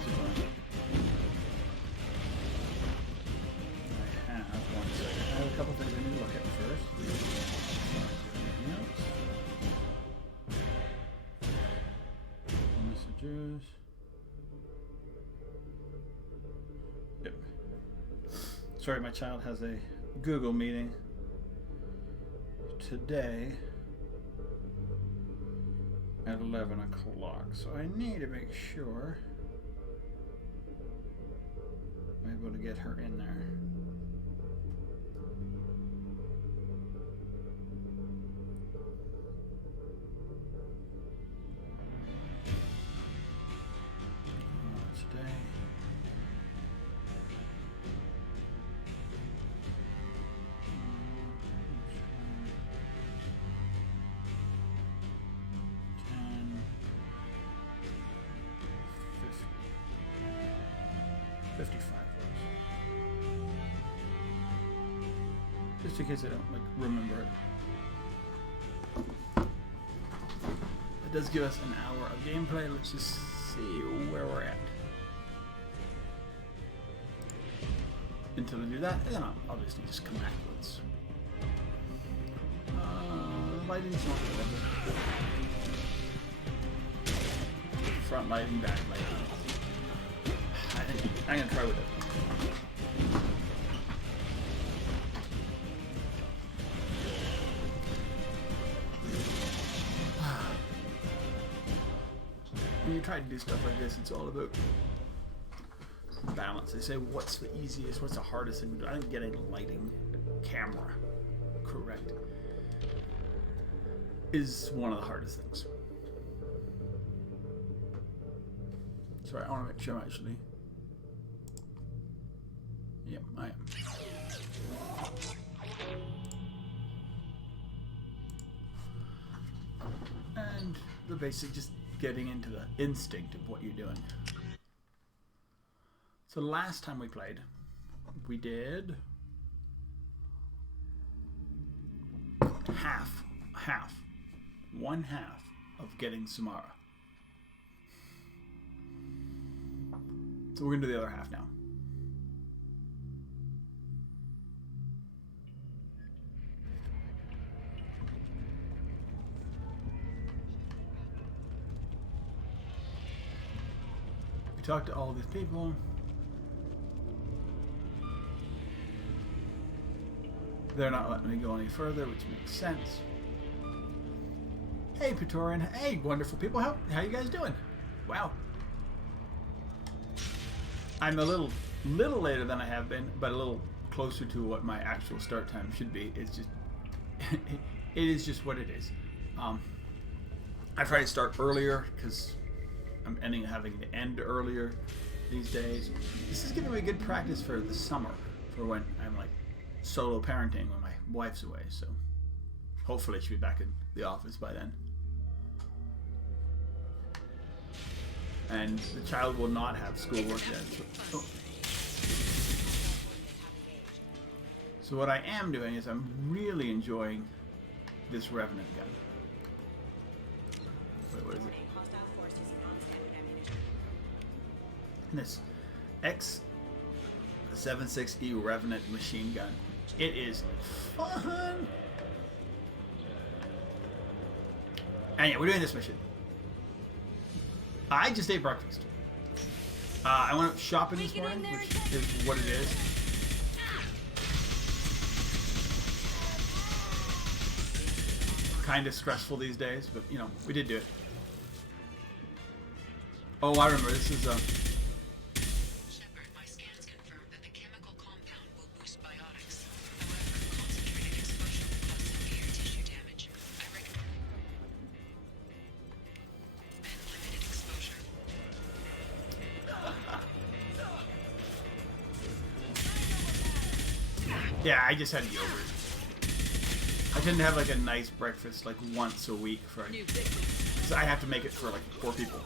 how's it going? I have one second. I have a couple things I need to look at first. Anything else? Messages. Yep. Sorry, my child has a Google meeting today at 11 o'clock, so I need to make sure I'm able to get her in there. Today. Just in case I don't remember it. It does give us an hour of gameplay. Let's just see where we're at. Until I do that, and then I'll obviously just come backwards. Lighting's not good. Front lighting, back lighting. I'm gonna try with it. When you try to do stuff like this, it's all about balance. They say, what's the easiest, what's the hardest thing to do? I think getting lighting, camera correct is one of the hardest things. Sorry, I want to make sure I'm actually... Yep, I am. And the basic, just getting into the instinct of what you're doing. So the last time we played, we did one half of getting Samara. So we're gonna do the other half now. We talked to all these people. They're not letting me go any further, which makes sense. Hey, Praetorian. Hey, wonderful people. How you guys doing? Wow. I'm a little later than I have been, but a little closer to what my actual start time should be. It's just, it is just what it is. I try to start earlier because I'm having to end earlier these days. This is giving me good practice for the summer, for when I'm like solo parenting when my wife's away. So hopefully she'll be back in the office by then. And the child will not have schoolwork yet. So what I am doing is I'm really enjoying this Revenant gun. Wait, what is it? This X76E Revenant machine gun. It is fun. And yeah, we're doing this mission. I just ate breakfast. I went shopping this morning, which is what it is. Kind of stressful these days, but you know, we did do it. Oh, I remember. This is My scans confirm that the chemical compound will boost biotics. However, concentrated exposure will cause severe tissue damage. I recommend limited exposure. yeah, I just had yogurt. I tend to have like a nice breakfast like once a week for. So I have to make it for like 4 people.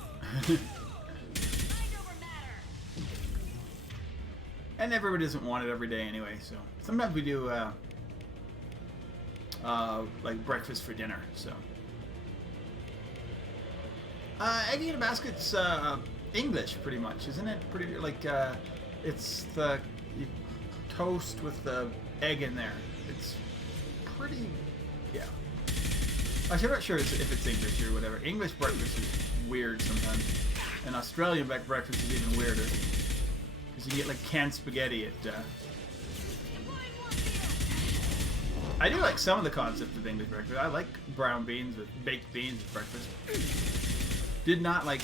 And everybody doesn't want it every day anyway, so sometimes we do like breakfast for dinner. So egg in a basket's English, pretty much, isn't it? Pretty like it's the you toast with the egg in there. It's pretty, yeah. Actually, I'm not sure if it's English or whatever. English breakfast is weird sometimes, and Australian breakfast is even weirder because you get like canned spaghetti at. I do like some of the concept of English breakfast. I like brown beans with baked beans at breakfast. Did not like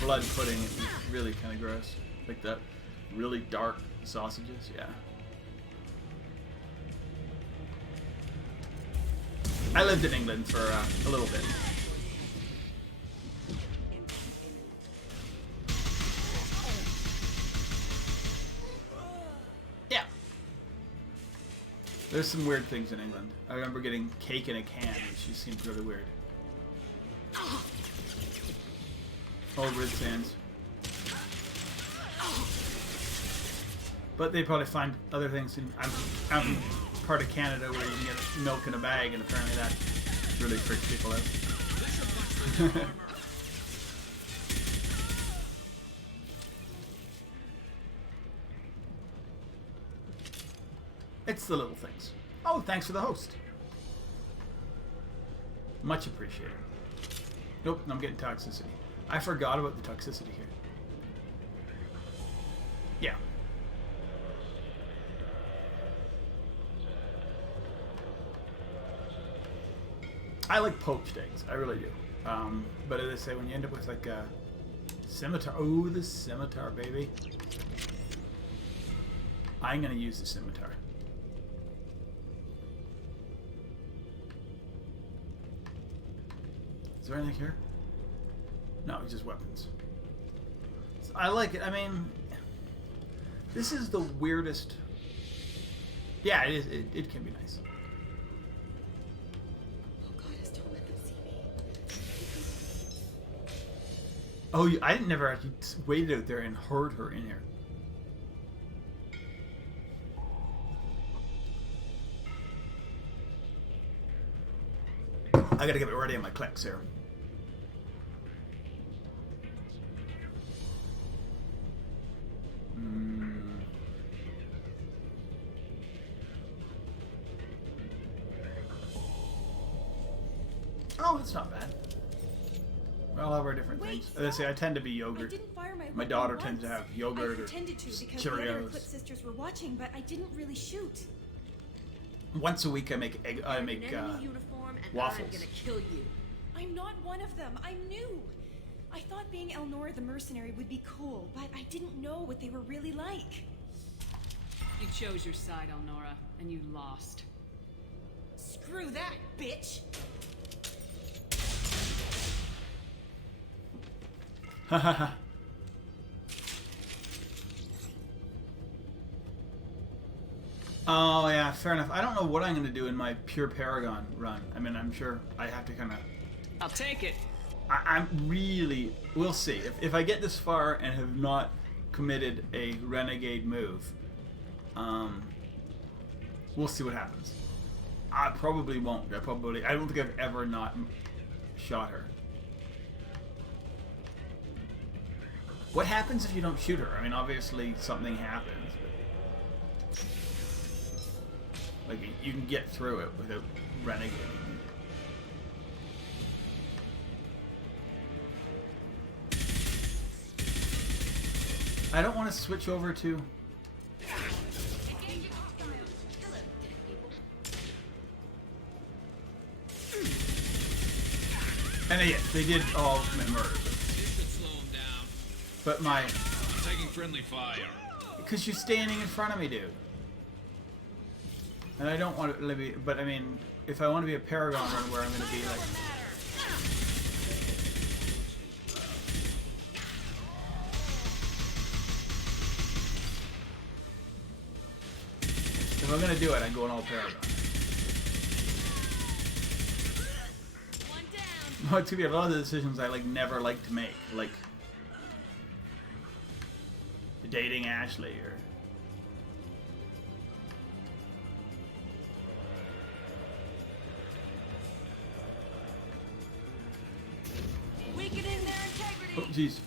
blood pudding. It was really kind of gross. Like the really dark sausages. Yeah. I lived in England for a little bit. Yeah. There's some weird things in England. I remember getting cake in a can, which just seemed really weird. Old Red Sands. But they probably find other things in... I'm from part of Canada where you can get milk in a bag, and apparently that really freaks people out. It's the little things. Oh, thanks for the host. Much appreciated. Nope, I'm getting toxicity. I forgot about the toxicity here. Yeah. I like poached eggs. I really do. But as I say, when you end up with like a scimitar... Oh, the scimitar, baby. I'm going to use the scimitar. Is there anything here? No, it's just weapons. So I like it. I mean, this is the weirdest... Yeah, it is. It can be nice. Oh, I never actually waited out there and heard her in here. I gotta get ready on my clicks here. Oh, it's not bad. We all have our different things. As I say, I tend to be yogurt. My daughter tends to have yogurt or Cheerios. Sisters were watching, but I didn't really shoot. Once a week, I make waffles. I'm gonna kill you. I'm not one of them. I'm new. I thought being Elnora the mercenary would be cool, but I didn't know what they were really like. You chose your side, Elnora, and you lost. Screw that, bitch! Hahaha. Oh yeah, fair enough. I don't know what I'm going to do in my pure Paragon run. I mean, I'm sure I have to kind of... I'll take it. I'm really... We'll see. If I get this far and have not committed a Renegade move, we'll see what happens. I probably won't. I don't think I've ever not shot her. What happens if you don't shoot her? I mean, obviously something happens. But, like, you can get through it without Renegade. I don't want to switch over to... And yeah, they did all commit murder. But my... Taking friendly fire. Because you're standing in front of me, dude. And I don't want to be... But, I mean, if I want to be a Paragon run where I'm going to be, like... If I'm going to do it, I'm going all Paragon. No, it's going to be a lot of the decisions I, like, never like to make. Like... dating Ashley or Weakening their integrity. jeez.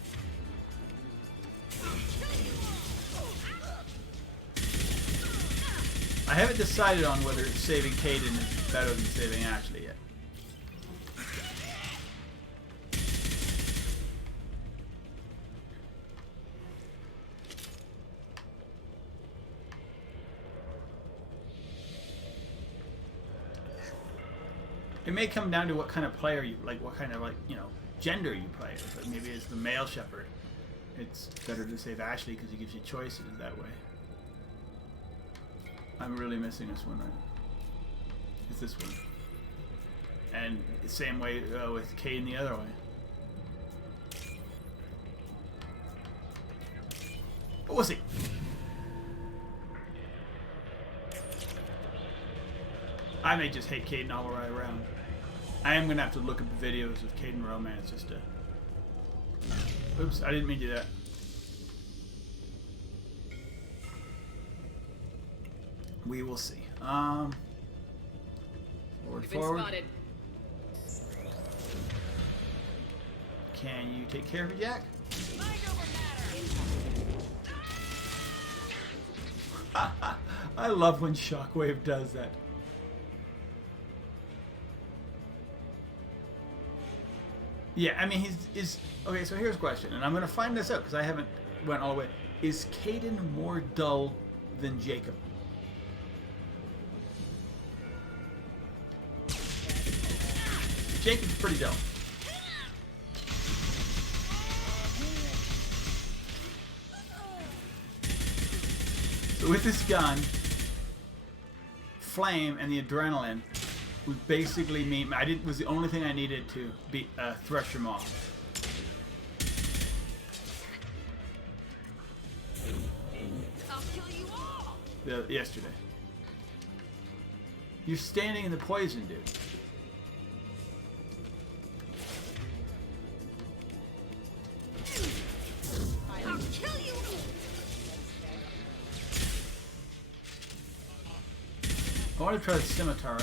I haven't decided on whether saving Caden is better than saving Ashley yet. It may come down to what kind of player you like, what kind of gender you play. But maybe it's the male shepherd. It's better to save Ashley because he gives you choices that way. I'm really missing this one, right? It's this one. And the same way with Caden the other way. What was he? I may just hate Caden all the way around. I am going to have to look at the videos of Caden Romance just to... Oops, I didn't mean to do that. We will see. Forward, You've been forward. spotted. Can you take care of it, Jack? I love when Shockwave does that. Yeah, I mean, he's okay, so here's a question, and I'm going to find this out because I haven't went all the way. Is Caden more dull than Jacob? Jacob's pretty dull. So with this gun, flame and the adrenaline would basically mean was the only thing I needed to beat thresh him off. I'll kill you all. Yesterday. You're standing in the poison, dude. I'll kill you. I want to try the scimitar.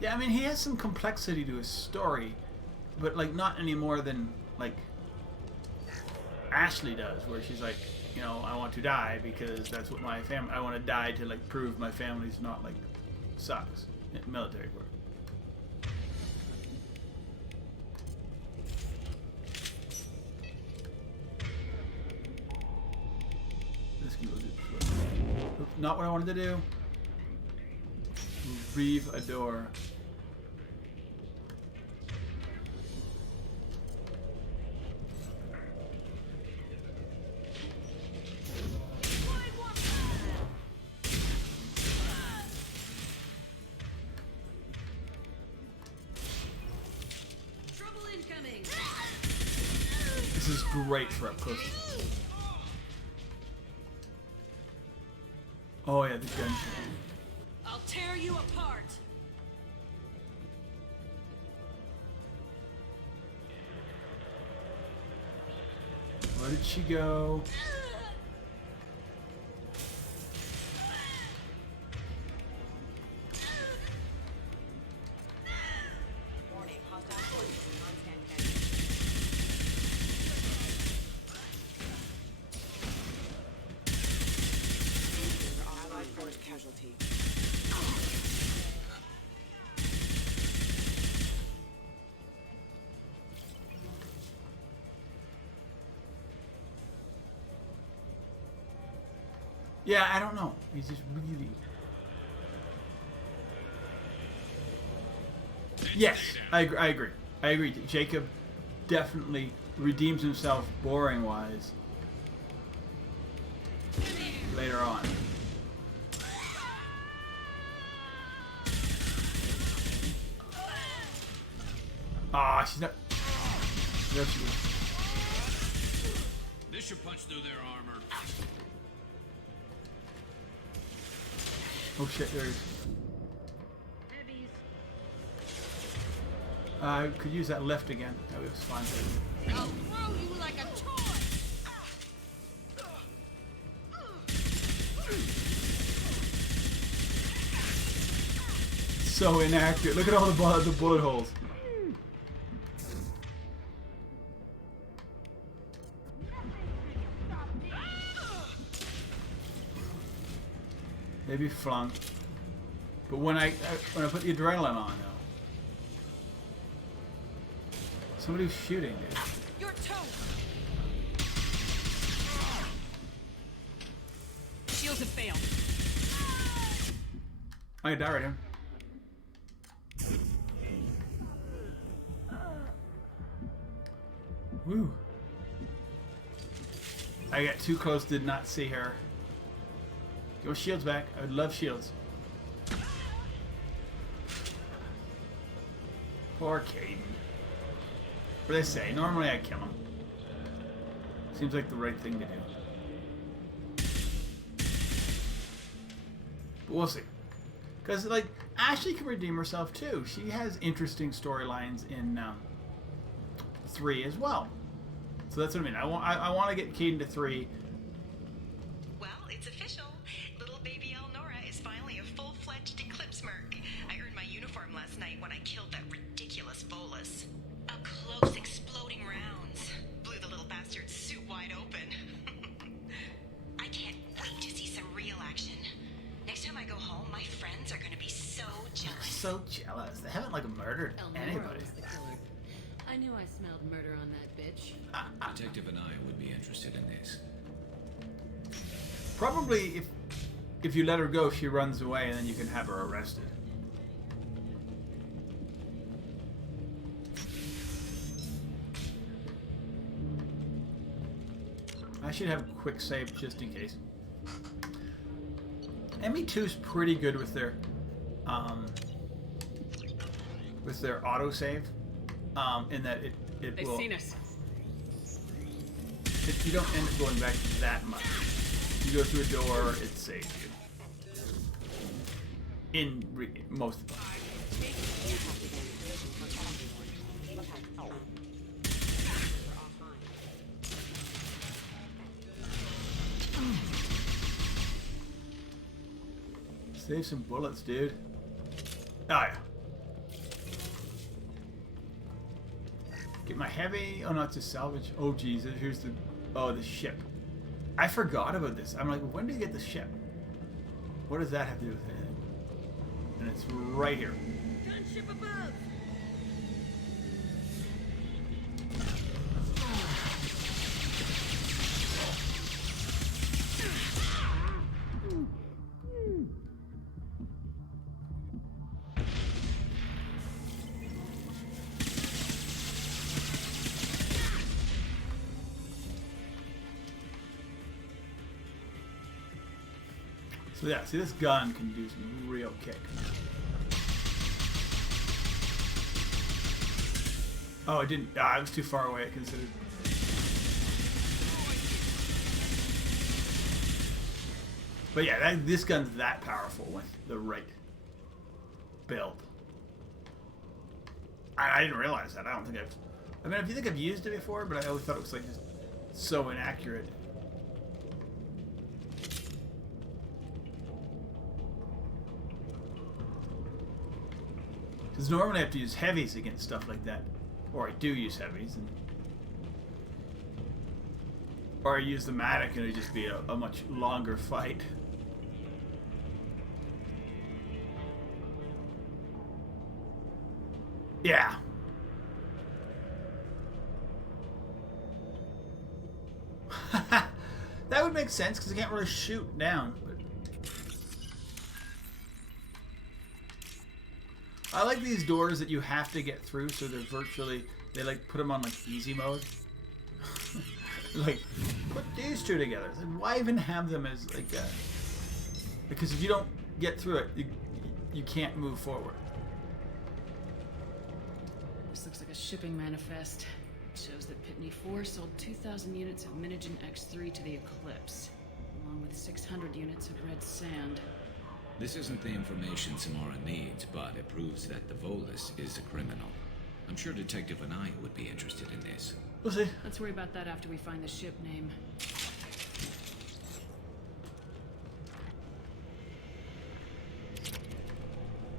Yeah, I mean, he has some complexity to his story, but like not any more than like Ashley does, where she's like, you know, I want to die because that's what my family. I want to die to like prove my family's not like sucks. Military work. This can go this way. Not what I wanted to do. Reeve a door. Trouble incoming. This is great for up close. Oh yeah, the gunshot. I'll tear you apart. Where did she go? Warning, hostile forces in non-scan canyon. Allied force casualty. Yeah, I don't know. He's just really. Yes, I agree. I agree. Jacob definitely redeems himself boring wise later on. Ah, she's not. There she is. This should punch through their armor. Oh shit, there he is. Heavies. I could use that lift again. That was fine. I'll throw you like a toy. so inaccurate. Look at all the bullet holes. Maybe flunk. But when I put the adrenaline on, though. Somebody's shooting, dude. Your toe! Shields have failed. I die right here. Woo. I got too close, did not see her. Give shields back. I would love shields. Poor Caden. What do they say? Normally I kill him. Seems like the right thing to do. But we'll see. Because, like, Ashley can redeem herself, too. She has interesting storylines in 3 as well. So that's what I mean. I want to get Caden to 3. Well, it's official. Little baby Elnora is finally a full-fledged Eclipse merc. I earned my uniform last night when I killed that ridiculous Volus. Up close, exploding rounds. Blew the little bastard's suit wide open. I can't wait to see some real action. Next time I go home, my friends are going to be so jealous. So jealous. They haven't, like, murdered anybody. was the killer. I knew I smelled murder on that bitch. Detective and I would be interested in this. Probably if you let her go, she runs away, and then you can have her arrested. I should have a quick save just in case. ME2's pretty good with their autosave, in that it They've will. seen us. You don't end up going back that much. You go through a door, it saves you. Most of the time. Save some bullets, dude. Oh, yeah. Get my heavy. Oh, no, it's a salvage. Oh, Jesus. Here's the ship. I forgot about this. I'm like, when do you get the ship? What does that have to do with anything? And it's right here. Gunship above! So yeah, see, this gun can do some real kick. Oh, it didn't. I was too far away, I considered. But yeah, this gun's that powerful with the right build. I didn't realize that. I don't think I've... I mean, if you think I've used it before, but I always thought it was like just so inaccurate. Because normally I have to use heavies against stuff like that. Or I do use heavies. Or I use the Matic and it'd just be a much longer fight. Yeah. That would make sense because I can't really shoot down. But I like these doors that you have to get through, so they're virtually, they like put them on like easy mode. Like, put these two together. It's like, why even have them as like a, because if you don't get through it, you can't move forward. This looks like a shipping manifest. It shows that Pitney 4 sold 2,000 units of Minigen X3 to the Eclipse, along with 600 units of red sand. This isn't the information Samara needs, but it proves that the Volus is a criminal. I'm sure Detective and I would be interested in this. We'll see. Let's worry about that after we find the ship name.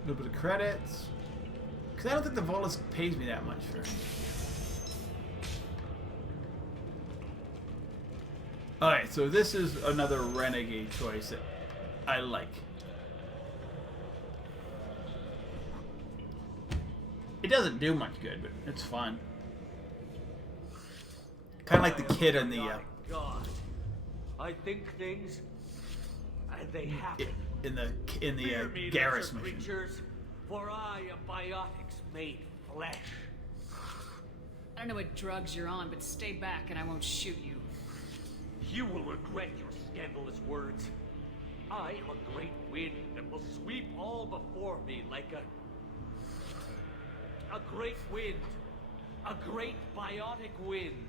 A little bit of credits. Because I don't think the Volus pays me that much for. Alright, so this is another Renegade choice that I like. It doesn't do much good, but it's fun. Kind of like the kid in the God, I think things, and they happen. in the Fear me, Garrus lesser mission. creatures, for I am biotics made flesh. I don't know what drugs you're on, but stay back and I won't shoot you. You will regret your scandalous words. I am a great wind that will sweep all before me like a great wind. A great biotic wind.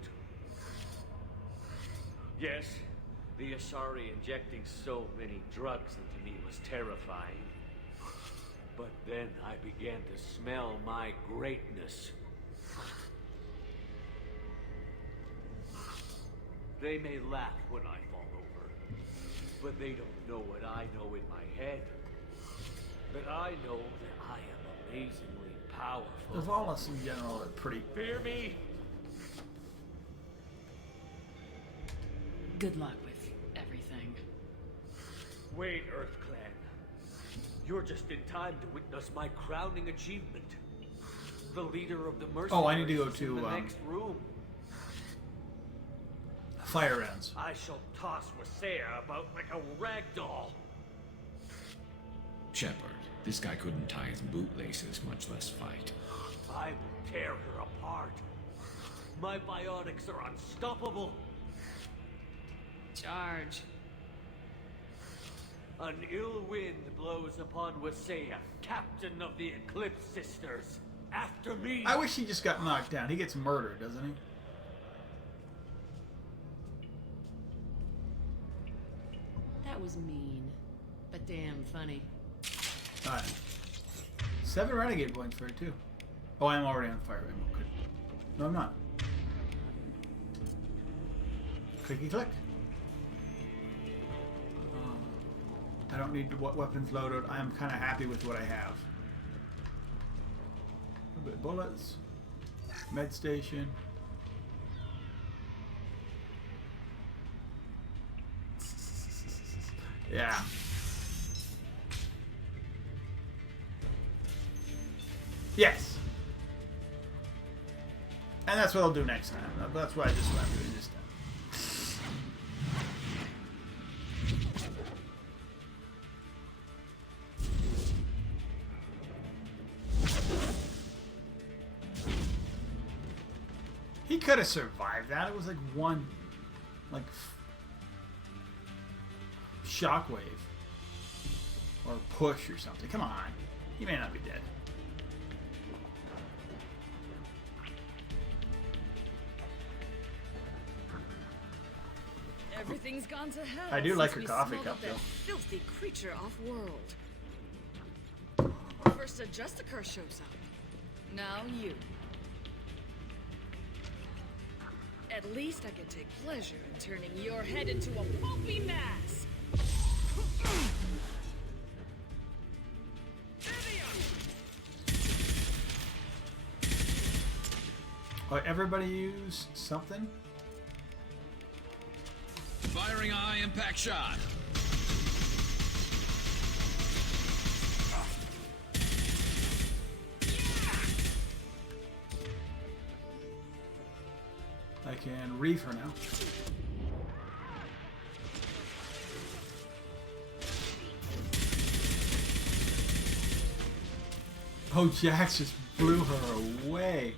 Yes, the Asari injecting so many drugs into me was terrifying. But then I began to smell my greatness. They may laugh when I fall over, but they don't know what I know in my head. But I know that I am amazingly powerful. The Volus in general are pretty. Fear me? Good luck with everything. Wait, Earth Clan. You're just in time to witness my crowning achievement. The leader of the mercenaries. Oh, I need to go is in to, the next room. Fire rounds. I shall toss Wasea about like a rag doll. Shepard, this guy couldn't tie his bootlaces, much less fight. I will tear her apart. My biotics are unstoppable. Charge. An ill wind blows upon Wasea, captain of the Eclipse Sisters. After me. I wish he just got knocked down. He gets murdered, doesn't he? That was mean, but damn funny. Alright. 7 Renegade points for it, too. Oh, I'm already on Fire Emblem. Good. No, I'm not. Clicky click. I don't need weapons loaded. I am kind of happy with what I have. A little bit of bullets. Med station. Yeah. Yes. And that's what I'll do next time. That's what I'm doing this time. He could have survived that. It was like one, like, shockwave or push or something. Come on, he may not be dead. Everything's gone to hell. I do like since her we coffee smuggled cup, that though. filthy creature off-world. First a Justicar shows up. Now you. At least I can take pleasure in turning your head into a pulpy mass. Oh, everybody use something? Firing a high impact shot. I can reef her now. Oh, Jax just blew her away.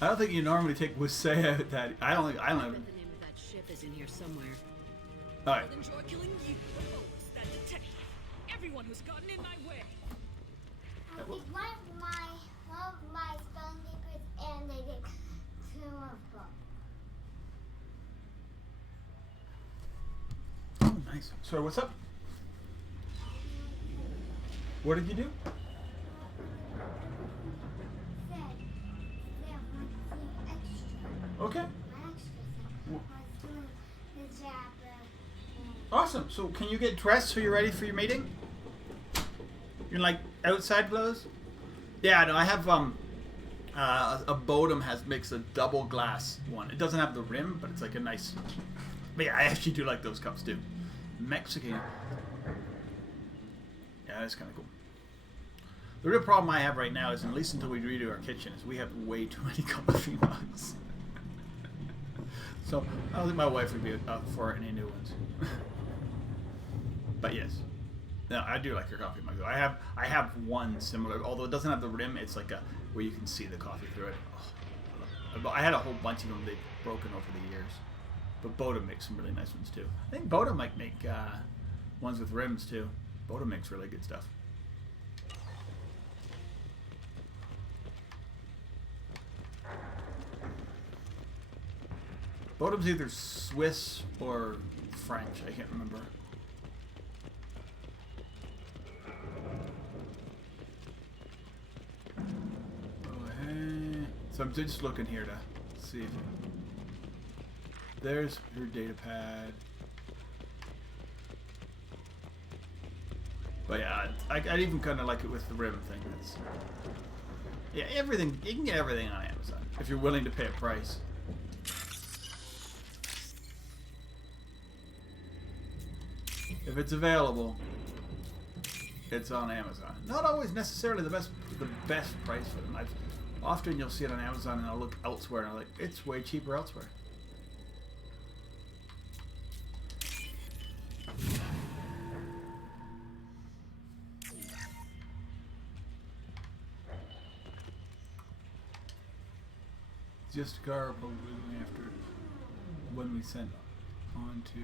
I don't think you normally take Wasea at that. I don't. The name of that ship is in here somewhere. All right. Enjoy killing you, the folks, that detective, everyone who's gotten in my way. It's one of my spelling secrets, and they did 2 of them. Oh, nice. So what's up? What did you do? Okay. Awesome. So can you get dressed so you're ready for your meeting? You're in, like, outside clothes? Yeah, no, I have a Bodum makes a double glass one. It doesn't have the rim, but it's like a nice. But yeah, I actually do like those cups too. Mexican. Yeah, that's kind of cool. The real problem I have right now is, at least until we redo our kitchen, is we have way too many coffee mugs. So I don't think my wife would be up for any new ones. But yes, no, I do like your coffee mug though. I have one similar, although it doesn't have the rim. It's like a where you can see the coffee through it. Oh, I had a whole bunch of them. They've broken over the years. But Bodum makes some really nice ones too. I think Bodum might make ones with rims too. Bodum makes really good stuff. Bodum's either Swiss or French. I can't remember. Okay. So I'm just looking here to see if there's your data pad. But yeah, I'd even kind of like it with the rim thing. That's yeah, everything. You can get everything on Amazon if you're willing to pay a price. If it's available, it's on Amazon. Not always necessarily the best price for them. Often you'll see it on Amazon and I'll look elsewhere and I'm like, it's way cheaper elsewhere. Just a car probably after when we sent on to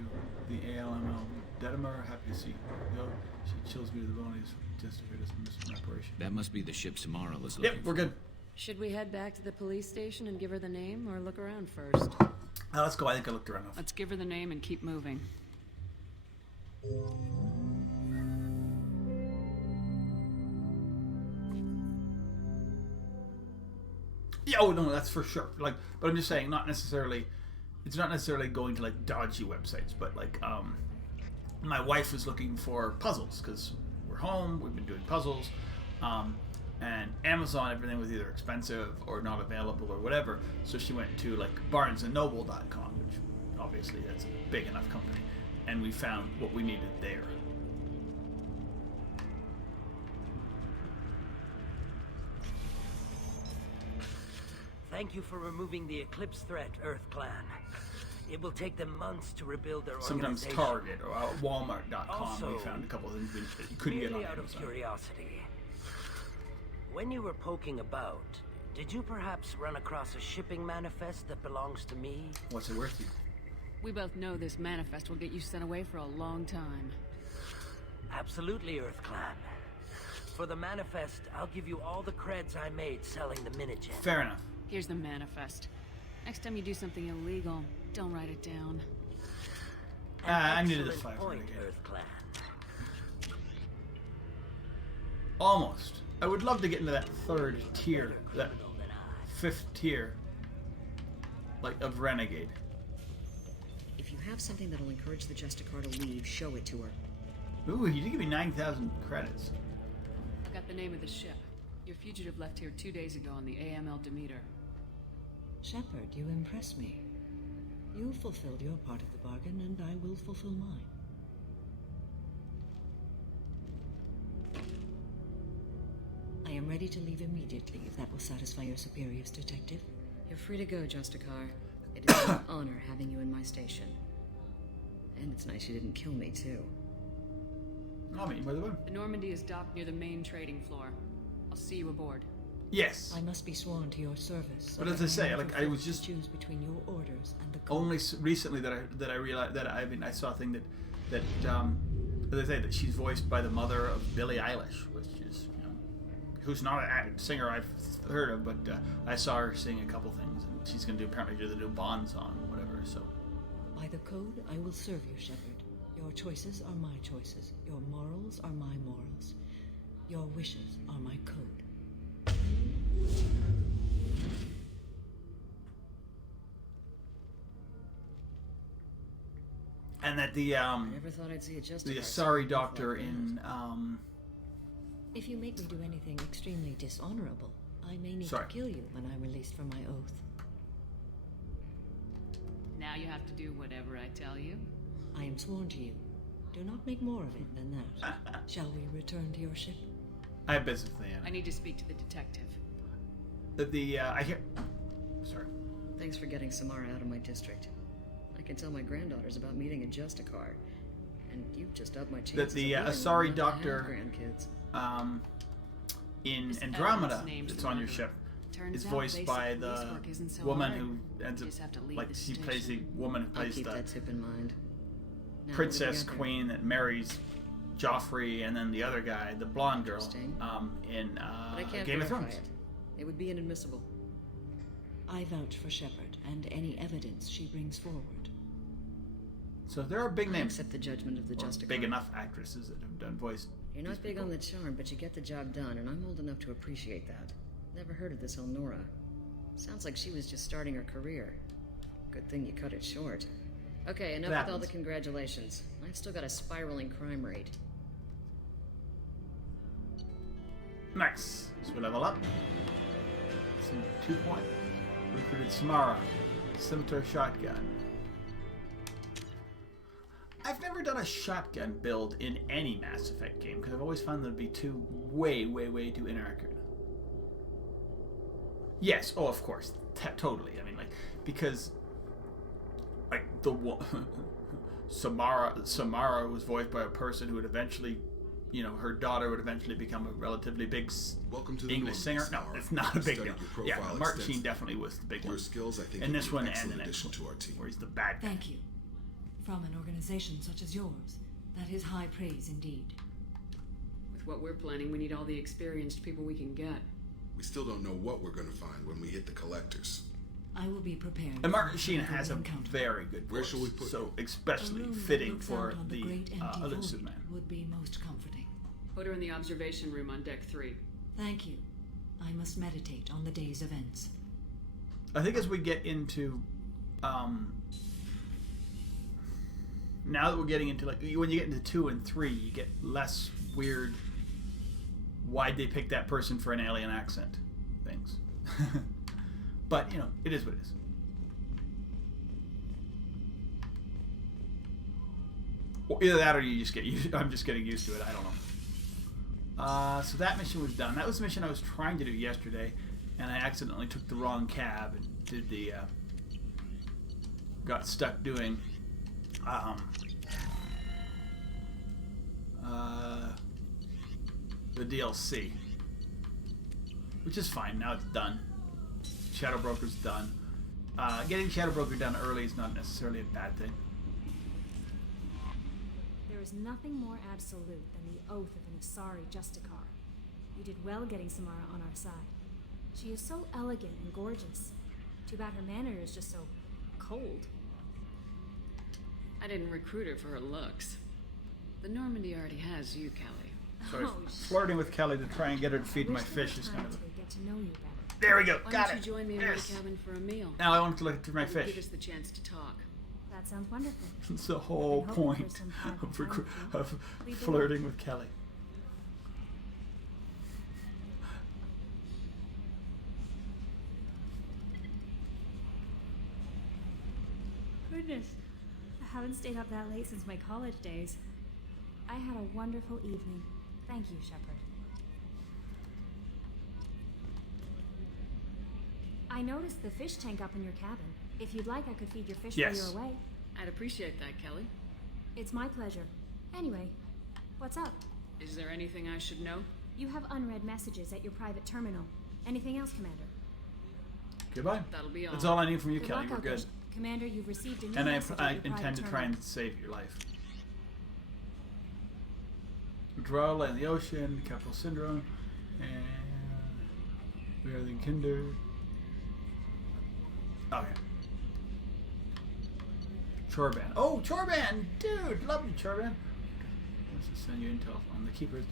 the ALML. Detmer, happy to see you go. She chills me to the bone. He's justified as missing operation. That must be the ship Samara was looking Yep, we're good. Should we head back to the police station and give her the name, or look around first? Let's go. I think I looked around enough. Let's give her the name and keep moving. Yeah, oh no, that's for sure. Like, but I'm just saying, not necessarily. It's not necessarily going to like dodgy websites, but like, my wife was looking for puzzles because we're home. We've been doing puzzles, and Amazon, everything was either expensive or not available or whatever. So she went to like BarnesandNoble.com, which obviously that's a big enough company, and we found what we needed there. Thank you for removing the Eclipse threat, Earth Clan. It will take them months to rebuild their Sometimes organization. Target or Walmart.com. Also, we found a couple of things that you couldn't get on out Amazon. of curiosity, when you were poking about, did you perhaps run across a shipping manifest that belongs to me? What's it worth to you? We both know this manifest will get you sent away for a long time. Absolutely, Earth Clan. For the manifest, I'll give you all the creds I made selling the Minigen. Fair enough. Here's the manifest. Next time you do something illegal, don't write it down. I needed a Excellent 5 point, Renegade. Earth Clan. Almost. I would love to get into that third tier, that fifth tier, like of Renegade. If you have something that'll encourage the Justicar to leave, show it to her. Ooh, he did give me 9,000 credits. I got the name of the ship. Your fugitive left here 2 days ago on the AML Demeter. Shepard, you impress me. You fulfilled your part of the bargain, and I will fulfill mine. I am ready to leave immediately, if that will satisfy your superiors, Detective. You're free to go, Justicar. It is an honor having you in my station. And it's nice you didn't kill me, too. I mean, by the way. The Normandy is docked near the main trading floor. I'll see you aboard. Yes. I must be sworn to your service. But as I say, like I was just choose between your orders and the code. Only recently that I realized that I saw a thing that as I say, that she's voiced by the mother of Billie Eilish, which is who's not a singer I've heard of, but I saw her sing a couple things, and she's going to apparently do the new Bond song, or whatever. So by the code, I will serve you, Shepard. Your choices are my choices. Your morals are my morals. Your wishes are my code. And that the I never thought I'd see a Justicar Asari so doctor like in that. If you make me do anything extremely dishonorable, I may need Sorry. to kill you when I'm released from my oath. Now you have to do whatever I tell you. I am sworn to you. Do not make more of it than that. Shall we return to your ship? I have business with I need to speak to the detective. I hear. Sorry. Thanks for getting Samara out of my district. I can tell my granddaughters about meeting a Justicar, and you've just upped my chances. The of Asari living long enough to have doctor grandkids. In This Andromeda, Ellen's name's that's the on your murderer. ship, Turns is out voiced basic by police the work isn't so woman hard. who ends You up just have to leave like the she plays the station. woman who I'll plays keep the that tip in mind. Now, princess what do we got queen that marries Joffrey, and then the other guy, the blonde girl, Interesting. In But I can't Game of verify Thrones. it. It would be inadmissible. I vouch for Shepard and any evidence she brings forward. So there are big I names, accept the judgment of the or Justicar. big enough actresses that have done voice. You're these not big people. on the charm, but you get the job done, and I'm old enough to appreciate that. Never heard of this Elnora. Sounds like she was just starting her career. Good thing you cut it short. Okay, enough That with all the happens. congratulations. I've still got a spiraling crime rate. Nice. So we level up. Some 2 point. Recruited Samara. Scimitar shotgun. I've never done a shotgun build in any Mass Effect game because I've always found them to be way too inaccurate. Yes, oh, of course, totally. I mean, like, because like Samara was voiced by a person who would eventually, you know, her daughter would eventually become a relatively big Welcome to the English singer. No, Samara. it's not a big Studied deal. your Yeah, profile Martin extensively. definitely was the big Your one. skills, I think, And would this be one an and excellent the next addition one, to our team. where he's the bad guy. Thank you. From an organization such as yours, that is high praise indeed. With what we're planning, we need all the experienced people we can get. We still don't know what we're going to find when we hit the collectors. I will be prepared. And Martin for Sheen whatever has a we encounter. very good Where voice, shall we put so A especially room that fitting looks for out on the great empty other void Superman. would be most comforting. Put her in the observation room on deck 3. Thank you. I must meditate on the day's events. I think as we get into, now that we're getting into, like, when you get into 2 and 3, you get less weird, why'd they pick that person for an alien accent things. But, you know, it is what it is. Well, either that or you just get used, I'm just getting used to it, I don't know. So that mission was done. That was the mission I was trying to do yesterday, and I accidentally took the wrong cab and did the, got stuck doing, the DLC. Which is fine, now it's done. Shadow Broker's done. Getting Shadow Broker done early is not necessarily a bad thing. There is nothing more absolute than the oath of an Asari Justicar. You did well getting Samara on our side. She is so elegant and gorgeous. Too bad her manner is just so cold. I didn't recruit her for her looks. The Normandy already has you, Kelly. Sorry, Oh, flirting with Kelly to try and get her to feed I my wish there fish was is time kind of... to get to know you better. There we go, Why got don't it. you join me in Yes. the cabin for a meal? Now I want to look through my It would fish. give us the chance to talk. That sounds wonderful. It's the whole I've been hoping point for some private of, time with you. of Leave the flirting with Kelly. Goodness, I haven't stayed up that late since my college days. I had a wonderful evening. Thank you, Shepard. I noticed the fish tank up in your cabin. If you'd like, I could feed your fish while Yes. you're away. I'd appreciate that, Kelly. It's my pleasure. Anyway, what's up? Is there anything I should know? You have unread messages at your private terminal. Anything else, Commander? Goodbye. That'll be all. That's all I need from you, Good Kelly. luck We're out there. good. Commander, you've received a new And message I at your private intend to try terminal. and save your life. Withdrawal in the ocean, capital syndrome, and we are the Kinder. Okay. Chorban. Oh, Chorban! Dude, love you, Chorban. Let's just send you intel on the keepers.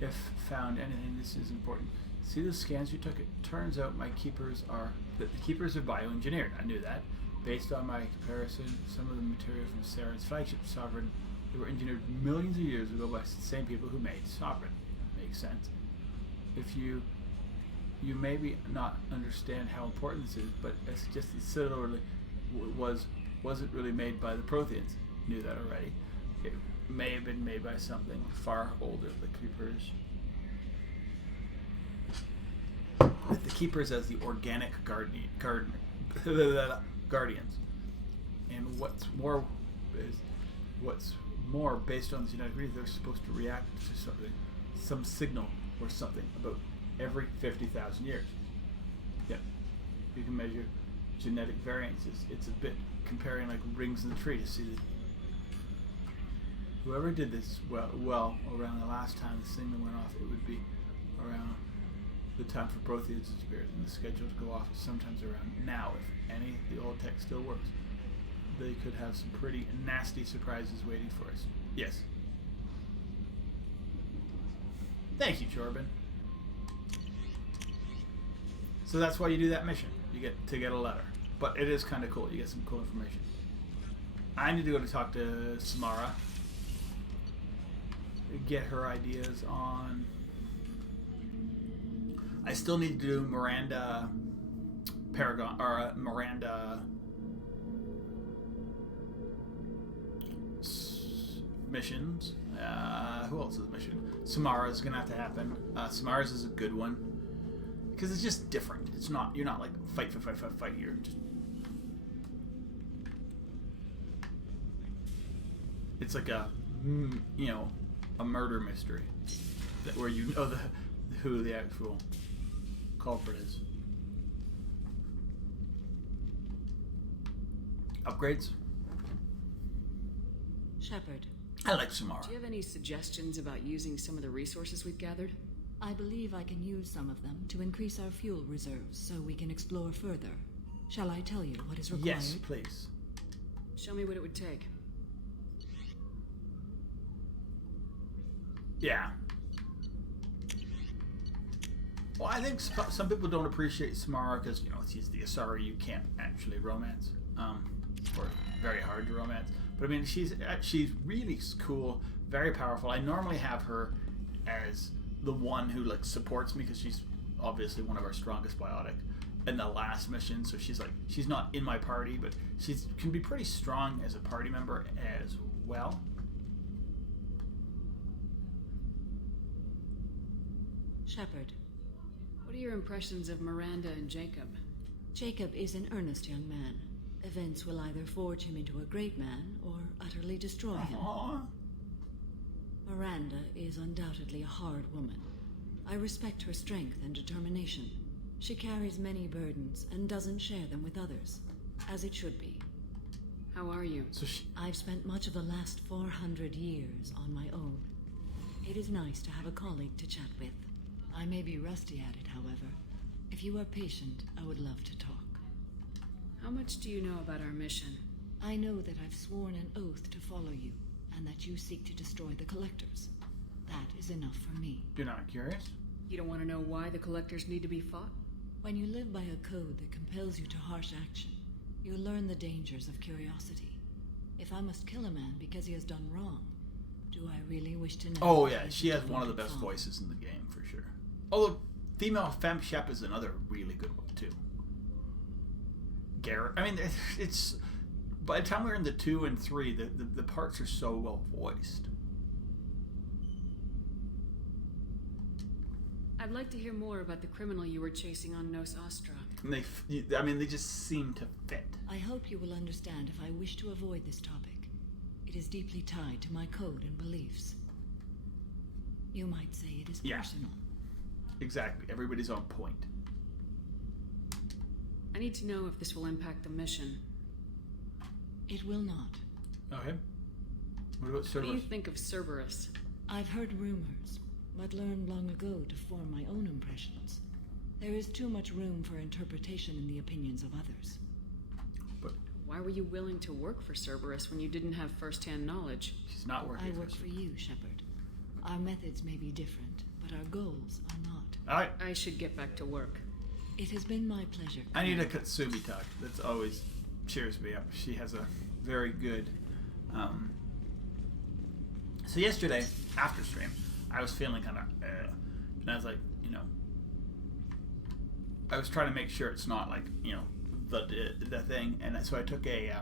If found anything, this is important. See the scans you took? It turns out my keepers are that the keepers are bioengineered. I knew that. Based on my comparison, some of the materials from Saren's flagship Sovereign, they were engineered millions of years ago by the same people who made Sovereign. Makes sense. If you maybe not understand how important this is, but it's just similarly wasn't really made by the Protheans. Knew that already. It may have been made by something far older, the Keepers. With the Keepers as the organic guardians. And what's more, based on this United Reason, they're supposed to react to something, some signal or something about every 50,000 years. Yep. You can measure genetic variances. It's a bit comparing like rings in the tree to see that whoever did this well around the last time the signal went off, it would be around the time for Protheans' spirit, and the schedule to go off is sometimes around now. If any of the old tech still works, they could have some pretty nasty surprises waiting for us. Yes. Thank you, Chorbin. So that's why you do that mission. You get a letter. But it is kind of cool. You get some cool information. I need to go to talk to Samara. Get her ideas on... I still need to do Miranda Paragon, or Miranda missions. Who else is mission? Samara's gonna have to happen. Samara's is a good one because it's just different. It's not, you're not like fight. You're just, it's like a a murder mystery where you know who the actual culprit is. Upgrades? Shepard. I like Samara. Do you have any suggestions about using some of the resources we've gathered? I believe I can use some of them to increase our fuel reserves so we can explore further. Shall I tell you what is required? Yes, please. Show me what it would take. Yeah. Well, I think some people don't appreciate Samara because, she's the Asari you can't actually romance. Or very hard to romance. But I mean, she's really cool, very powerful. I normally have her as the one who supports me because she's obviously one of our strongest biotic in the last mission. So she's not in my party, but she can be pretty strong as a party member as well. Shepard, what are your impressions of Miranda and Jacob? Jacob is an earnest young man. Events will either forge him into a great man or utterly destroy him. Miranda is undoubtedly a hard woman. I respect her strength and determination. She carries many burdens and doesn't share them with others, as it should be. How are you? I've spent much of the last 400 years on my own. It is nice to have a colleague to chat with. I may be rusty at it, however. If you are patient, I would love to talk. How much do you know about our mission? I know that I've sworn an oath to follow you, and that you seek to destroy the Collectors. That is enough for me. You're not curious? You don't want to know why the Collectors need to be fought? When you live by a code that compels you to harsh action, you learn the dangers of curiosity. If I must kill a man because he has done wrong, do I really wish to know? Oh yeah, she has one of the best voices in the game, for sure. Although, female Femme Shep is another really good one, too. Garrett. I mean, it's by the time we're in the 2 and 3, the parts are so well voiced. I'd like to hear more about the criminal you were chasing on Nos Astra. And they just seem to fit. I hope you will understand if I wish to avoid this topic. It is deeply tied to my code and beliefs. You might say it is personal. Exactly. Everybody's on point. I need to know if this will impact the mission. It will not. Okay. What about Cerberus? What do you think of Cerberus? I've heard rumors, but learned long ago to form my own impressions. There is too much room for interpretation in the opinions of others. But why were you willing to work for Cerberus when you didn't have first-hand knowledge? She's not working I work for you, Shepard. Our methods may be different, but our goals are not. I should get back to work. It has been my pleasure. I need a Katsumi talk. That's always cheers me up. She has a very good. So yesterday after stream, I was feeling kind of, and I was like, you know, I was trying to make sure it's not like, you know, the thing, and so I took a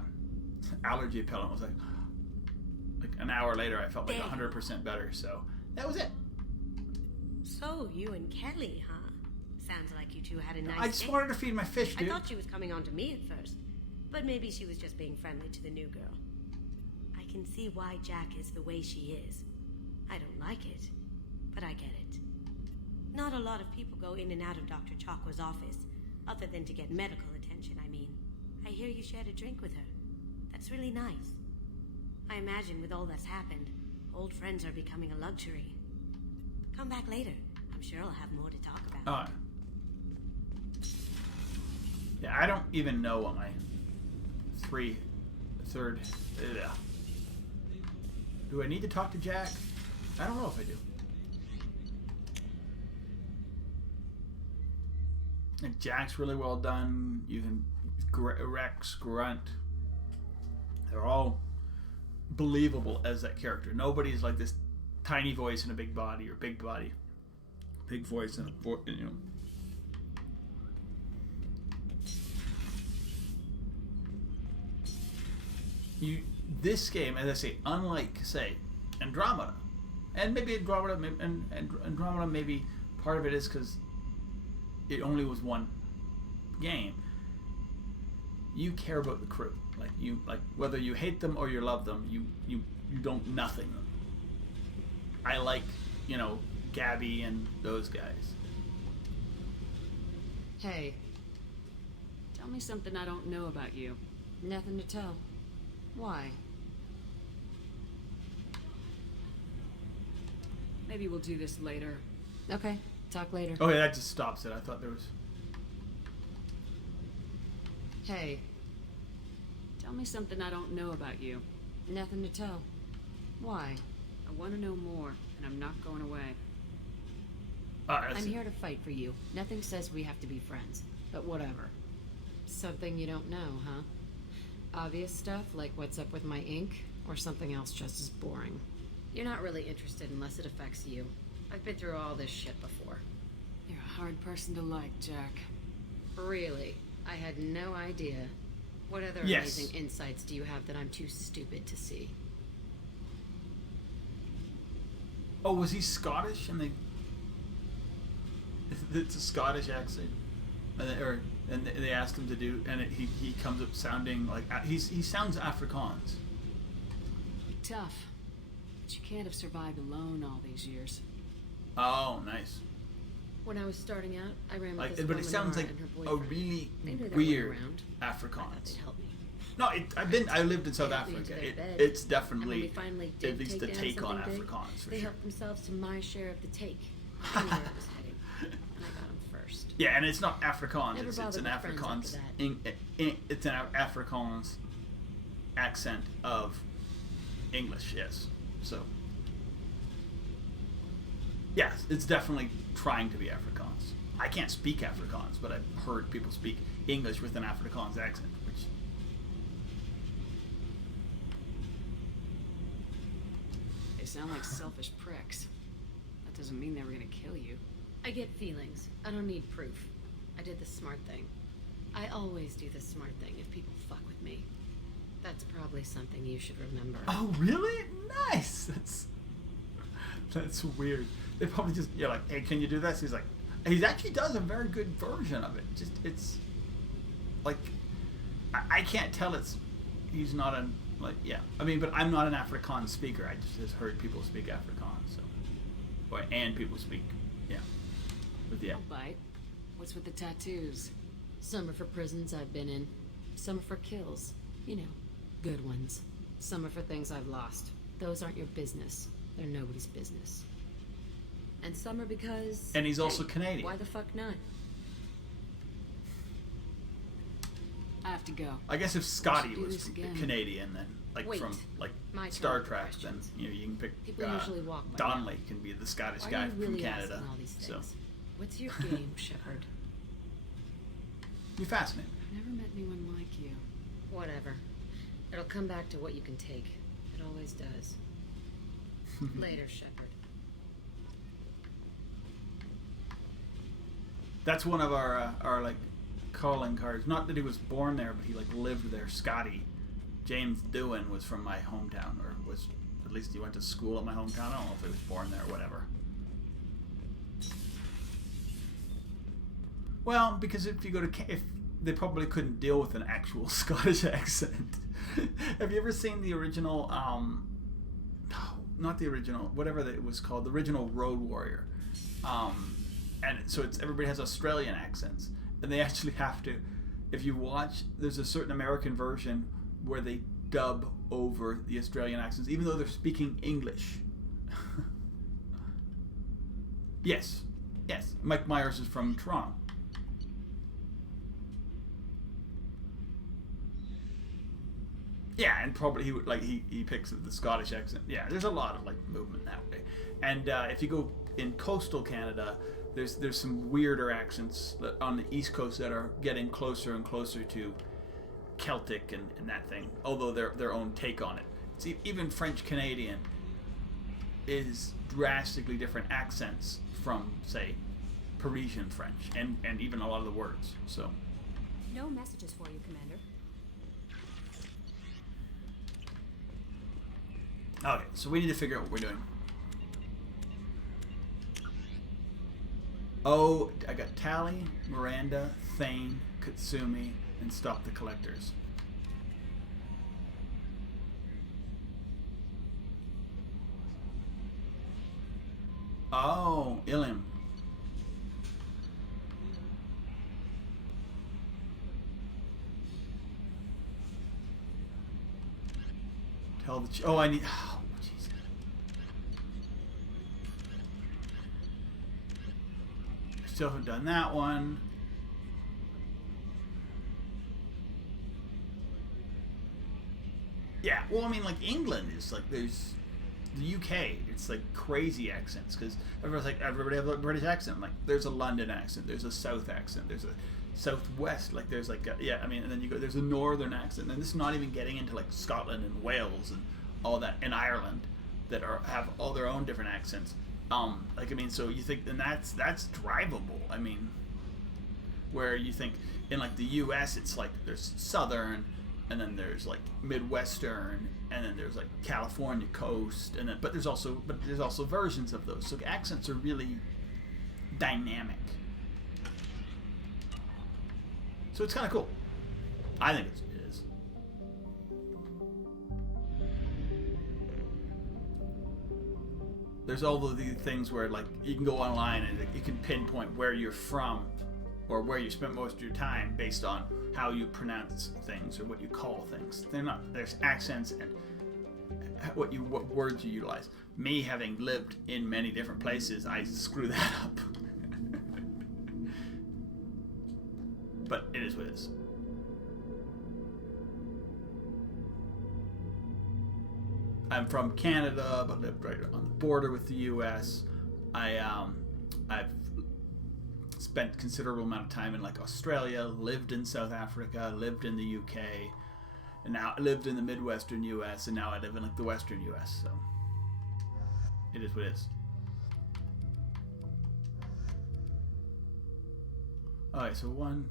allergy pill, and it was like an hour later, I felt like 100% better. So that was it. So you and Kelly, huh? Sounds like you two had a nice I just day. wanted to feed my fish, dude. I thought she was coming on to me at first, but maybe she was just being friendly to the new girl. I can see why Jack is the way she is. I don't like it, but I get it. Not a lot of people go in and out of Dr. Chakwa's office, other than to get medical attention, I mean. I hear you shared a drink with her. That's really nice. I imagine with all that's happened, old friends are becoming a luxury. Come back later. I'm sure I'll have more to talk about. Yeah, I don't even know what my third. Do I need to talk to Jack? I don't know if I do. And Jack's really well done. Even Rex, Grunt. They're all believable as that character. Nobody's like this tiny voice and a big body, or big body, big voice and you know. This game, as I say, unlike say Andromeda, and maybe Andromeda, and Andromeda, maybe part of it is because it only was one game. You care about the crew, like whether you hate them or you love them, you don't nothing them. I like, you know, Gabby and those guys. Hey, tell me something I don't know about you. Nothing to tell. Why? Maybe we'll do this later. Okay, talk later. Oh yeah, that just stops it. I thought there was... Hey. Tell me something I don't know about you. Nothing to tell. Why? I want to know more, and I'm not going away. I'm here to fight for you. Nothing says we have to be friends, but whatever. Something you don't know, huh? Obvious stuff, like what's up with my ink, or something else just as boring? You're not really interested unless it affects you. I've been through all this shit before. You're a hard person to like, Jack. Really? I had no idea. What other amazing insights do you have that I'm too stupid to see? Oh, was he Scottish? And it's a Scottish accent, and they asked him to do, and he comes up sounding like he sounds Afrikaans. Tough, but you can't have survived alone all these years. Oh, nice. When I was starting out, I ran with Like, this but it sounds like and her a boyfriend. really They knew their way weird around. Afrikaans. They'd help me. No, I lived in South They helped me Africa. into their bed. It's And when definitely we finally did at least the down take on something big, Afrikaans for they sure. helped themselves to my share of the take. I knew where it was heading, and I got them first. Yeah, and it's not Afrikaans. Never It's bothered an with friends Afrikaans. after It's an Afrikaans accent of English. Yes. So. Yes, it's definitely trying to be Afrikaans. I can't speak Afrikaans, but I've heard people speak English with an Afrikaans accent, which. They sound like selfish pricks. That doesn't mean they were gonna kill you. I get feelings. I don't need proof. I did the smart thing. I always do the smart thing if people fuck with me. That's probably something you should remember. Oh, really? Nice. That's weird. They probably just, you're like, hey, can you do this? He's like, he actually does a very good version of it. Just, it's like, I can't tell he's not a, like, yeah. I mean, but I'm not an Afrikaans speaker. I just heard people speak Afrikaans, so. And people speak, yeah. But yeah. I'll bite. What's with the tattoos? Some are for prisons I've been in. Some are for kills. You know, good ones. Some are for things I've lost. Those aren't your business. They're nobody's business. And some are because... And he's also Canadian. Why the fuck not? I have to go. I guess if Scotty do was this again. Canadian, then like Wait. from like My Star turn for Trek, then questions. you know you can pick. People usually walk by Donnelly can be the Scottish Why guy are you really from Canada. asking all these So things? What's your game, Shepard? you're fascinating. Never met anyone like you. Whatever. It'll come back to what you can take. It always does. Later, Shepard. That's one of our like calling cards. Not that he was born there, but he like lived there. Scotty James Doohan was from my hometown, or was at least he went to school in my hometown. I don't know if he was born there or whatever. Well, because if you go to if they probably couldn't deal with an actual Scottish accent. Have you ever seen the original? Not the original, whatever it was called, the original Road Warrior. And so it's everybody has Australian accents, and they actually have to. If you watch, there's a certain American version where they dub over the Australian accents, even though they're speaking English. Yes. Mike Myers is from Toronto. Yeah, and probably he would he picks the Scottish accent. Yeah, there's a lot of like movement that way. And if you go in coastal Canada, there's some weirder accents on the East Coast that are getting closer and closer to Celtic and that thing. Although their own take on it. See, even French Canadian is drastically different accents from, say, Parisian French, and even a lot of the words. So. No messages for you, Commander. Okay, so we need to figure out what we're doing. Oh, I got Tally, Miranda, Thane, Katsumi, and Stop the Collectors. Oh, Ilium. Tell the oh, I need. Oh, jeez. Still haven't done that one. Yeah, well, I mean, like England is like there's the UK. It's like crazy accents because everybody's like everybody has a British accent. Like there's a London accent, there's a South accent, there's a Southwest, like there's like yeah, I mean, and then you go there's a Northern accent, and this is not even getting into like Scotland and Wales and all that, and Ireland that have all their own different accents. Like I mean, so you think, and that's drivable. I mean, where you think in like the U.S. it's like there's Southern, and then there's like Midwestern, and then there's like California coast, and then but there's also versions of those. So accents are really dynamic. So it's kind of cool. I think it is. There's all of these things where like you can go online and you can pinpoint where you're from or where you spent most of your time based on how you pronounce things or what you call things. There's accents and what words you utilize. Me having lived in many different places, I screw that up. But it is what it is. I'm from Canada, but lived right on the border with the U.S. I've spent considerable amount of time in like Australia, lived in South Africa, lived in the U.K., and now I lived in the Midwestern U.S., and now I live in like the Western U.S. So it is what it is. All right, so one.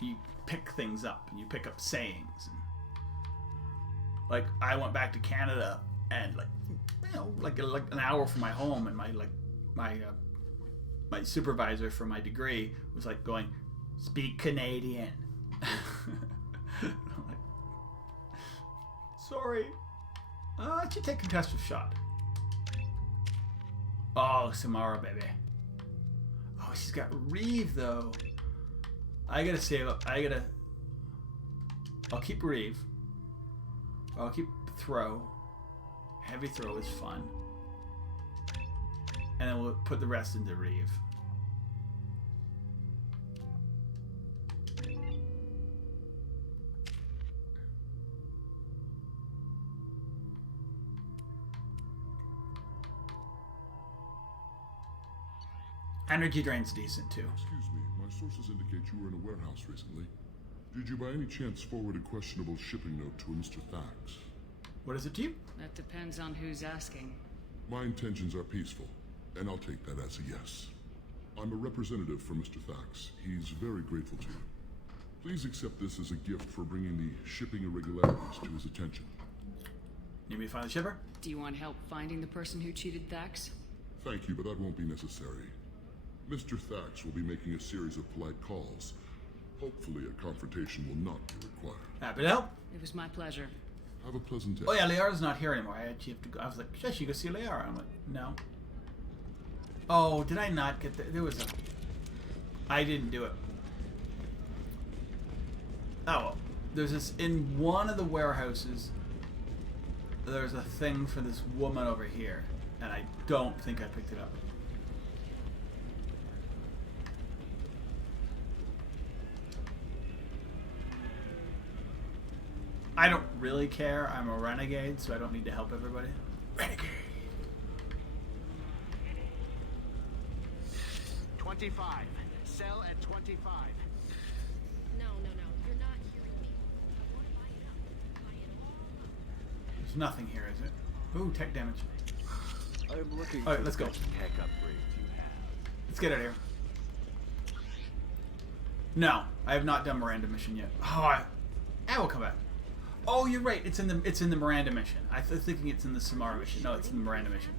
You pick things up and you pick up sayings, and like I went back to Canada and like like an hour from my home, and my supervisor for my degree was like going, speak Canadian. I'm like, sorry, I should take contested shot. Oh, Samara, baby. Oh, she's got Reeve though. I gotta save up. I'll keep Reeve. I'll keep Throw. Heavy Throw is fun. And then we'll put the rest into Reeve. Energy drain's decent too. Excuse me, my sources indicate you were in a warehouse recently. Did you by any chance forward a questionable shipping note to a Mr. Thax? What is it to you? That depends on who's asking. My intentions are peaceful, and I'll take that as a yes. I'm a representative for Mr. Thax. He's very grateful to you. Please accept this as a gift for bringing the shipping irregularities to his attention. Need me to find the shipper? Do you want help finding the person who cheated Thax? Thank you, but that won't be necessary. Mr. Thax will be making a series of polite calls. Hopefully a confrontation will not be required. Happy to help. It was my pleasure. Have a pleasant day. Oh yeah, Liara's not here anymore. I actually have to go. I was like, should you go see Liara? I'm like, no. Oh, did I not get there was a... I didn't do it. Oh, well. There's this, in one of the warehouses, there's a thing for this woman over here, and I don't think I picked it up. I don't really care. I'm a renegade, so I don't need to help everybody. Renegade. 25. Sell at 25. No. You're not hearing me. I want to buy it up. Buy it all up. There's nothing here, is it? Ooh, tech damage. I'm looking All right, let's go. tech upgrades you have. Let's get out of here. No, I have not done Miranda mission yet. Oh, I will come back. Oh, you're right. It's in the Miranda mission. I was thinking it's in the Samara mission. No, it's in the Miranda mission.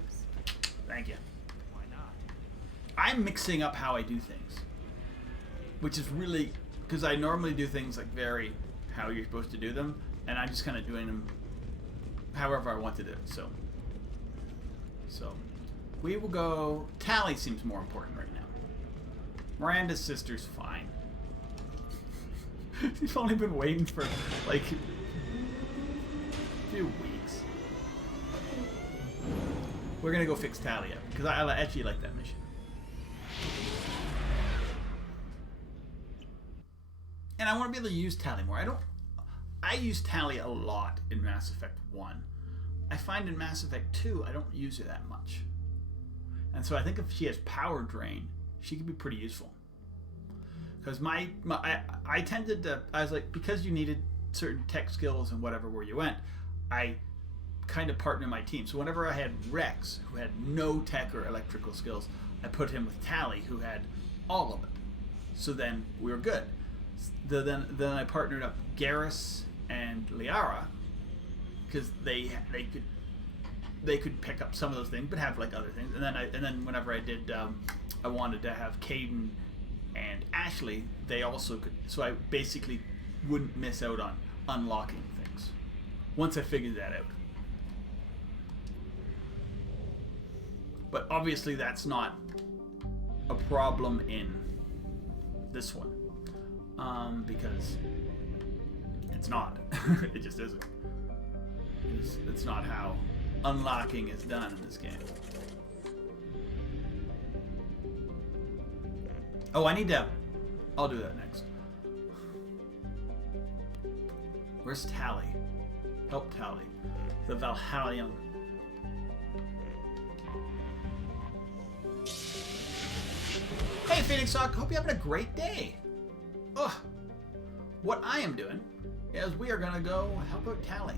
Thank you. Why not? I'm mixing up how I do things, which is really because I normally do things like very how you're supposed to do them, and I'm just kind of doing them however I want to do it. So we will go. Tally seems more important right now. Miranda's sister's fine. She's only been waiting for like a few weeks. We're gonna go fix Tally up because I actually like that mission. And I want to be able to use Tally more. I use Tally a lot in Mass Effect 1. I find in Mass Effect 2 I don't use her that much. And so I think if she has power drain, she could be pretty useful. Because I tended to, I was like, because you needed certain tech skills and whatever where you went, I kind of partnered my team. So whenever I had Rex, who had no tech or electrical skills, I put him with Tally, who had all of it. So then we were good. Then I partnered up Garrus and Liara, because they could pick up some of those things, but have like other things. And then whenever I did, I wanted to have Caden and Ashley. They also could. So I basically wouldn't miss out on unlocking things once I figured that out. But obviously that's not a problem in this one, because it's not. It just isn't. It's not how unlocking is done in this game. Oh, I need to... I'll do that next. Where's Tally? Help Tally. The Valhallion. Hey, Phoenix Sock. Hope you're having a great day. Ugh. What I am doing is we are going to go help out Tally.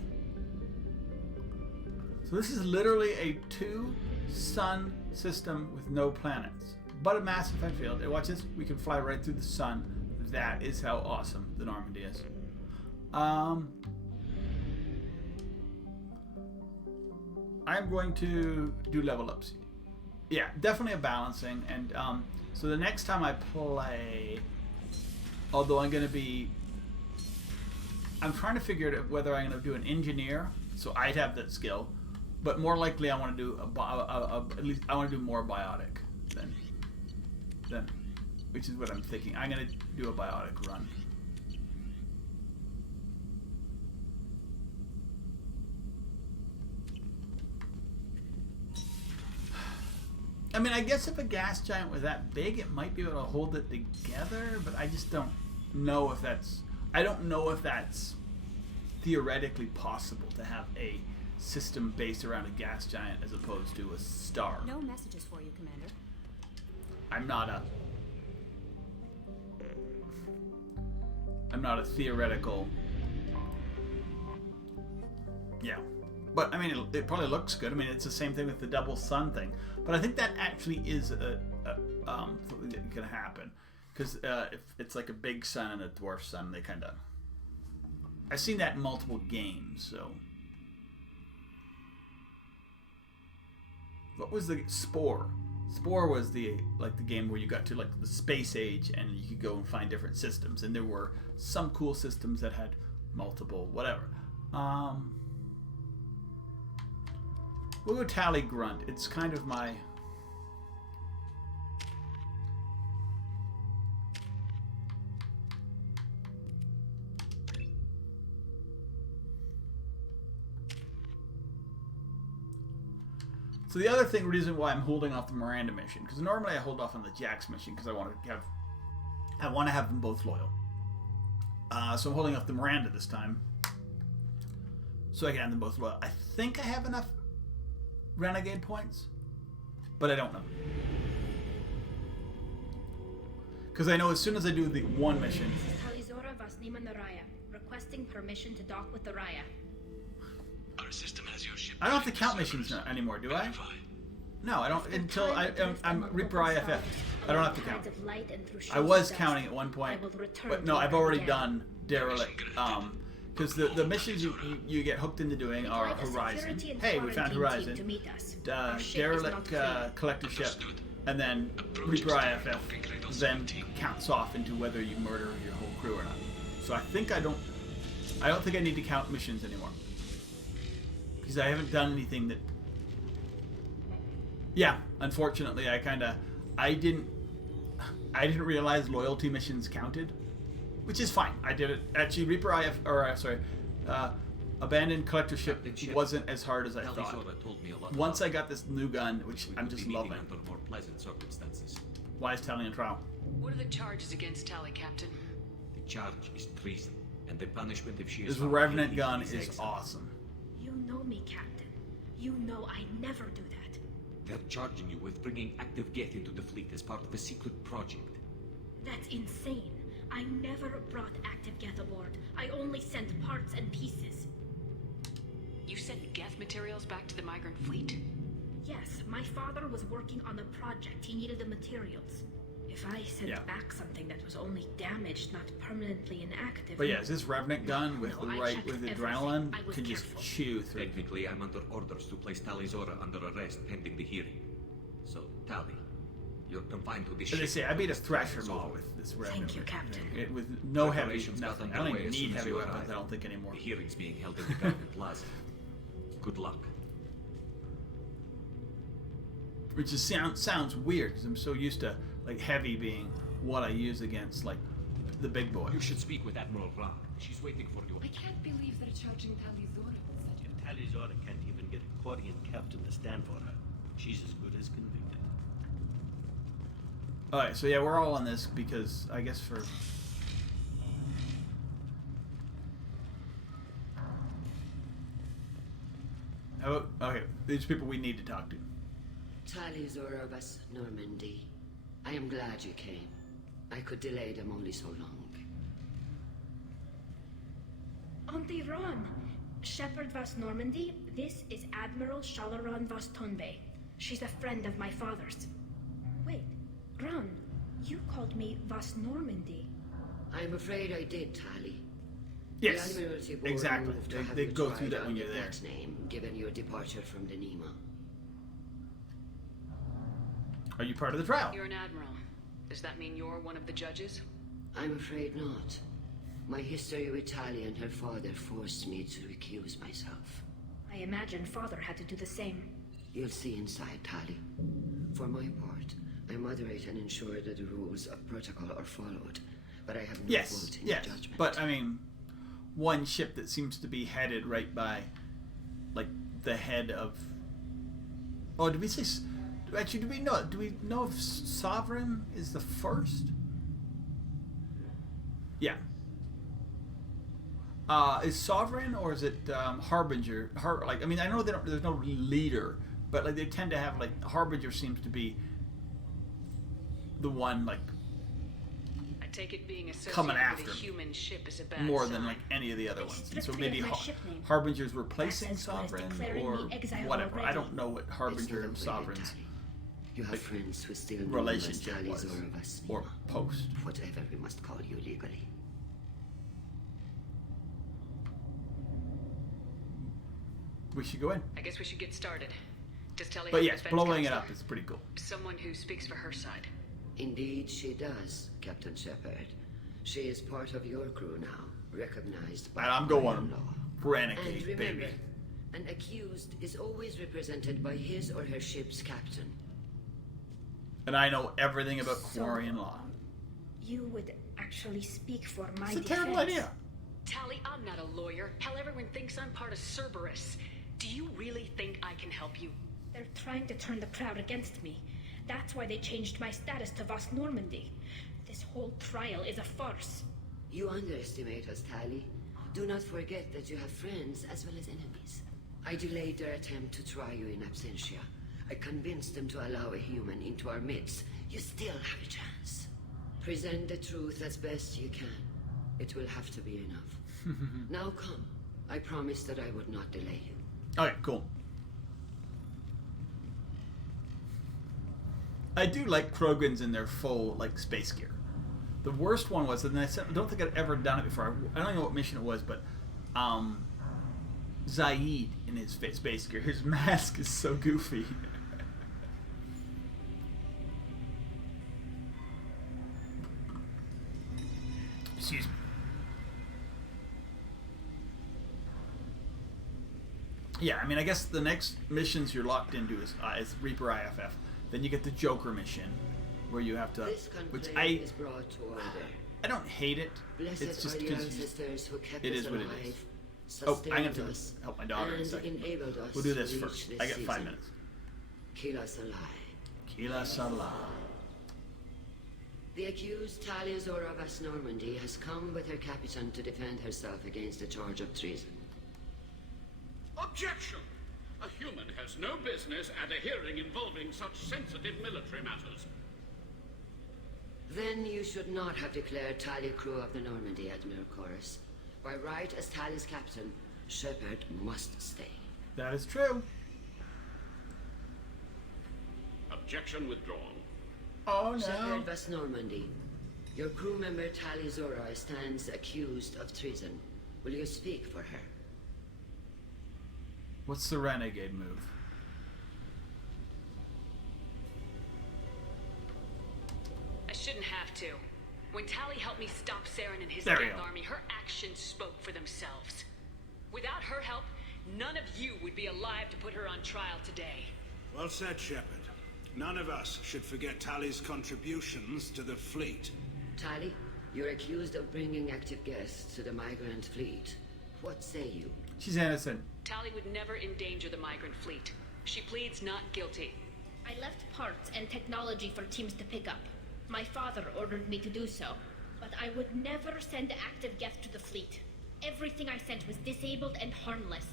So this is literally a 2-sun system with no planets. But a Mass Effect field. And watch this. We can fly right through the sun. That is how awesome the Normandy is. I'm going to do level ups. Yeah, definitely a balancing. And so the next time I play, although I'm trying to figure out whether I'm going to do an engineer, so I'd have that skill. But more likely, I want to do at least I want to do more biotic than, which is what I'm thinking. I'm going to do a biotic run. I mean, I guess if a gas giant was that big, it might be able to hold it together, but I just don't know if that's... I don't know if that's theoretically possible to have a system based around a gas giant as opposed to a star. No messages for you, Commander. I'm not a theoretical. Yeah. But, I mean, it probably looks good. I mean, it's the same thing with the double sun thing. But I think that actually is something that can happen. Because if it's like a big sun and a dwarf sun, they kind of... I've seen that in multiple games, so... What was the... Spore. Spore was the game where you got to, like, the space age and you could go and find different systems. And there were some cool systems that had multiple... whatever. We'll go Tally Grunt. It's kind of my... So the other reason why I'm holding off the Miranda mission, because normally I hold off on the Jax mission because I want to have them both loyal. So I'm holding off the Miranda this time, so I can have them both loyal. I think I have enough Renegade points, but I don't know. Because I know as soon as I do the one mission... Talizora Vasnima Naraya, requesting permission to dock with the Raya. Our system has your ship. I don't have to count missions anymore, do I? No, I don't until I'm Reaper IFF. I don't have to count. I was counting at one point, but no, I've already done Derelict. Because the missions you get hooked into doing are Horizon. Hey, we found Horizon. Derelict Collective Ship, and then Reaper IFF then counts off into whether you murder your whole crew or not. So I don't think I need to count missions anymore. Because I haven't done anything that... Yeah, unfortunately, I didn't realize loyalty missions counted, which is fine. I did it. Actually, Reaper Abandoned Collector Ship wasn't as hard as I thought. Once I got this new gun, which I'm just loving. More pleasant circumstances. Why is Tally on trial? What are the charges against Tally, Captain? The charge is treason, and the punishment if she is... This Revenant gun is awesome. You know me, Captain. You know I never do that. They're charging you with bringing active Geth into the fleet as part of a secret project. That's insane. I never brought active Geth aboard. I only sent parts and pieces. You sent Geth materials back to the migrant fleet? Yes, my father was working on a project. He needed the materials. If I sent back something that was only damaged, not permanently inactive... But yeah, this Revenant gun with adrenaline can just chew through. Technically, I'm under orders to place Talizora under arrest pending the hearing. So, Tally, you're confined to this ship. As I say, I beat a Thrasher Maw with this Revenant. Thank you, Captain. With no heavy, nothing. I don't even need heavy weapons, I don't think, anymore. The hearing's being held in the Garden Plaza. Good luck. Which just sounds weird, because I'm so used to like heavy being what I use against like the big boy. You should speak with Admiral Rock. She's waiting for you. I can't believe they're charging Talizora with such a... Talizora can't even get a Quarian captain to stand for her. She's as good as convicted. Alright, so yeah, we're all on this because I guess for... Okay, these people we need to talk to. Talizora Vas Normandy. I am glad you came. I could delay them only so long. Auntie Ron, Shepherd Vas Normandy, this is Admiral Shalaran Vas Tonbe. She's a friend of my father's. Wait, Ron, you called me Vas Normandy. I'm afraid I did, Tally. Yes, the Admiralty Board exactly. moved to have They you go tried through that when under you're there. that name, given your departure from the Nima. Are you part of the trial? You're an admiral. Does that mean you're one of the judges? I'm afraid not. My history with Tally and her father forced me to recuse myself. I imagine father had to do the same. You'll see inside, Tally. For my part, I moderate and ensure that the rules of protocol are followed, but I have no vote in yes, judgment. But I mean, one ship that seems to be headed right by, like, the head of... Oh, did we say... Actually, do we know if Sovereign is the first? Yeah. Is Sovereign or is it Harbinger? I mean, I know there's no leader, but like they tend to have like Harbinger seems to be the one like I take it being coming associated after with a me human ship is a bad more sign. than like any of the other ones. And so stripped maybe me of my ship name. Harbinger's replacing That's as good as Sovereign declaring or me exile whatever. I already. don't know what Harbinger and Sovereign's You have friends who still know relationship you was as Tali Zora or post. whatever we must call you legally. We should go in. I guess we should get started. Does Tali But have yes, defense blowing it counsel? up is pretty cool. Someone who speaks for her side. Indeed, she does, Captain Shepard. She is part of your crew now, recognized by And I'm going law. Renegade, And remember, baby. an accused is always represented by his or her ship's captain. And I know everything about Quarian law. You would actually speak for my It's a defense. terrible idea. Tali, I'm not a lawyer. Hell, everyone thinks I'm part of Cerberus. Do you really think I can help you? They're trying to turn the crowd against me. That's why they changed my status to Vos Normandy. This whole trial is a farce. You underestimate us, Tali. Do not forget that you have friends as well as enemies. I delayed their attempt to try you in absentia. I convinced them to allow a human into our midst. You still have a chance. Present the truth as best you can. It will have to be enough. Now come. I promised that I would not delay you. Okay, cool. I do like Krogans in their full like space gear. The worst one was, and I don't think I'd ever done it before. I don't know what mission it was, but Zaid in his space gear. His mask is so goofy. Excuse me. Yeah, I mean, I guess the next missions you're locked into is Reaper IFF. Then you get the Joker mission, where you have to, which I don't hate it. Blessed It's just are the because ancestors who kept it us is what it alive, is. Oh, I'm going to us, help my daughter in a and second. enabled us We'll do this to reach first. this I got 5 season. minutes. Kila Salai. Kila Salah. The accused Tali Zora Vas Normandy has come with her captain to defend herself against a charge of treason. Objection! A human has no business at a hearing involving such sensitive military matters. Then you should not have declared Tali crew of the Normandy, Admiral Chorus. By right as Tali's captain, Shepard must stay. That is true. Objection withdrawn. Oh no. Shepard Vas Normandy, your crew member Tali Zora stands accused of treason. Will you speak for her? What's the Renegade move? I shouldn't have to. When Tali helped me stop Saren and his There we Geth go. army, her actions spoke for themselves. Without her help, none of you would be alive to put her on trial today. Well said, Shepard. None of us should forget Tali's contributions to the fleet. Tali, you're accused of bringing active guests to the migrant fleet. What say you? She's innocent. Tali would never endanger the migrant fleet. She pleads not guilty. I left parts and technology for teams to pick up. My father ordered me to do so, but I would never send active Geth to the fleet. Everything I sent was disabled and harmless.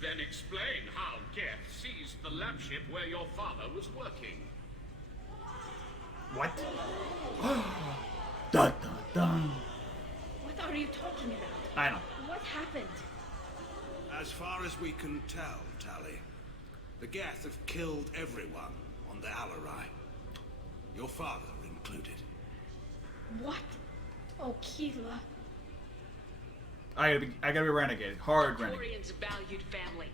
Then explain how Geth seized the lab ship where your father was working. What? Dun dun dun. What are you talking about? I know. What happened? As far as we can tell, Tali, the Geth have killed everyone on the Alarai. Your father included. What? Oh, Kila. I gotta be Renegade. Hard Renegade. Quarian's valued family.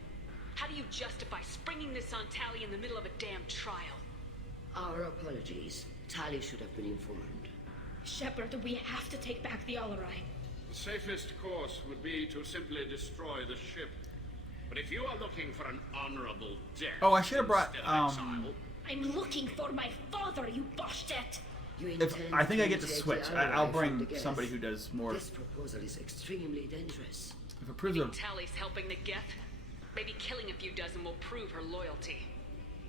How do you justify springing this on Tali in the middle of a damn trial? Our apologies. Tali should have been informed. Shepard, we have to take back the Alarai. The safest course would be to simply destroy the ship. But if you are looking for an honorable death, Oh, I should have brought instead of exile, I'm looking for my father, you Boshtet! If I think I get to switch, I'll bring somebody who does more. This proposal is extremely dangerous. If it proves a Tali's helping the Geth. Maybe killing a few dozen will prove her loyalty.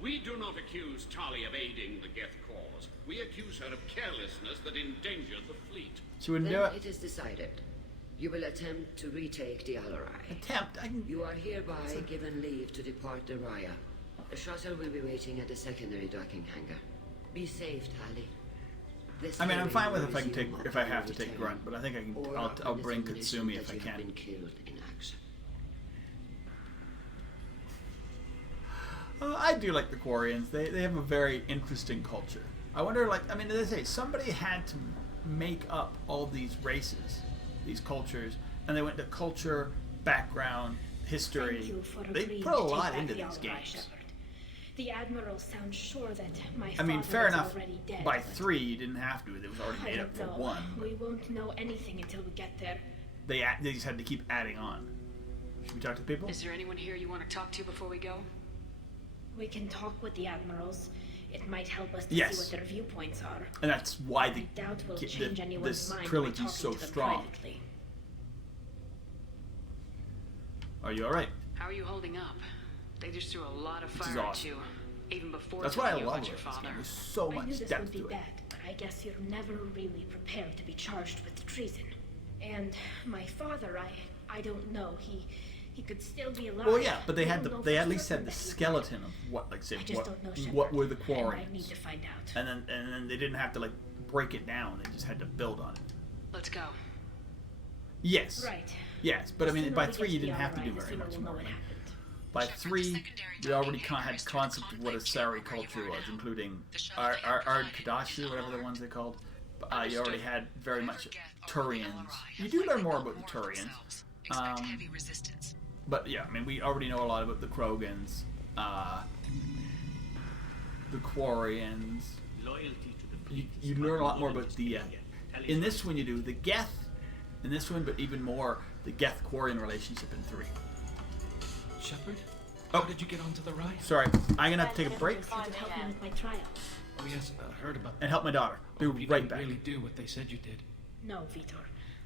we do not accuse Tali of aiding the Geth cause. We accuse her of carelessness that endangered the fleet. She wouldn't Then do it. It is decided. You will attempt to retake the Alarai. Attempt? You are hereby given leave to depart the Raya. A shuttle will be waiting at the secondary docking hangar. Be safe, Tali. This I mean, I'm fine with area if I can is take earmarked if I have for to take Terran, Grunt, but I think I can. or I'll bring representation Katsumi that if I you have can. been killed in action. I do like the Quarians. They have a very interesting culture. I wonder, like, I mean, they say somebody had to make up all these races, these cultures, and they went to culture, background, history. Thank you for They agreeing put a to lot take into back these the Alrai, games. Shepard. The Admiral sounds sure that my I mean, father fair is enough. already dead, By but 3, you didn't have to. It was already I made don't up for know. 1. We won't know anything until we get there. They just had to keep adding on. Should we talk to people? Is there anyone here you want to talk to before we go? We can talk with the Admirals. It might help us to Yes. see what their viewpoints are. And that's why the, I doubt we'll the- change anyone's this mind by trilogy's talking so to them strong. privately. Are you alright? How are you holding up? They just threw a lot of Which is fire at awesome. you, even before That's why I telling you love about it. your father. There's so I much knew this depth would be to it. bad, but I guess you're never really prepared to be charged with treason. And my father, I don't know. He could still be alive. Well, yeah, but they We had don't know they for at least certain had the that he's skeleton of what, like, say, I just don't know, what Shepard, were the and Quarians. I need to find out. And then they didn't have to, like, break it down. They just had to build on it. Let's go. Yes. Right. Yes, but I The mean, sooner by we 3 get you to didn't the have to do Alrai, the very sooner much we'll know more. what Right? happened. By 3, we already had concept of what a Sari culture was, including our Kadashi, whatever the ones they called. You already had very much Turians. You do learn more about the Turians. But yeah, I mean, we already know a lot about the Krogans, the Quarians. Loyalty to the You learn a lot more about the. In this one, you do the Geth. In this one, but even more the Geth-Quarian relationship in 3. Shepard? Oh. How did you get onto the ride? Sorry, I'm gonna have to take a break You could help me with my trial. Oh yes, I heard about that. and help my daughter. Be You right didn't back. really do what they said you did. No, Vitor.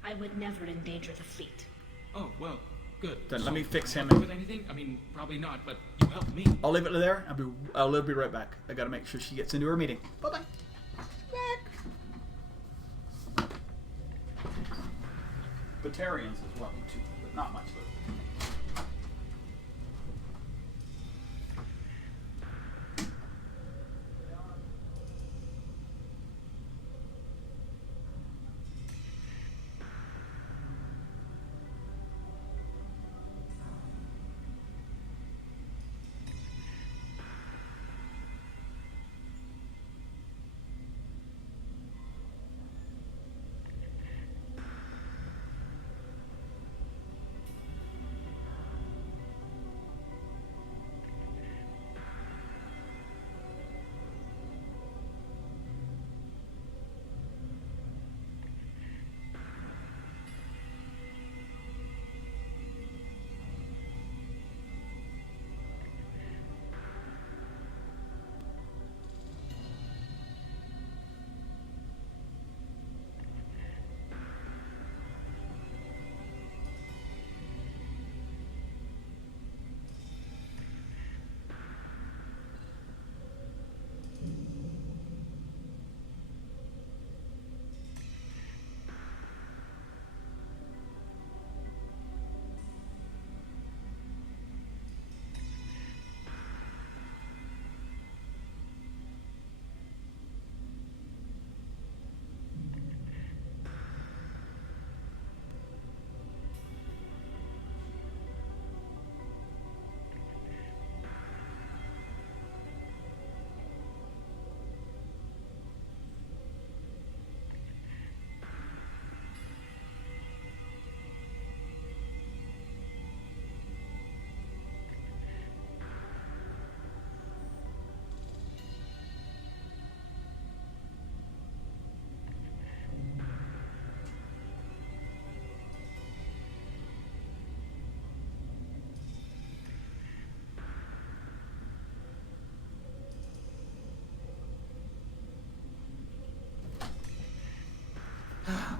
I would never endanger the fleet. Oh, well, good. Then let me fix can I him help you and- with anything? I mean, probably not, but you helped me. I'll leave it there. I'll be right back. I gotta make sure she gets into her meeting. Bye bye. Batarians as well too, but not much.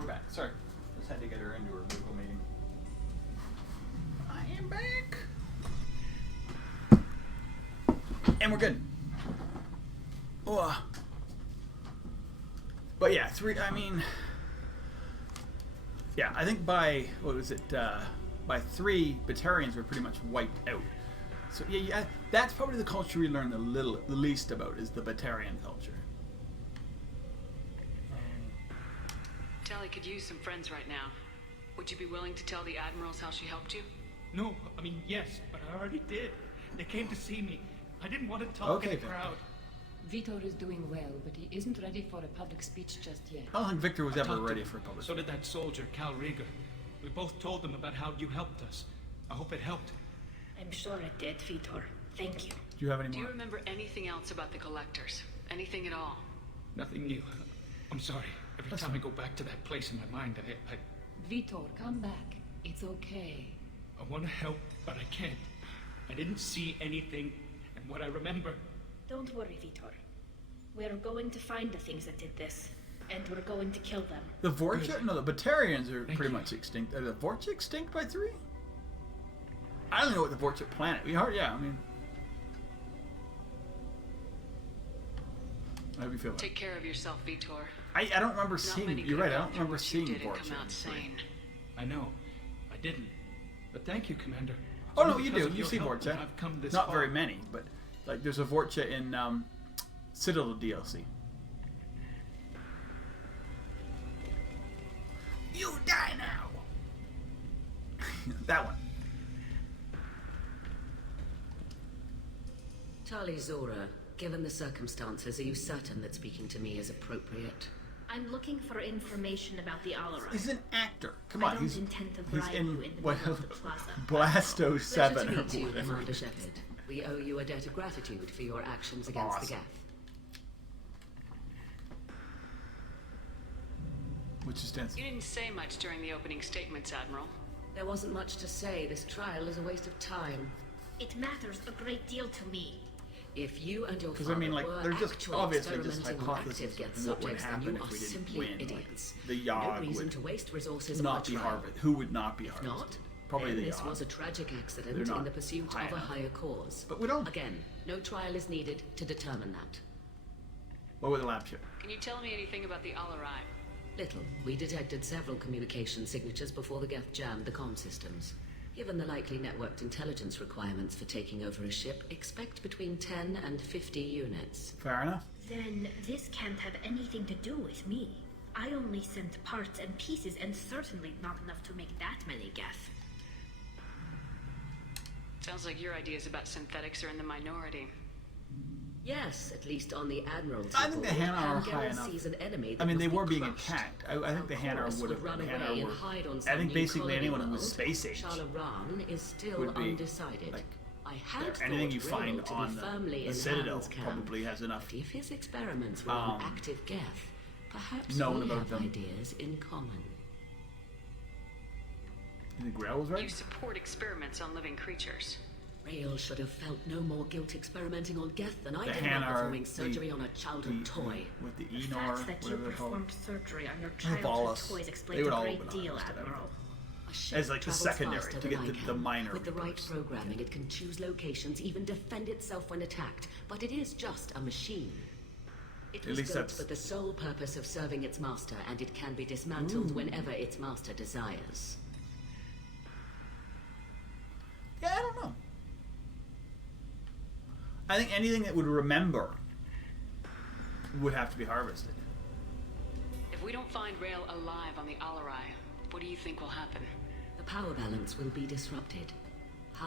We're back. Sorry. Just had to get her into her Google meeting. I am back. And we're good. Oh. But yeah, 3, I mean... Yeah, I think by, what was it, by 3, Batarians were pretty much wiped out. So yeah, that's probably the culture we learned the least about, is the Batarian culture. Tali could use some friends right now. Would you be willing to tell the admirals how she helped you? No, I mean, yes, but I already did. They came to see me. I didn't want to talk in a crowd. Vitor is doing well, but he isn't ready for a public speech just yet. I don't think Victor was ever ready for a public speech. So did that soldier, Cal Rieger. We both told them about how you helped us. I hope it helped. I'm sure it did, Vitor. Thank you. Do you have any more? Do you remember anything else about the collectors? Anything at all? Nothing new. I'm sorry. Every time I go back to that place in my mind, I... Vitor, come back. It's okay. I want to help, but I can't. I didn't see anything, and what I remember... Don't worry, Vitor. We're going to find the things that did this, and we're going to kill them. The Vorcha? No, the Batarians are pretty much extinct. Are the Vorcha extinct by 3? I don't know what the Vorcha planet. I mean... How do you feel? Take care of yourself, Vitor. I don't remember seeing... You're right, I don't remember seeing Vorcha. I know. I didn't. But thank you, Commander. Oh, no, you do. You see Vorcha. I've come this Not far. very many, but... Like, there's a Vorcha in Citadel DLC. You die now! That one. Tali Zora, given the circumstances, are you certain that speaking to me is appropriate? I'm looking for information about the Alarai. He's an actor. Come on, he's intend to bribe you in the middle of the plaza. Blasto 7 Pleasure to or meet you, whatever. Commander Shepard. We owe you a debt of gratitude for your actions against the Geth. Which is dense. You didn't say much during the opening statements, Admiral. There wasn't much to say. This trial is a waste of time. It matters a great deal to me. If you and your Because father I mean, like, were they're just actually obviously just experimenting on hypotheses active Geth of what would subjects, then happen you if are we didn't simply win. Like, idiots. the No Yogg reason would to waste resources not on a be trial. harvested. Who would not be If harvested? not, Probably then the this Yogg. was a tragic accident They're in not the pursuit high of a enough. higher cause. But we don't. Again, no trial is needed to determine that. What with the lab ship? Can you tell me anything about the Alarai? Little. We detected several communication signatures before the Geth jammed the comm systems. Given the likely networked intelligence requirements for taking over a ship, expect between 10 and 50 units. Fair enough. Then this can't have anything to do with me. I only sent parts and pieces, and certainly not enough to make that many Geth. Sounds like your ideas about synthetics are in the minority. Yes, at least on the Admiral's I think the report, Hanar are high Angara enough. sees an enemy I that mean, they must were be being crushed. attacked. I think the Hanar Chorus would have. run The away Hanar and were. hide on I some think new basically colony anyone who was world. space age Shalaran is still would be, undecided. like, I had anything you thought find Rail to on be firmly the in Citadel Han's camp. probably has enough. But if his experiments were on active Geth, perhaps known we about have them. ideas in common. You think Grail was right? You support experiments on living creatures. Rail should have felt no more guilt experimenting on Geth than I The did about Hanar, performing surgery on a childhood toy. With the The Enor, fact that you whatever they're called. performed surgery on your Valis. childhood toys They explains would a all great have been deal, harvested, I would Admiral. A ship As like the travels secondary faster to than get I the can. minor. With the right reapers. programming, it can choose locations, even defend itself when attacked. But it is just a machine. It At was least built that's- for the sole purpose of serving its master, and it can be dismantled Ooh. whenever its master desires. Yeah, I don't know. I think anything that would remember would have to be harvested. If we don't find Rail alive on the Alarai, what do you think will happen? The power balance will be disrupted.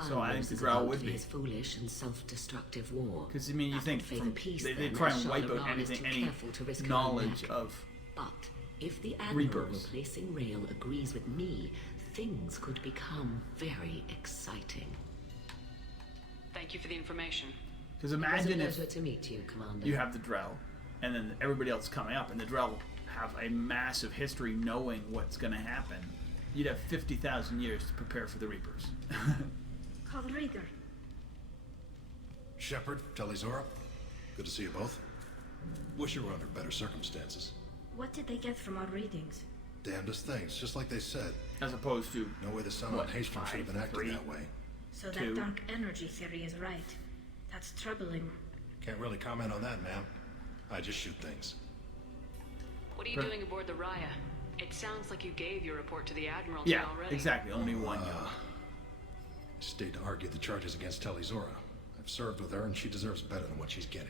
So I think the is Drow about would be. his foolish and self-destructive war. Because I mean, you That think would favor from, peace, they then, try as and wipe out Shalaran is anything, too any careful to risk her knowledge neck. of. But if the Admiral Reapers. replacing Rail agrees with me, things could become very exciting. Thank you for the information. Because It was a imagine if pleasure to meet you, Commander. you have the Drell, and then everybody else coming up, and the Drell have a massive history knowing what's going to happen. You'd have 50,000 years to prepare for the Reapers. Call Rieger. Shepard, Telizora, good to see you both. Wish you were under better circumstances. What did they get from our readings? Damnedest things, just like they said. As opposed to no way the sun what, on Hastings should have been acting 5, that way. So Two. that dark energy theory is right. That's troubling. Can't really comment on that, ma'am. I just shoot things. What are you doing aboard the Raya? It sounds like you gave your report to the Admiral Yeah, already. exactly. Only one young. Stayed to argue the charges against Telizora. I've served with her, and she deserves better than what she's getting.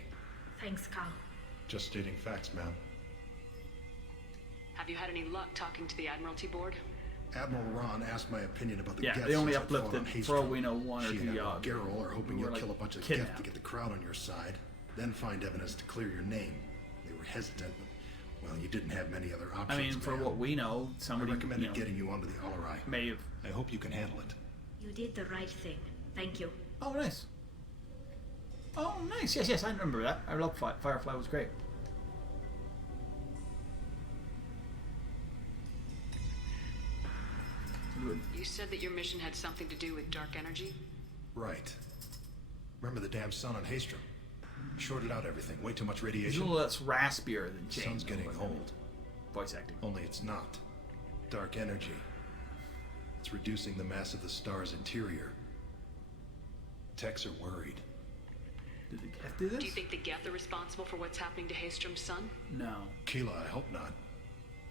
Thanks, Cal. Just stating facts, ma'am. Have Have you had any luck talking to the Admiralty Board? Admiral Ron asked my opinion about the Yeah, Geth they only since I fought uplifted, on for Haystrom. all we know, one or She two and yards. Garrel are hoping We you'll were, kill a like, bunch of kidnapped. Geth to get the crowd on your side, then find evidence to clear your name. They were hesitant, but, well, you didn't have many other options. I mean, for man. what we know, somebody I recommended you know, getting you onto the Alarai. may have. I hope you can handle it. You did the right thing. Thank you. Oh, nice. Oh, nice. Yes, yes, I remember that. I love Firefly. Was great. Good. You said that your mission had something to do with dark energy? Right. Remember the damn sun on Haystrom? Shorted out everything. Way too much He's a radiation. little less raspier than The James. sun's getting but old. Voice acting. Only it's not. Dark energy. It's reducing the mass of the star's interior. Techs are worried. Did the Geth do this? Do you think the Geth are responsible for what's happening to Haystrom's sun? No. Keela, I hope not.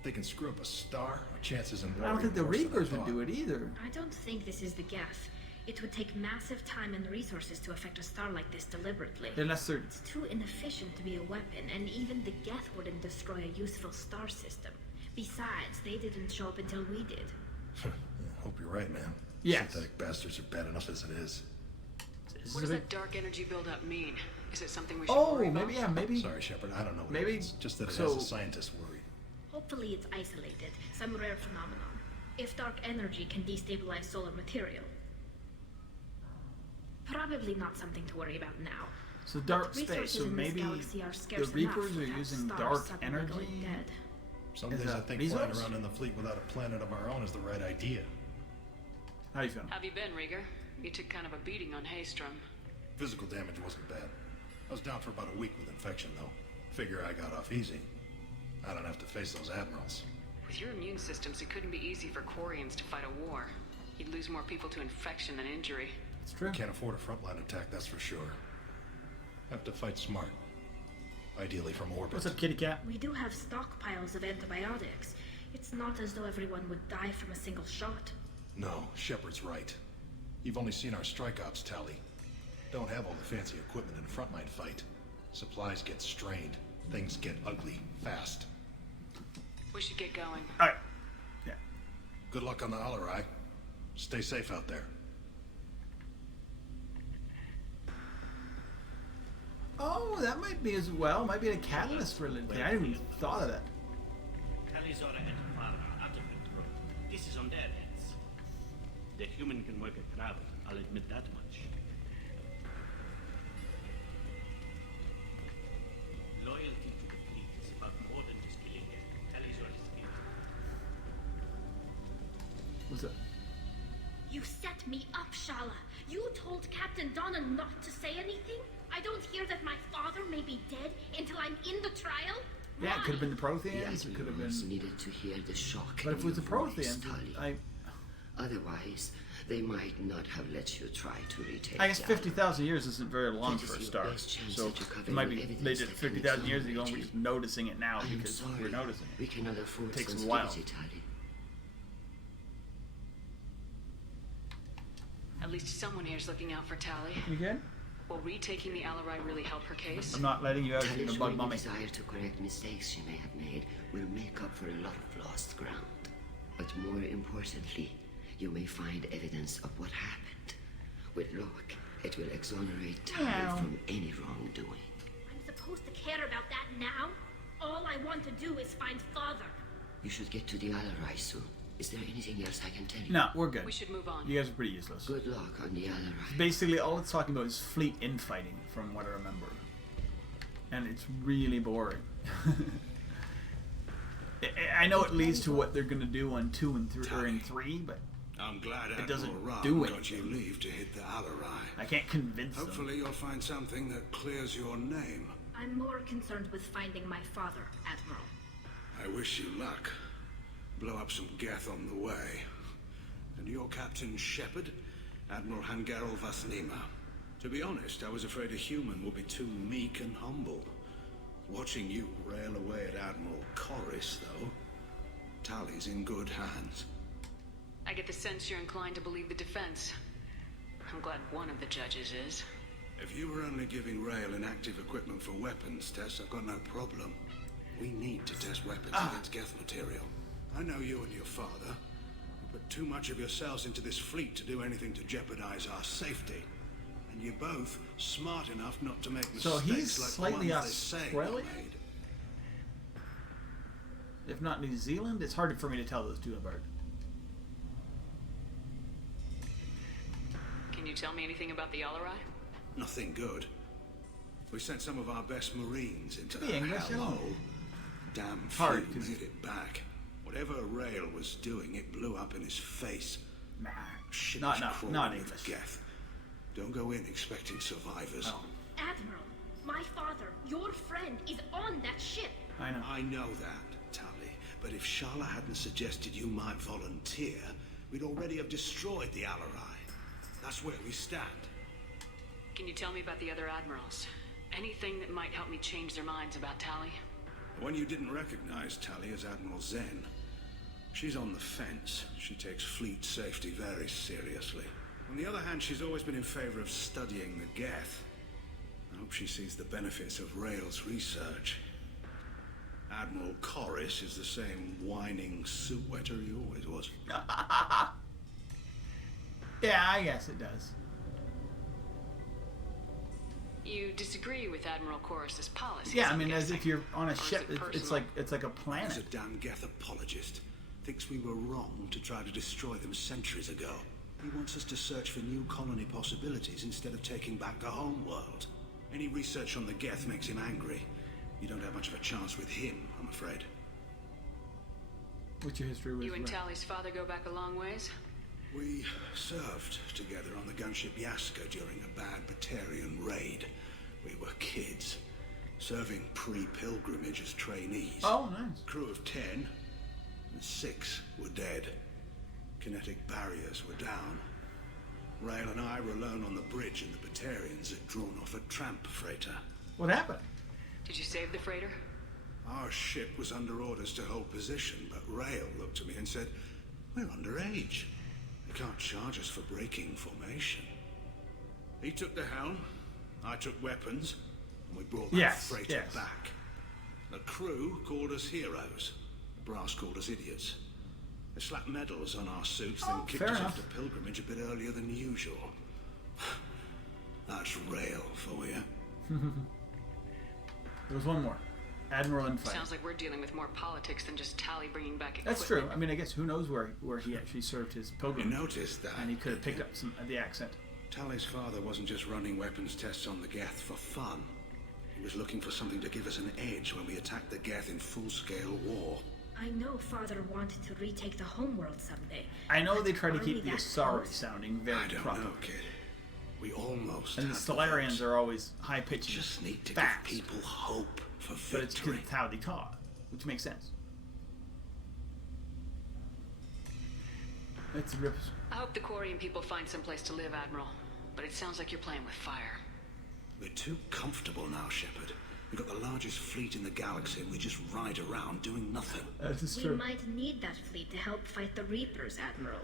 They can screw up a star. Our chances in war I don't are think the even worse than I Reapers would thought. do it either. I don't think this is the Geth. It would take massive time and resources to affect a star like this deliberately. Unless they're... It's too inefficient to be a weapon, and even the Geth wouldn't destroy a useful star system. Besides, they didn't show up until we did. Yeah, hope you're right, man. Yes. Synthetic bastards are bad enough as it is. What does that dark energy buildup mean? Is it something we should Oh, worry about? maybe, yeah, maybe. Sorry, Shepard, I don't know what Maybe- it means. Just that it so- has a scientist worried. Hopefully it's isolated, some rare phenomenon. If dark energy can destabilize solar material. Probably not something to worry about now. So dark But space. resources So in this maybe galaxy are the scarce Reapers enough are without using stars dark suddenly going energy. dead. Some Is days I that think resource? flying around in the fleet without a planet of our own is the right idea. How you feeling? Have you been, Rieger? You took kind of a beating on Haystrom. Physical damage wasn't bad. I was down for about a week with infection, though. Figure I got off easy. I don't have to face those admirals. With your immune systems, it couldn't be easy for Quarians to fight a war. You'd lose more people to infection than injury. It's true. Can't afford a frontline attack, that's for sure. Have to fight smart. Ideally from orbit. What's up, kitty cat? We do have stockpiles of antibiotics. It's not as though everyone would die from a single shot. No, Shepard's right. You've only seen our strike ops tally. Don't have all the fancy equipment in a frontline fight. Supplies get strained. Things get ugly fast. We should get going. All right. Yeah. Good luck on the Alarai. Stay safe out there. Oh, that might be as well. Might be a catalyst for a little thing. I didn't even thought of that. Talizora and Clara are out of control. This is on their heads. The human can work a crowd, I'll admit that much. Loyalty to the fleet is about more than just killing them. Talizora's guilty. What's that? You set me up, Shala. You told Captain Donna not to say anything? I don't hear that my father may be dead until I'm in the trial? Yeah, it could have been the The Protheans. It could have been. Admirals needed to hear the shock. But if it in was the your voice, Protheans, Tali. Otherwise, they might not have let you try to retake. I guess the 50,000 years isn't very long That is for a your star. best chance So at recovering it might be evidence they did that can 50,000 years ago, and exonerate we're you. just noticing it now I am because sorry. we're noticing We it. cannot afford It takes a while. sensitivity, Tali. At least someone here's looking out for Tali. You good? Will retaking the Alarai really help her case? I'm not letting you out of Tali's the bug showing mummy. desire to correct mistakes she may have made will make up for a lot of lost ground. But more importantly, you may find evidence of what happened. With luck, it will exonerate Tali Meow. from any wrongdoing. I'm supposed to care about that now? All I want to do is find father. You should get to the Alarai soon. Is there anything else I can tell you? No, we're good. We should move on. You guys are pretty useless. Good luck on the Alarai. Basically, all it's talking about is fleet infighting, from what I remember, and it's really boring. I know it leads to what they're gonna do on 2 and 3, or in 3, but I'm glad it Admiral doesn't Ram do got anything. you leave to hit the Alarai. I can't convince them. Hopefully you'll find something that clears your name. I'm more concerned with finding my father, Admiral. I wish you luck. Blow up some Geth on the way. And your Captain Shepard, Admiral Hangarel Vasnima. To be honest, I was afraid a human would be too meek and humble. Watching you rail away at Admiral Corris, though, Tali's in good hands. I get the sense you're inclined to believe the defense. I'm glad one of the judges is. If you were only giving Rail inactive equipment for weapons tests, I've got no problem. We need to test weapons against Geth material. I know you and your father. You put too much of yourselves into this fleet to do anything to jeopardize our safety. And you're both smart enough not to make mistakes So he's like slightly the ones they say were Australian? made. If not New Zealand, it's hard for me to tell those two apart. Can you tell me anything about the Alarai? Nothing good. We sent some of our best Marines into Be the English, hellhole. yeah. Damn Hard, few made it back. Whatever Rail was doing, it blew up in his face. Nah, Shit not was crawling not with English. Geth. Don't go in expecting survivors. Oh. Admiral, my father, your friend, is on that ship. I know. I know that, Tally. But if Sharla hadn't suggested you might volunteer, we'd already have destroyed the Alarai. That's where we stand. Can you tell me about the other admirals? Anything that might help me change their minds about Tally? The one you didn't recognize, Tally, is Admiral Zen. She's on the fence. She takes fleet safety very seriously. On the other hand, she's always been in favor of studying the Geth. I hope she sees the benefits of Rail's research. Admiral Corris is the same whining suit wetter he always was. Yeah, I guess it does. You disagree with Admiral Corris's policies? Yeah, I I'm mean, as guessing. if you're on a Or is ship, it it's personal? like a planet. He's a damn Geth apologist. Thinks we were wrong to try to destroy them centuries ago. He wants us to search for new colony possibilities instead of taking back the home world. Any research on the Geth makes him angry. You don't have much of a chance with him, I'm afraid. What's your history with You and Ren? Tally's father go back a long ways? We served together on the gunship Yaska during a bad Batarian raid. We were kids, serving pre-pilgrimage as trainees. Oh, nice. Crew of 10, and 6 were dead. Kinetic barriers were down. Rail and I were alone on the bridge, and the Batarians had drawn off a tramp freighter. What happened? Did you save the freighter? Our ship was under orders to hold position, but Rail looked at me and said, "We're underage. They can't charge us for breaking formation." He took the helm, I took weapons, and we brought that freighter back. The crew called us heroes. The brass called us idiots. They slapped medals on our suits, then kicked fair us enough. off to pilgrimage a bit earlier than usual. That's Rail for you. There was one more. Admiral and fight. Sounds like we're dealing with more politics than just Tally bringing back equipment. That's true. I mean, I guess who knows where he actually served his pilgrimage. You noticed that, And he could have picked up some of the accent. Tally's father wasn't just running weapons tests on the Geth for fun. He was looking for something to give us an edge when we attacked the Geth in full-scale war. I know father wanted to retake the homeworld someday. I know they try to Are keep we the that Asari close? sounding very I don't proper. know, kid. We almost And the had Stellarians are always high-pitched and just need to fast. give people hope for But it's victory. because how they taught, which makes sense. It's a rip. I hope the Quarian people find some place to live, Admiral. But it sounds like you're playing with fire. We're too comfortable now, Shepard. We've got the largest fleet in the galaxy and we just ride around doing nothing. We might need that fleet to help fight the Reapers, Admiral.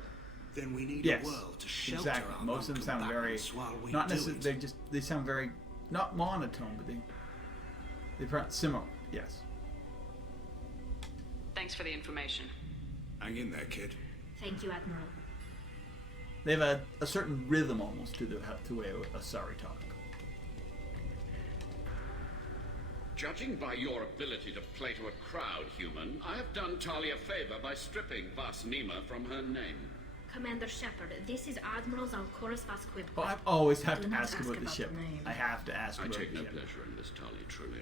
Then we need Yes, a world to shelter exactly. our Most of them sound very non-combatants while we not do necessarily. it. They sound very not monotone, but they're similar. Yes. Thanks for the information. Hang in there, kid. Thank you, Admiral. They have a certain rhythm almost to the way Asari talk. Judging by your ability to play to a crowd, human, I have done Talia a favor by stripping Vas Nima from her name. Commander Shepard, this is Admiral Zalkoris Vasquib. Oh, I always have Do to not ask about the ship. name. I have to ask I about take the no ship. pleasure in this, Tali, truly.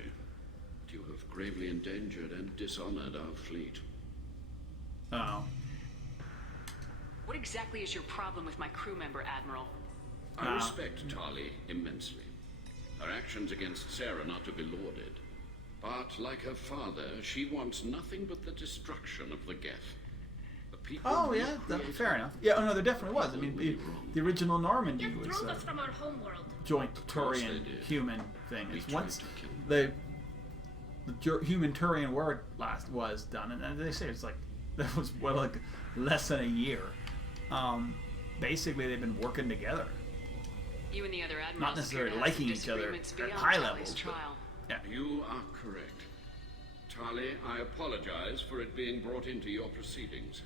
But you have gravely endangered and dishonored our fleet. Oh. What exactly is your problem with my crew member, Admiral? I respect Tali immensely. Her actions against Sarah not to be lauded. But, like her father, she wants nothing but the destruction of the Geth. The people Oh we yeah, created- fair enough. Yeah, oh no, there definitely was. I mean, the original Normandy Geth was drove us from our homeworld. joint Turian human thing. It's once the human Turian war was done, and they say it's like that was like less than a year. Basically, they've been working together. You and the other admirals Not necessarily appear to have liking some each other disagreements at beyond high Tally's levels, but- trial. Yeah. You are correct. Tali, I apologize for it being brought into your proceedings.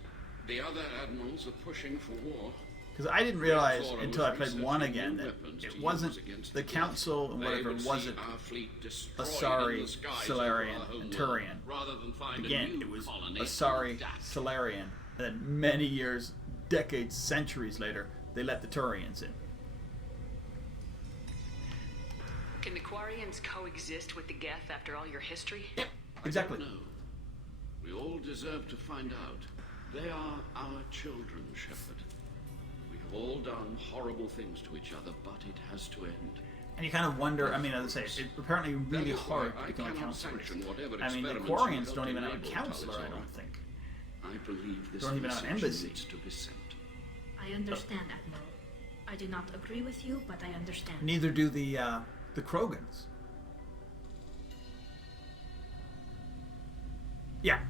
The other admirals are pushing for war. Because I didn't realize until I played 1 again that it wasn't the Council and whatever, it wasn't Asari, Solarian, and Turian. Again, it was Asari, Solarian, and then many years, decades, centuries later, they let the Turians in. Can the Quarians coexist with the Geth after all your history? Yep, exactly. No. We all deserve to find out. They are our children, Shepard. We have all done horrible things to each other, but it has to end. And you kind of wonder, I mean, as I say, it's apparently really hard to become a counselor. I mean, the Quarians don't even have a counselor, I don't think. I believe this don't even have an embassy. needs to be sent. I understand, Admiral. I do not agree with you, but I understand. Neither do the Krogans. Yeah.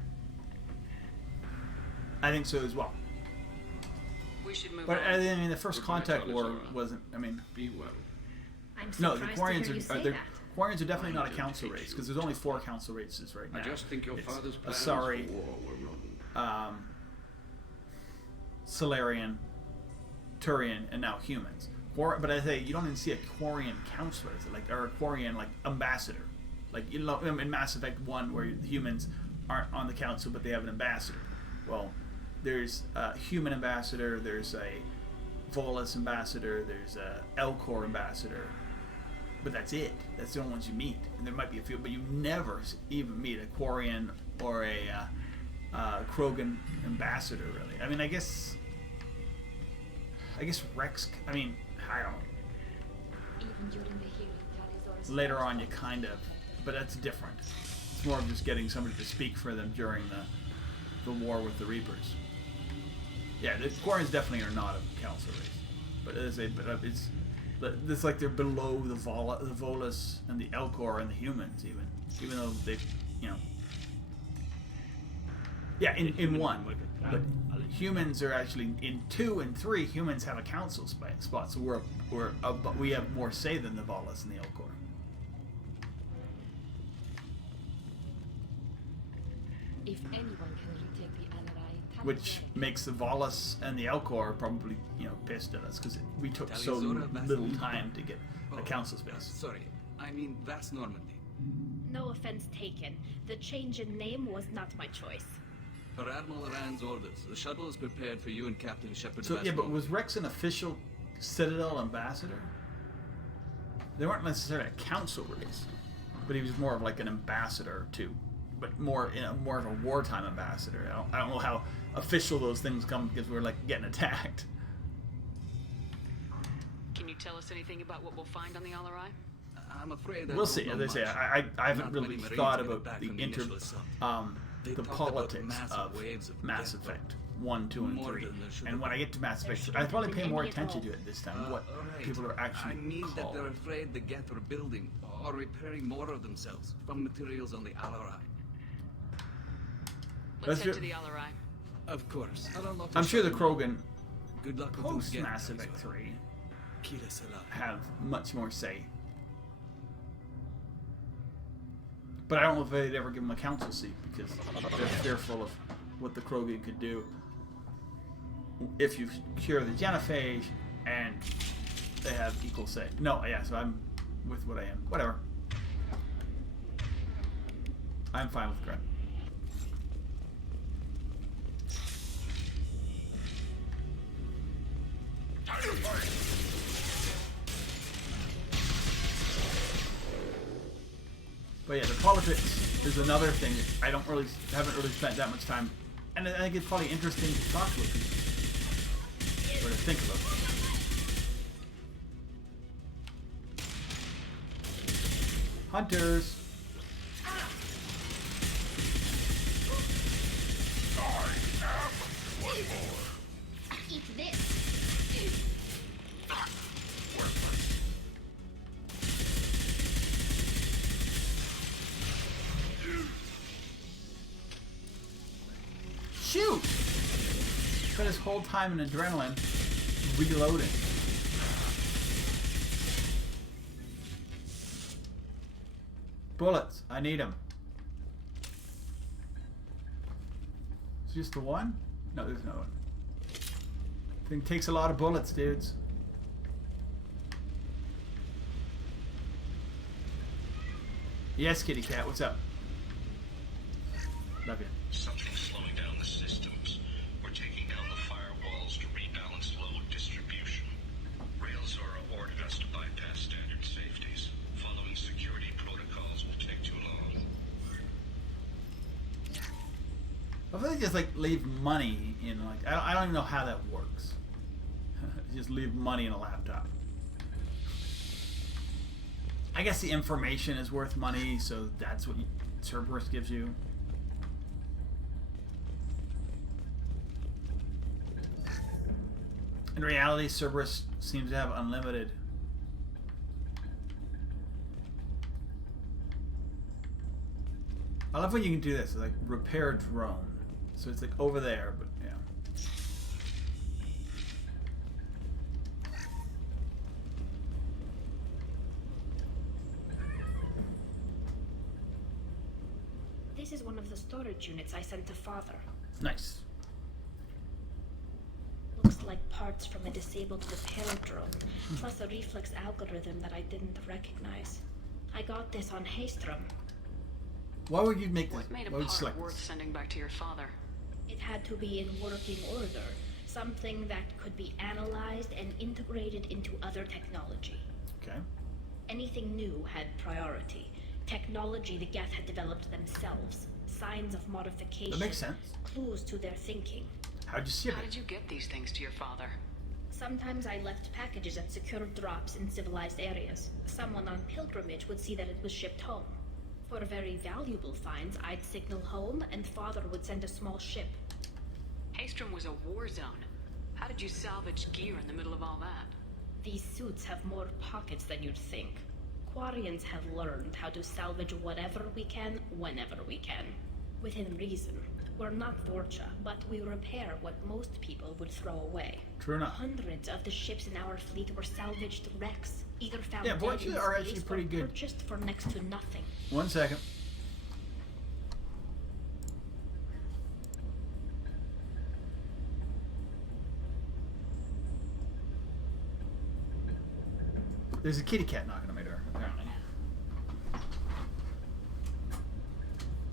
I think so as well. We should move but on. I mean, the first Contact War wasn't. I mean, be well. I'm no, the surprised Quarians to hear you say are that. Quarians are definitely not a council race because there's only 4 council races right now. I just think your father's plans Asari, for war were wrong. Solarian, Turian, and now humans. But I say you don't even see a Quarian counselor, or a Quarian ambassador, like you know in Mass Effect 1 where the humans aren't on the council but they have an ambassador. Well, there's a human ambassador, there's a Volus ambassador, there's a Elcor ambassador, but that's it. That's the only ones you meet. And there might be a few, but you never even meet a Quarian or a Krogan ambassador, really. I mean, I guess Rex. I mean, I don't know. Even during the hearing, Tali's Later on, you kind of, but that's different. It's more of just getting somebody to speak for them during the war with the Reapers. Yeah, the Quarians definitely are not a council race, but it's like they're below the Volus and the Elcor and the humans, even though they, you know. Yeah, in 1, but humans are actually in 2 and 3. Humans have a council spot, so we have more say than the Volus and the Elcor. If anyone can retake the Alarai, Which makes the Volus and the Elcor probably, pissed at us because we took so little time to get a council space. Sorry, I mean that's Normandy. No offense taken. The change in name was not my choice. Per Admiral Rand's orders, the shuttle is prepared for you and Captain Shepard. So yeah, but was Rex an official Citadel ambassador? They weren't necessarily a council race, but he was more of like an ambassador too, but more of a wartime ambassador. I don't know how official those things come because we're like getting attacked. Can you tell us anything about what we'll find on the Alarai? I'm afraid we'll see. As I say, I haven't really thought about the politics of Mass Effect 1, 2, and 3. And when I get to Mass Effect, I'll probably pay more attention to it this time. What people are actually I mean called. that they're afraid the Geth are building or repairing more of themselves from materials on the Alarai. Let's head to the Alarai. Of course. I'm sure the Krogan, Good luck with post those Mass Geth, Effect 3, Kira Salah. have much more say. But I don't know if they'd ever give them a council seat because they're fearful of what the Krogan could do if you cure the genophage and they have equal say. No, yeah, so I'm with what I am. Whatever. I'm fine with Gren. But yeah, the politics is another thing I haven't really spent that much time, and I think it's probably interesting to talk about or to think about. Hunters. Eat this. Shoot! Spent his whole time in adrenaline reloading. Bullets. I need them. Just the one? No, there's no one. Thing takes a lot of bullets, dudes. Yes, kitty cat, what's up? Love you. Something's slowing down the systems. We're taking down the firewalls to rebalance load distribution. Railzora ordered us to bypass standard safeties. Following security protocols will take too long. I feel like just like leave money in like I don't even know how that works. Just leave money in a laptop. I guess the information is worth money, so that's what Cerberus gives you. In reality, Cerberus seems to have unlimited. I love when you can do this, like repair drone. So it's like over there, but yeah. This is one of the storage units I sent to Father. Nice. Looks like parts from a disabled repair drone, plus a reflex algorithm that I didn't recognize. I got this on Haystrom. Why would you make this? What made a Why would you part select worth this? sending back to your father? It had to be in working order, something that could be analyzed and integrated into other technology. Okay. Anything new had priority. Technology the Geth had developed themselves. Signs of modification. That makes sense. Clues to their thinking. How'd you ship How it? did you get these things to your father? Sometimes I left packages at secure drops in civilized areas. Someone on pilgrimage would see that it was shipped home. For very valuable finds, I'd signal home, and Father would send a small ship. Haystrom was a war zone. How did you salvage gear in the middle of all that? These suits have more pockets than you'd think. Quarians have learned how to salvage whatever we can, whenever we can. Within reason. We're not Vorcha, but we repair what most people would throw away. True enough. Hundreds of the ships in our fleet were salvaged wrecks, either found Yeah, dead Vorcha in are space actually or pretty good. purchased for next to nothing. 1 second. There's a kitty cat knocking on my door, apparently.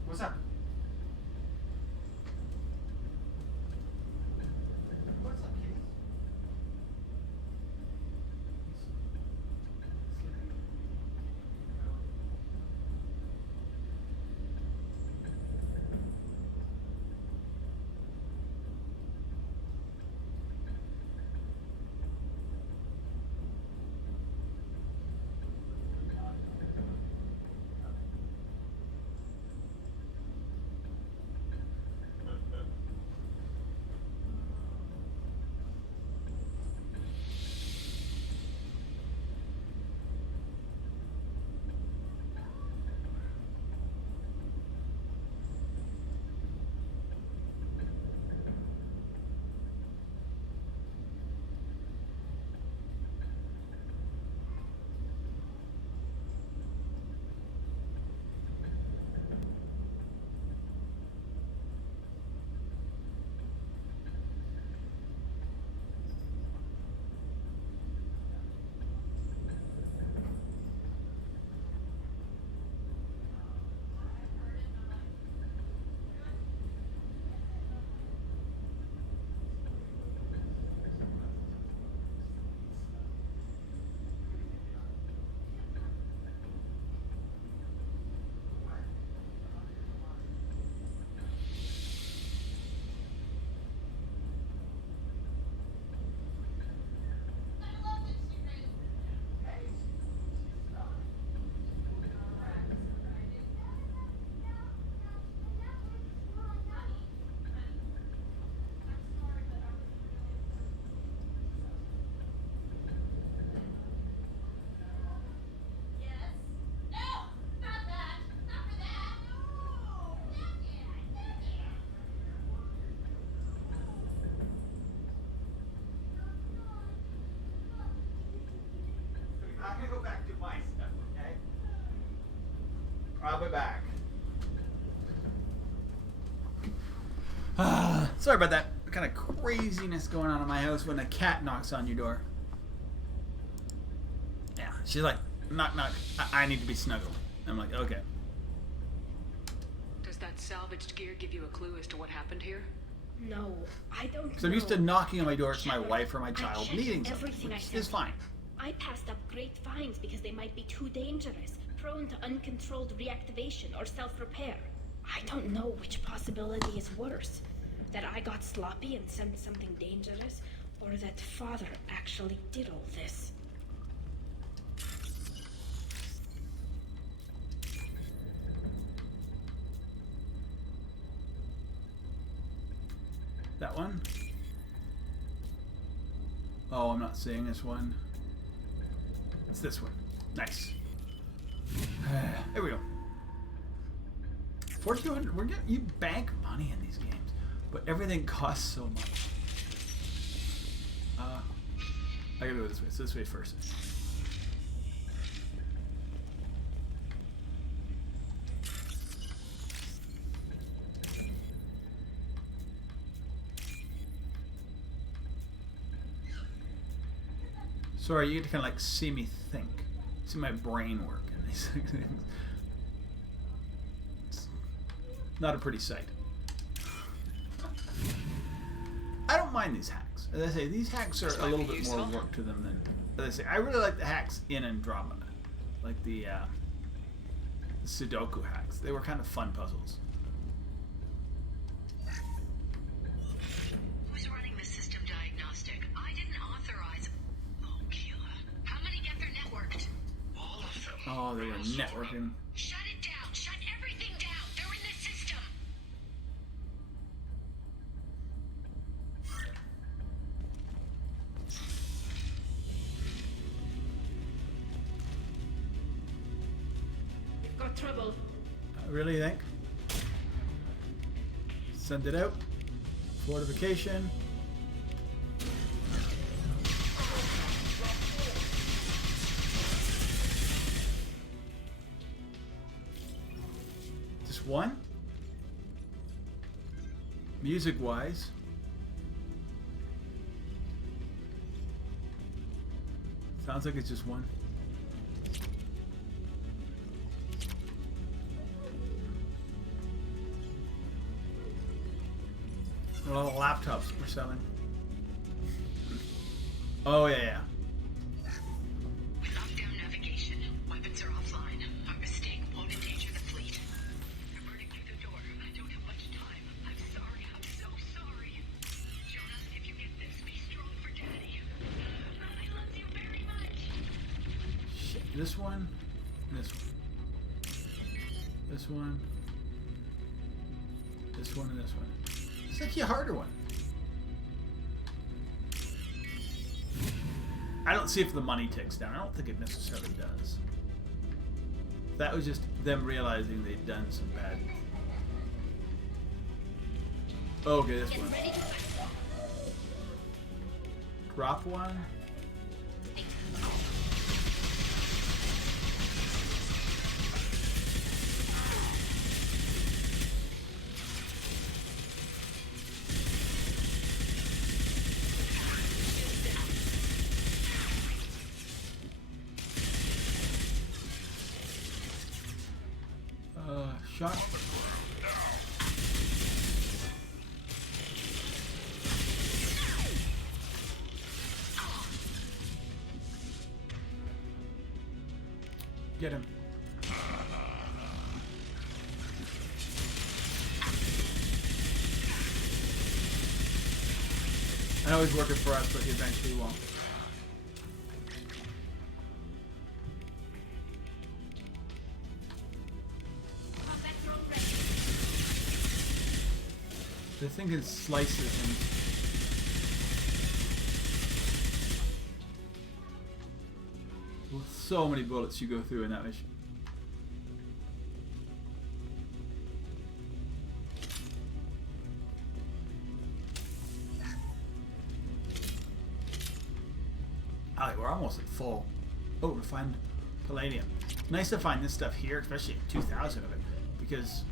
What's up? What's up, kitty? I'm gonna go back to my stuff, okay? I'll be back. Sorry about that kind of craziness going on in my house when a cat knocks on your door. Yeah, she's like, knock, knock. I need to be snuggled. I'm like, okay. Does that salvaged gear give you a clue as to what happened here? No, I don't So I'm used to know. knocking on my door. It's my wife or my child checked needing something, everything I which said. is fine. I passed up great finds because they might be too dangerous, prone to uncontrolled reactivation or self-repair. I don't know which possibility is worse. That I got sloppy and sent something dangerous, or that Father actually did all this. That one? Oh, I'm not seeing this one. It's this one. Nice. There we go. 4,200. We're getting, you bank money in these games, but everything costs so much. I gotta go this way. So this way first. Sorry, you get to kind of like see me think, see my brain work in these things. It's not a pretty sight. I don't mind these hacks. As I say, these hacks are a little bit more work to them than, as I say, I really like the hacks in Andromeda, like the Sudoku hacks. They were kind of fun puzzles. Who's running the system diagnostic? I didn't authorize. Oh, killer. How many get their networked? All of them. Oh, they were networking. Shut it down. Shut everything down. They're in the system. We've got trouble. Really think? Send it out. Fortification. Just one? Music-wise. Sounds like it's just one. A lot of laptops we're selling. Oh yeah. We locked down navigation. Weapons are offline. Our mistake won't endanger the fleet. They're burning through the door. I don't have much time. I'm sorry. I'm so sorry. Jonas, if you get this, be strong for Daddy. I love you very much. Shit. This one. This one. This one. This one and this one. It's actually a harder one. I don't see if the money ticks down. I don't think it necessarily does. That was just them realizing they'd done some bad. Okay, this one. Drop one. Shot. Get him. I know he's working for us, but he eventually won't. The thing is slices and so many bullets you go through in that mission. Alright, we're almost at full. Oh, refined palladium. Nice to find this stuff here, especially at 2,000 of it, because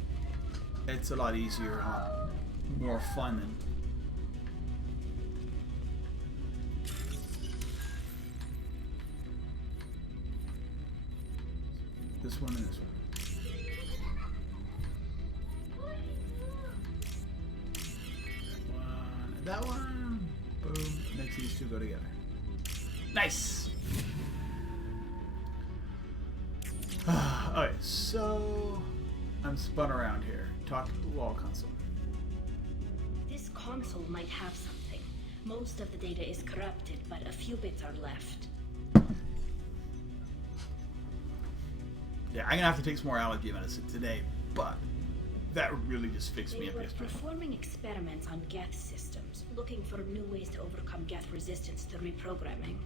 it's a lot easier, huh? more fun than. This one and this one. That one. Boom. Makes these two go together. Nice. Okay, so I'm spun around here. Talk to the wall console. This console might have something. Most of the data is corrupted, but a few bits are left. Yeah, I'm gonna have to take some more allergy medicine today, but that really just fixed me up They were yesterday. performing experiments on Geth systems, looking for new ways to overcome Geth resistance to reprogramming.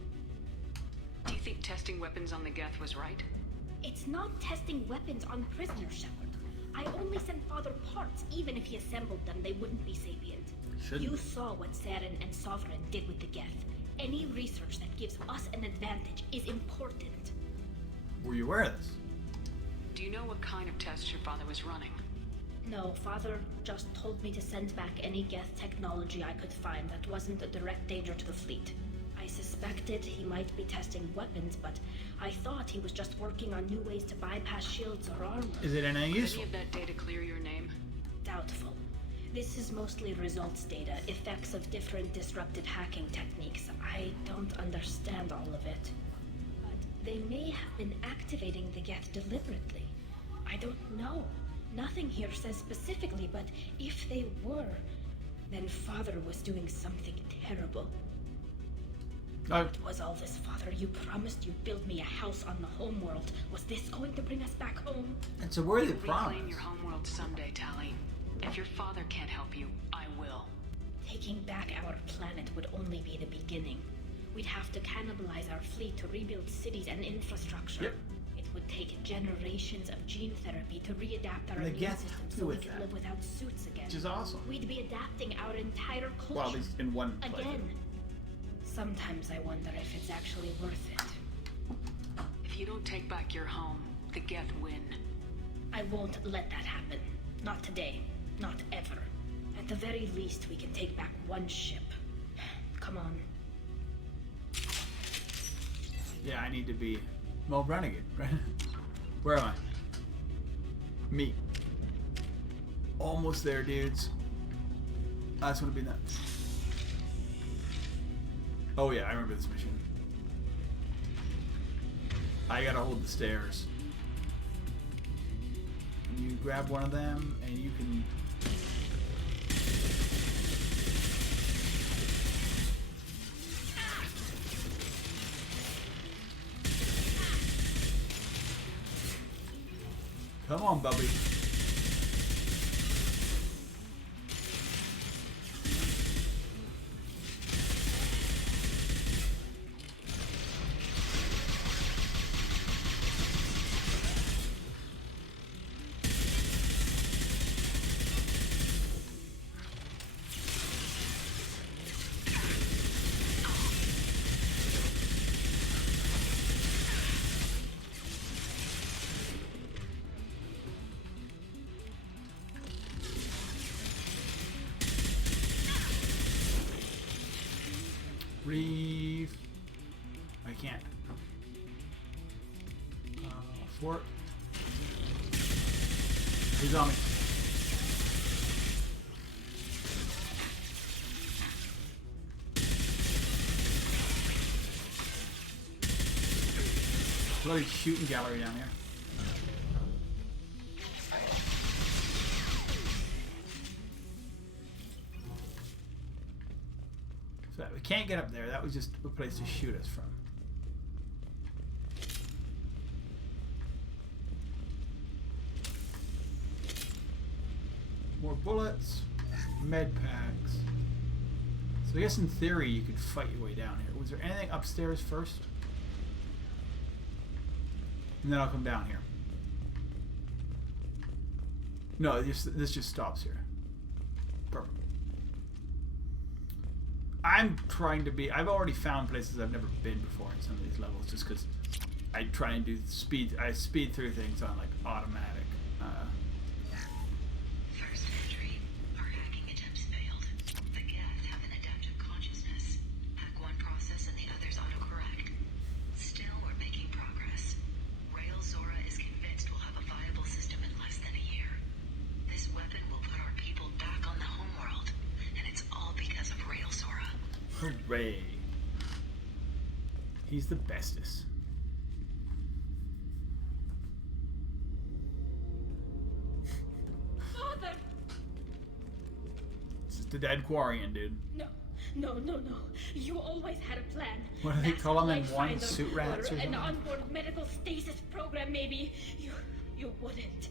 Do you think testing weapons on the Geth was right? It's not testing weapons on prisoners, Shepard. I only sent Father parts. Even if he assembled them, they wouldn't be sapient. Shouldn't You be. saw what Saren and Sovereign did with the Geth. Any research that gives us an advantage is important. Were you aware of this? Do you know what kind of tests your father was running? No, Father just told me to send back any Geth technology I could find that wasn't a direct danger to the fleet. I suspected he might be testing weapons, but I thought he was just working on new ways to bypass shields or armor. Is it any Did useful? any of that data clear your name? Doubtful. This is mostly results data, effects of different disruptive hacking techniques. I don't understand all of it. But they may have been activating the Geth deliberately. I don't know. Nothing here says specifically, but if they were, then Father was doing something terrible. What was all this, Father? You promised you'd build me a house on the homeworld. Was this going to bring us back home? It's a worthy You'll promise. reclaim your homeworld someday, Tali. If your father can't help you, I will. Taking back our planet would only be the beginning. We'd have to cannibalize our fleet to rebuild cities and infrastructure. Yep. It would take generations of gene therapy to readapt our And they immune get system to so we with could that. live without suits again. Which is awesome. We'd be adapting our entire culture. Well, at least in one playthrough. Again. Sometimes I wonder if it's actually worth it. If you don't take back your home, the Geth win. I won't let that happen. Not today. Not ever. At the very least, we can take back one ship. Come on. Yeah, I need to be. Well, Renegade, right? Where am I? Me. Almost there, dudes. I just want to be that. Oh yeah, I remember this mission. I gotta hold the stairs. You grab one of them, and you can. Come on, Bubby. Reeve. I can't. Fort. He's on me. Bloody shooting gallery down here. So we can't get up there. That was just a place to shoot us from. More bullets, med packs. So I guess in theory you could fight your way down here. Was there anything upstairs first? And then I'll come down here. No, this just stops here. Perfect. I'm trying to be. I've already found places I've never been before in some of these levels, just because I try and do speed. I speed through things on like automatic. First entry. Our hacking attempts Hooray. He's the bestest. Father! It's just a dead Quarian, dude. No. You always had a plan. What do they call them in Master one? Life Finder, Suit rats or an something? onboard medical stasis program, maybe. You wouldn't.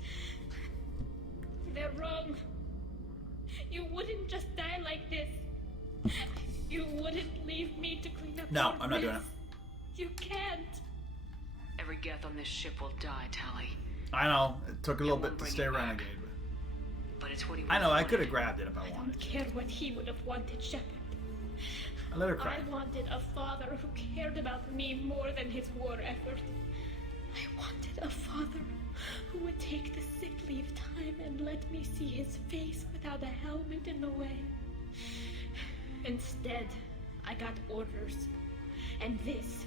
They're wrong. You wouldn't just die like this. You wouldn't leave me to clean up. No, our I'm not doing it. mess. You can't. Every Geth on this ship will die, Tally. I know. It took a little bit to stay Renegade. But it's what he I know, I wanted. could have grabbed it if I I wanted. don't care what he would have wanted, Shepard. I let her cry. I wanted a father who cared about me more than his war effort. I wanted a father who would take the sick leave time and let me see his face without a helmet in the way. Instead, I got orders. And this.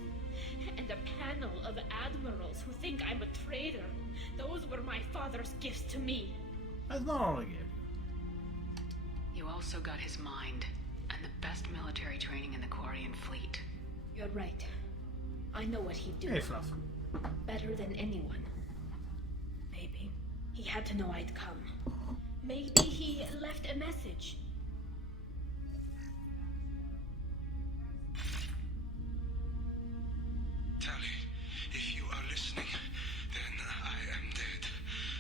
And a panel of admirals who think I'm a traitor. Those were my father's gifts to me. That's not all I gave you. You also got his mind, and the best military training in the Quarian fleet. You're right. I know what he'd do. Hey, Fluff. Better than anyone. Maybe. He had to know I'd come. Maybe he left a message. Tally, if you are listening, then I am dead.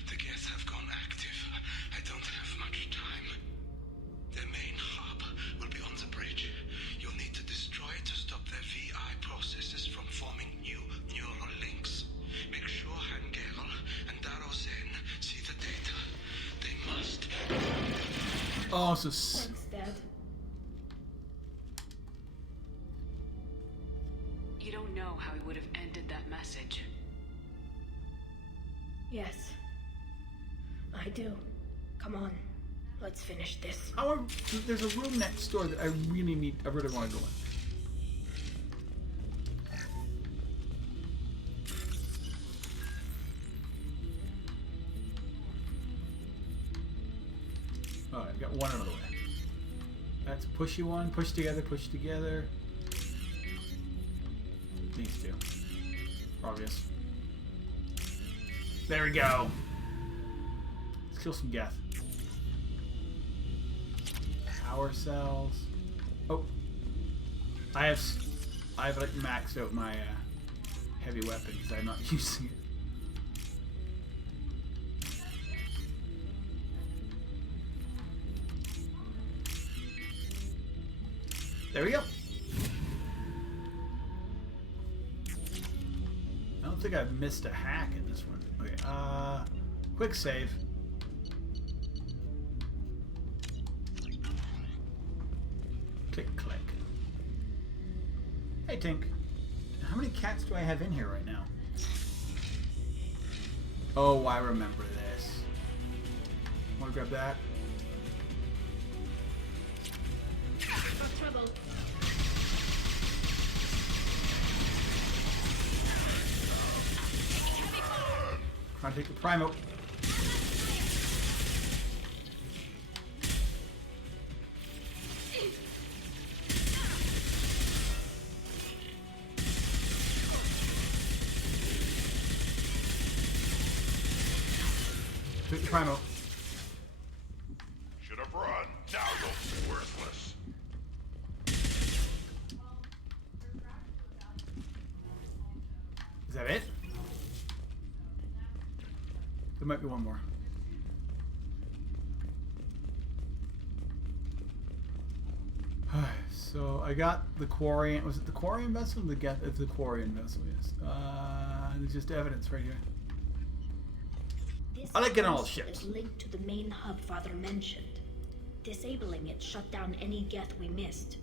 The Geth have gone active. I don't have much time. The main hub will be on the bridge. You'll need to destroy it to stop their VI processes from forming new neural links. Make sure Hangerel and Darozen see the data. They must. Oh, so... Thanks, Dad. You don't know how he would have ended that message. Yes. I do. Come on. Let's finish this. However, there's a room next door that I really want to go in. Alright, got one out of the way. That's pushy one. Push together, push together. These two. Obvious. There we go. Let's kill some Geth. Power cells. Oh. I have like maxed out my heavy weapon because I'm not using it. There we go. I don't think I've missed a hack in this one. Okay, quick save. Click, click. Hey, Tink. How many cats do I have in here right now? Oh, I remember this. Want to grab that? Got trouble. Trying to take the Primo. Took the Primo. Should have run. Now you'll be worthless. Is that it? There might be one more. So I got the Quarian. Was it the Quarian vessel? It's the Quarian vessel, yes. There's just evidence right here. This I like getting all the host ships. is linked to the main hub Father mentioned. Disabling it shut down any Geth we missed.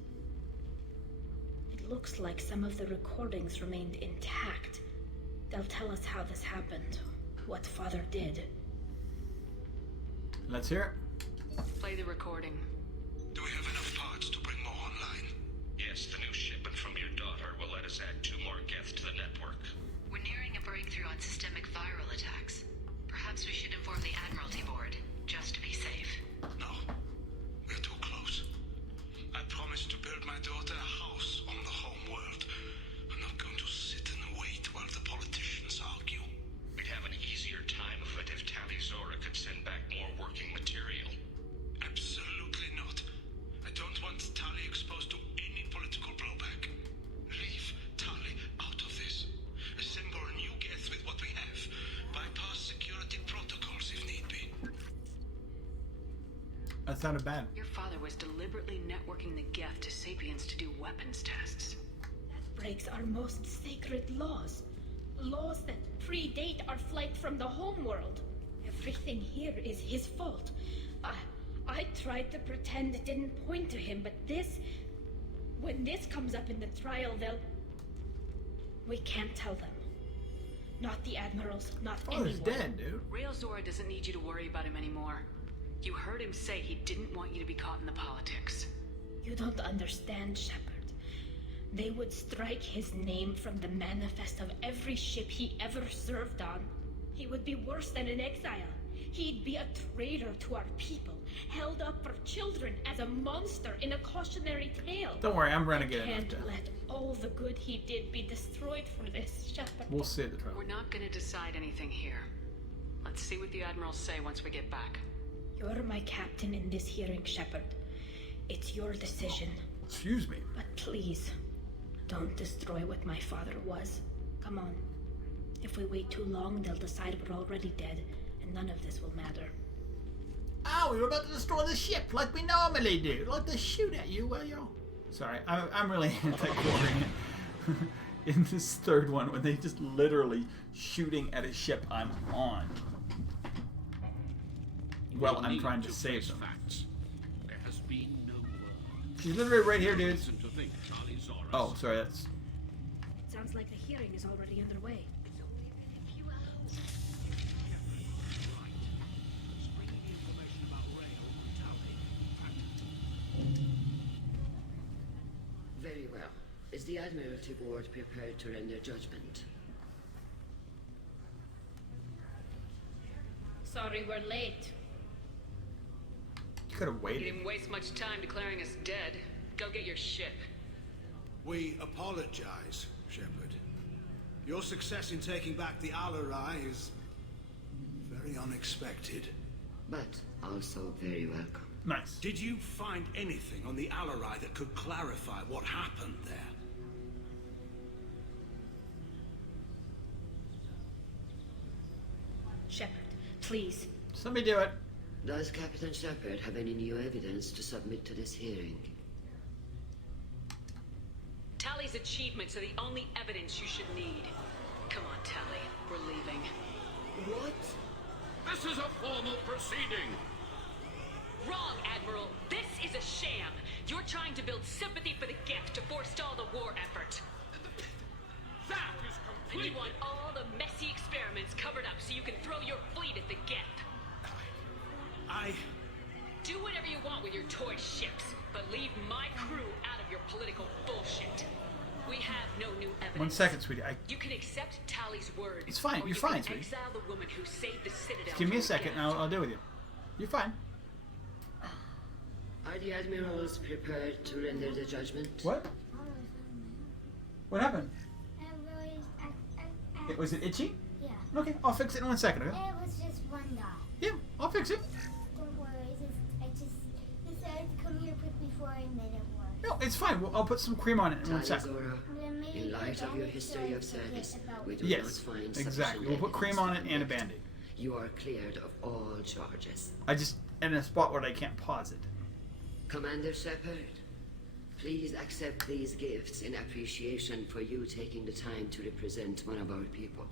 It looks like some of the recordings remained intact. They'll tell us how this happened, what Father did. Let's hear it. Play the recording. Do we have enough parts to bring more online? Yes, the new shipment from your daughter will let us add 2 more Geth to the network. We're nearing a breakthrough on systemic viral attacks. Perhaps we should inform the Admiralty Board, just to be safe. No. We're too close. I promised to build my daughter a could send back more working material. Absolutely not. I don't want Tali exposed to any political blowback. Leave Tali out of this. Assemble a new Geth with what we have. Bypass security protocols if need be. That sounded bad. Your father was deliberately networking the Geth to Sapiens to do weapons tests. That breaks our most sacred laws. Laws that predate our flight from the homeworld. Everything here is his fault. I tried to pretend it didn't point to him, but when this comes up in the trial, we can't tell them. Not the admirals, not anyone. He's dead, dude. Railzora doesn't need you to worry about him anymore. You heard him say he didn't want you to be caught in the politics. You don't understand, Shepard. They would strike his name from the manifest of every ship he ever served on. He would be worse than an exile. He'd be a traitor to our people, held up for children as a monster in a cautionary tale. Don't worry, I'm Renegade I can't enough to... let all the good he did be destroyed for this, Shepard. We'll see the trial. We're not gonna decide anything here. Let's see what the admirals say once we get back. You're my captain in this hearing, Shepard. It's your decision. Excuse me. But please, don't destroy what my father was. Come on. If we wait too long, they'll decide we're already dead, and none of this will matter. Oh, we were about to destroy the ship like we normally do. Like to shoot at you, will you? Sorry, I'm really anti-quartering in this third one when they just literally shooting at a ship I'm on. Well, I'm trying to save them. Facts. There has been no word. She's literally right here, dudes. Listen to think, Charlie Zora. Oh, sorry, that's... It sounds like the hearing is already underway. Very well. Is the Admiralty Board prepared to render judgment? Sorry we're late. You could have You waited. didn't waste much time declaring us dead. Go get your ship. We apologize, Shepard. Your success in taking back the Alarai is very unexpected. But also very welcome. Nice. Did you find anything on the Alarai that could clarify what happened there? Shepard, please. Somebody do it. Does Captain Shepard have any new evidence to submit to this hearing? Tally's achievements are the only evidence you should need. Come on, Tally. We're leaving. What? This is a formal proceeding. Wrong, Admiral. This is a sham. You're trying to build sympathy for the Geth to forestall the war effort. That is And complete. you want all the messy experiments covered up so you can throw your fleet at the Geth. Do whatever you want with your toy ships, but leave my crew out of your political bullshit. We have no new evidence. 1 second, sweetie. You can accept Tally's word. It's fine. or You're you fine, can sweetie. exile the woman who saved the Citadel. Just give me a from second Geth. and I'll deal with you. You're fine. Are the Admirals prepared to render the judgment? What? What happened? Was it itchy? Yeah. Okay, I'll fix it in 1 second, okay? It was just one guy. Yeah, I'll fix it. Don't worry, I just decided to come here quick before I made it work. No, it's fine. I'll put some cream on it in 1 Tali second. Zora, in light of your history of service, we do Yes, not find exactly. sufficient We'll put cream on it evidence to and a convict. band-aid. You are cleared of all charges. I just in a spot where I can't pause it. Commander Shepard, please accept these gifts in appreciation for you taking the time to represent one of our people.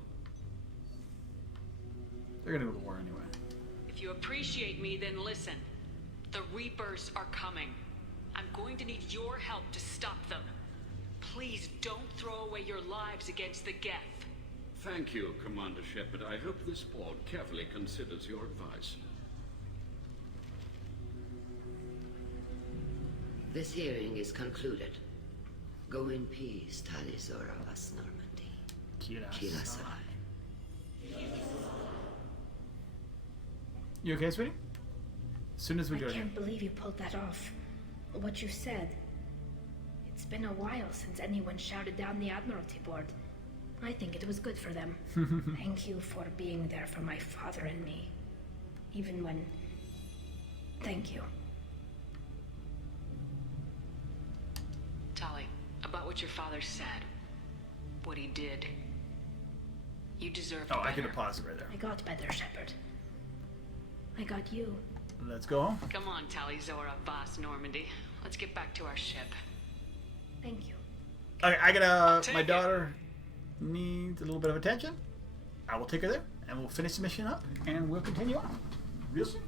They're gonna go to war anyway. If you appreciate me, then listen. The Reapers are coming. I'm going to need your help to stop them. Please don't throw away your lives against the Geth. Thank you, Commander Shepard. I hope this board carefully considers your advice. This hearing is concluded. Go in peace, Tali Zora vas Normandy. Kirasai. You okay, sweetie? As soon as we I go here. can't believe you pulled that off. What you said. It's been a while since anyone shouted down the Admiralty Board. I think it was good for them. Thank you for being there for my father and me. Even when... Thank you. Tali, about what your father said, what he did, you deserve Oh, better. I could have paused it right there. I got better, Shepard. I got you. Let's go home. Come on, Tali Zora, Voss Normandy. Let's get back to our ship. Thank you. Okay, I gotta. My daughter needs a little bit of attention. I will take her there, and we'll finish the mission up, and we'll continue on. Real soon.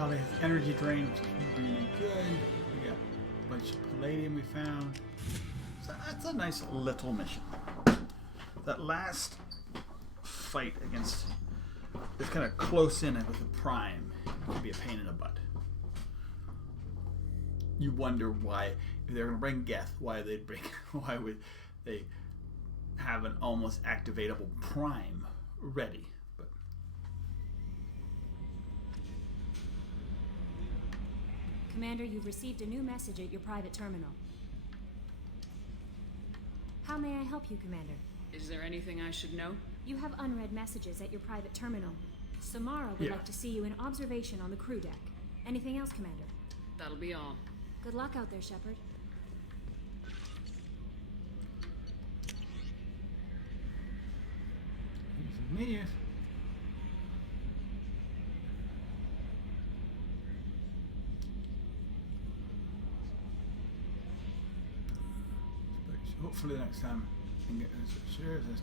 Tali has energy drain, which is really good. We got a bunch of palladium we found. So that's a nice little mission. That last fight against this kind of close in with a prime could be a pain in the butt. You wonder why, if they're going to bring Geth, why would they have an almost activatable prime ready? But Commander, you've received a new message at your private terminal. How may I help you, Commander? Is there anything I should know? You have unread messages at your private terminal. Samara would like to see you in observation on the crew deck. Anything else, Commander? That'll be all. Good luck out there, Shepard. me. Hopefully next time I can get this. Sure, I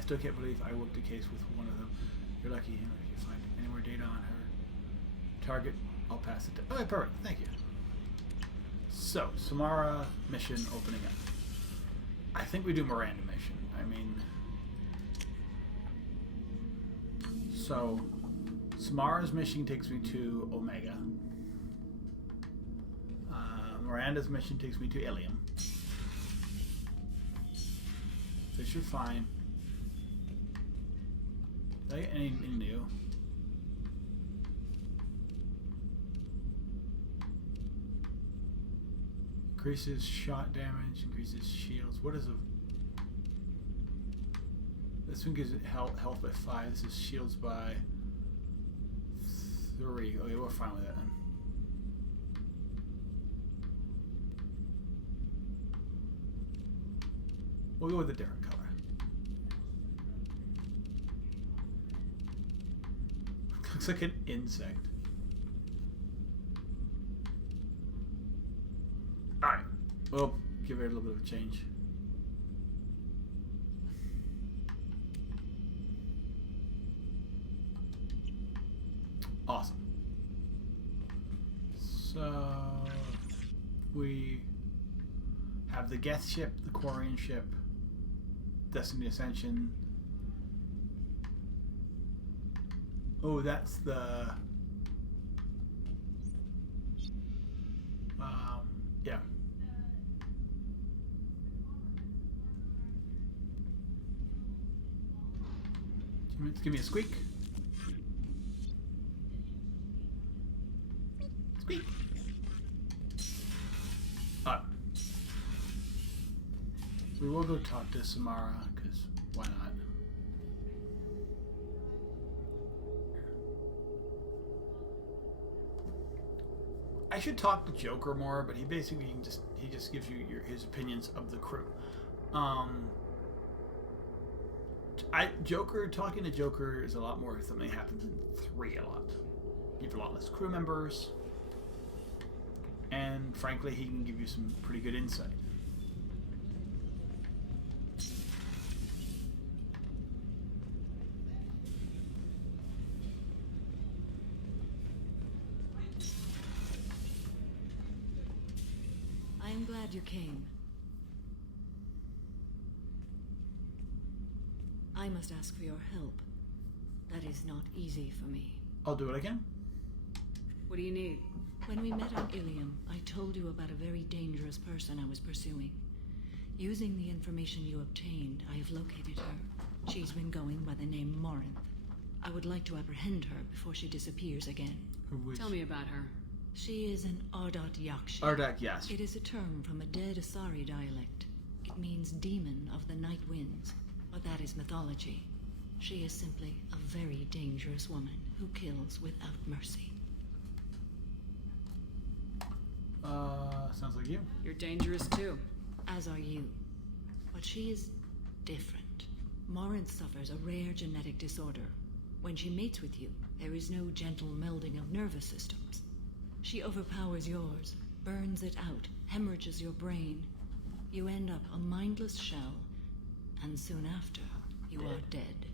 still can't believe I worked a case with one of them. You're lucky, if you find any more data on her target, I'll pass it to. Oh, perfect. Thank you. So, Samara mission opening up. I think we do Miranda mission. I mean, so Samara's mission takes me to Omega. Miranda's mission takes me to Ilium. Fisher fine. Did I get anything new? Increases shot damage, increases shields. What is a... This one gives it health by 5. This is shields by 3. Okay, we're fine with that then. We'll go with a different color. Looks like an insect. Alright, we'll give it a little bit of a change. Awesome. So we have the Geth ship, the Quarian ship, Destiny Ascension. Oh, that's the yeah. Give me a squeak. Squeak. We will go talk to Samara, because why not? I should talk to Joker more, but he basically he just gives you his opinions of the crew. Talking to Joker is a lot more something that happens in 3 a lot. You have a lot less crew members, and frankly, he can give you some pretty good insight. I'm glad you came. I must ask for your help. That is not easy for me. I'll do it again. What do you need? When we met on Ilium, I told you about a very dangerous person I was pursuing. Using the information you obtained, I have located her. She's been going by the name Morinth. I would like to apprehend her before she disappears again. Tell me about her. She is an Ardat Yakshi. Ardat, yes. It is a term from a dead Asari dialect. It means demon of the night winds, but that is mythology. She is simply a very dangerous woman who kills without mercy. Sounds like you. You're dangerous too. As are you. But she is different. Morinth suffers a rare genetic disorder. When she mates with you, there is no gentle melding of nervous systems. She overpowers yours, burns it out, hemorrhages your brain. You end up a mindless shell, and soon after, you are dead.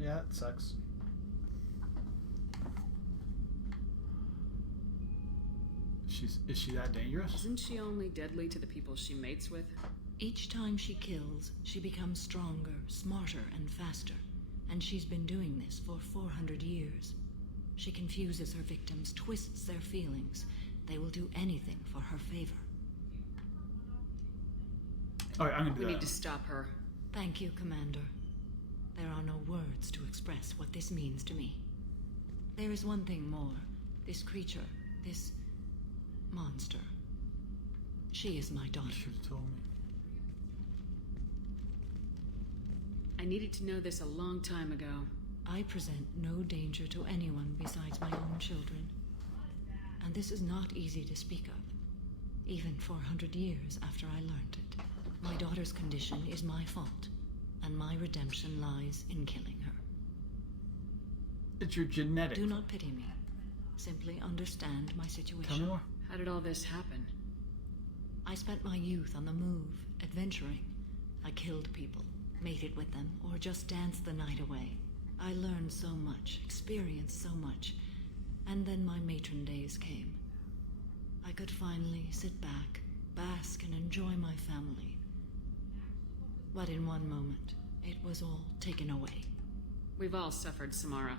Yeah, it sucks. Is she that dangerous? Isn't she only deadly to the people she mates with? Each time she kills, she becomes stronger, smarter, and faster. And she's been doing this for 400 years. She confuses her victims, twists their feelings. They will do anything for her favor. Alright, I'm gonna do that. We need to stop her. Thank you, Commander. There are no words to express what this means to me. There is one thing more. This creature, this monster. She is my daughter. You should have told me. I needed to know this a long time ago. I present no danger to anyone besides my own children. And this is not easy to speak of, even 400 years after I learned it. My daughter's condition is my fault, and my redemption lies in killing her. It's your genetic. Do not pity me. Simply understand my situation. Tell me more. How did all this happen? I spent my youth on the move, adventuring. I killed people, mated with them, or just danced the night away. I learned so much, experienced so much, and then my matron days came. I could finally sit back, bask, and enjoy my family. But in one moment, it was all taken away. We've all suffered, Samara.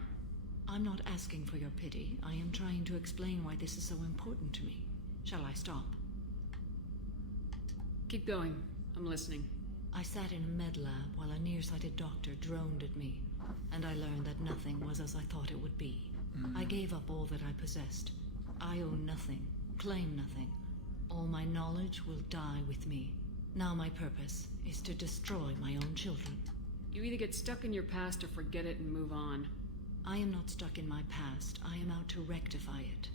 I'm not asking for your pity. I am trying to explain why this is so important to me. Shall I stop? Keep going. I'm listening. I sat in a med lab while a nearsighted doctor droned at me, and I learned that nothing was as I thought it would be. I gave up all that I possessed. I own nothing, claim nothing. All my knowledge will die with me. Now my purpose is to destroy my own children. You either get stuck in your past or forget it and move on. I am not stuck in my past. I am out to rectify it.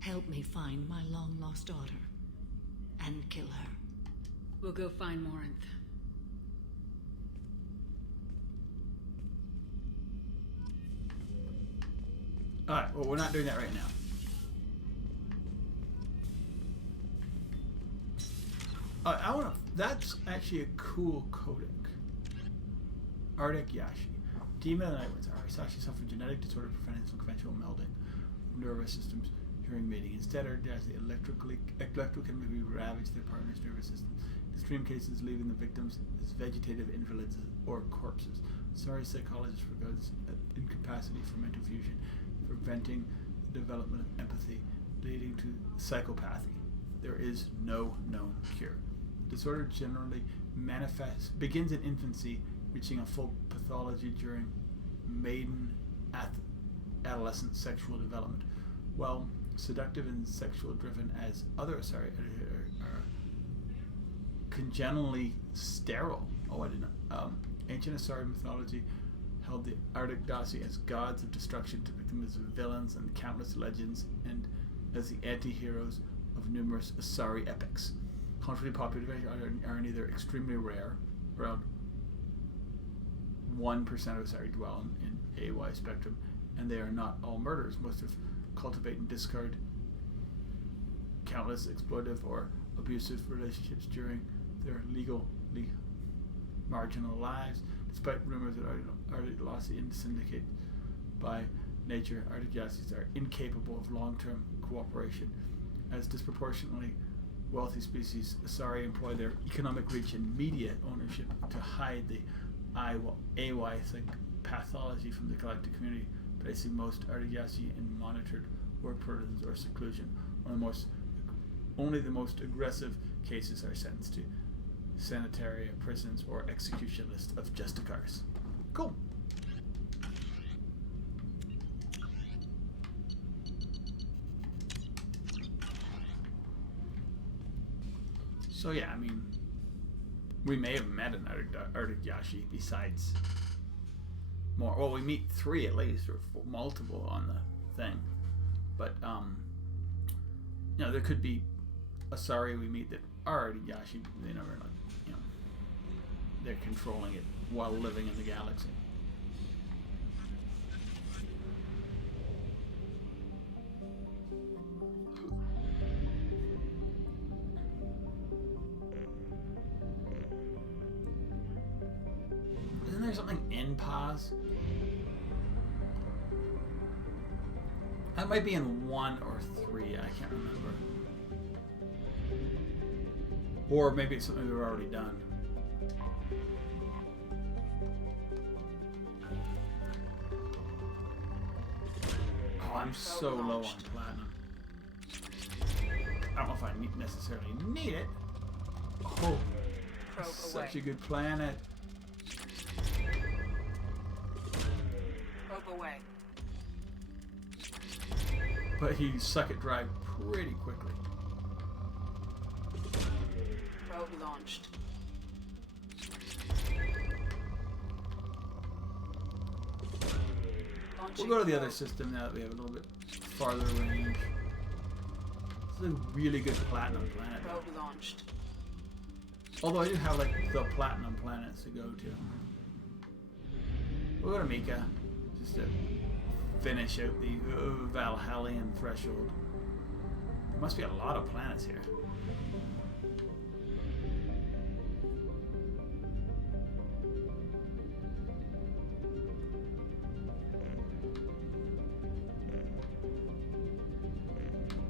Help me find my long-lost daughter. And kill her. We'll go find Morinth. Alright, well, we're not doing that right now. I want to... That's actually a cool codec. Arctic Yashi. Demon of the Night Winds. Arisashi suffered genetic disorder preventing some conventional melding of nervous systems during mating. Instead, Arisashi electrochemically ravaged their partner's nervous system. In extreme cases, leaving the victims as vegetative invalids or corpses. Sorry, psychologist regards incapacity for mental fusion, preventing the development of empathy, leading to psychopathy. There is no known cure. Disorder generally begins in infancy, reaching a full pathology during maiden adolescent sexual development. While seductive and sexual driven as other Asari are congenitally sterile. Oh, I didn't know. Ancient Asari mythology held the Arctic Dasi as gods of destruction, depicting them as villains and countless legends, and as the anti-heroes of numerous Asari epics. Contrary to popular are neither extremely rare, around 1% of Asari dwell in AY spectrum, and they are not all murderers. Most of cultivate and discard countless exploitive or abusive relationships during their legally marginal lives, despite rumors that Arctic Dasi syndicate by nature. Arctic Dasis are incapable of long-term cooperation. As disproportionately wealthy species, Asari employ their economic reach and media ownership to hide the AY pathology from the galactic community, placing most Arctic Dasi in monitored work prisons or seclusion. Only the most aggressive cases are sentenced to sanitary prisons or execution list of justicars. Cool. So yeah, I mean, we may have met an Arctic Yashi besides more. Well, we meet 3 at least, or multiple on the thing. But you know, there could be Asari we meet that are Arctic Yashi. They never, like, you know, they're controlling it while living in the galaxy. Isn't there something in pause? I might be in 1 or 3, I can't remember. Or maybe it's something we've already done. Oh, I'm so low on platinum. I don't know if I necessarily need it. Oh, such a good planet. Probe away. But he suck at drive pretty quickly. Probe launched. We'll go to the other system now that we have a little bit farther range. This is a really good platinum planet. Probe launched. Although I do have like the platinum planets to go to. We'll go to Mika just to finish out the Valhallian threshold. There must be a lot of planets here.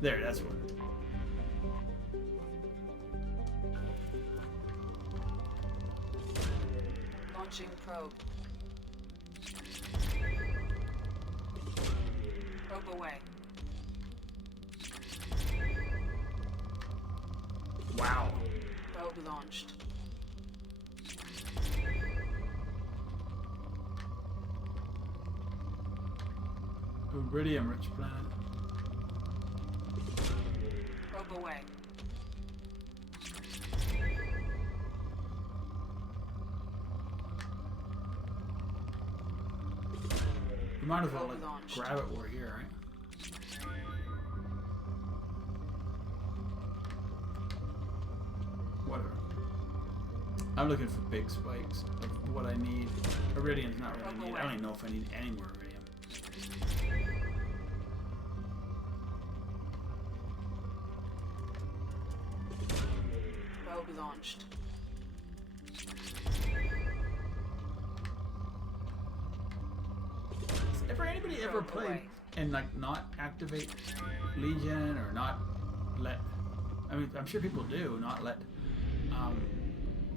There, that's one. Launching probe. Probe away. Wow. Probe launched. Iridium-rich planet. Probe away. We might as well like, grab it while we're here, right? Whatever. I'm looking for big spikes of what I need. Iridium's not really needed. I don't even know if I need any more iridium. Probe launched. Anybody ever play and like not activate Legion or not let? I mean, I'm sure people do not let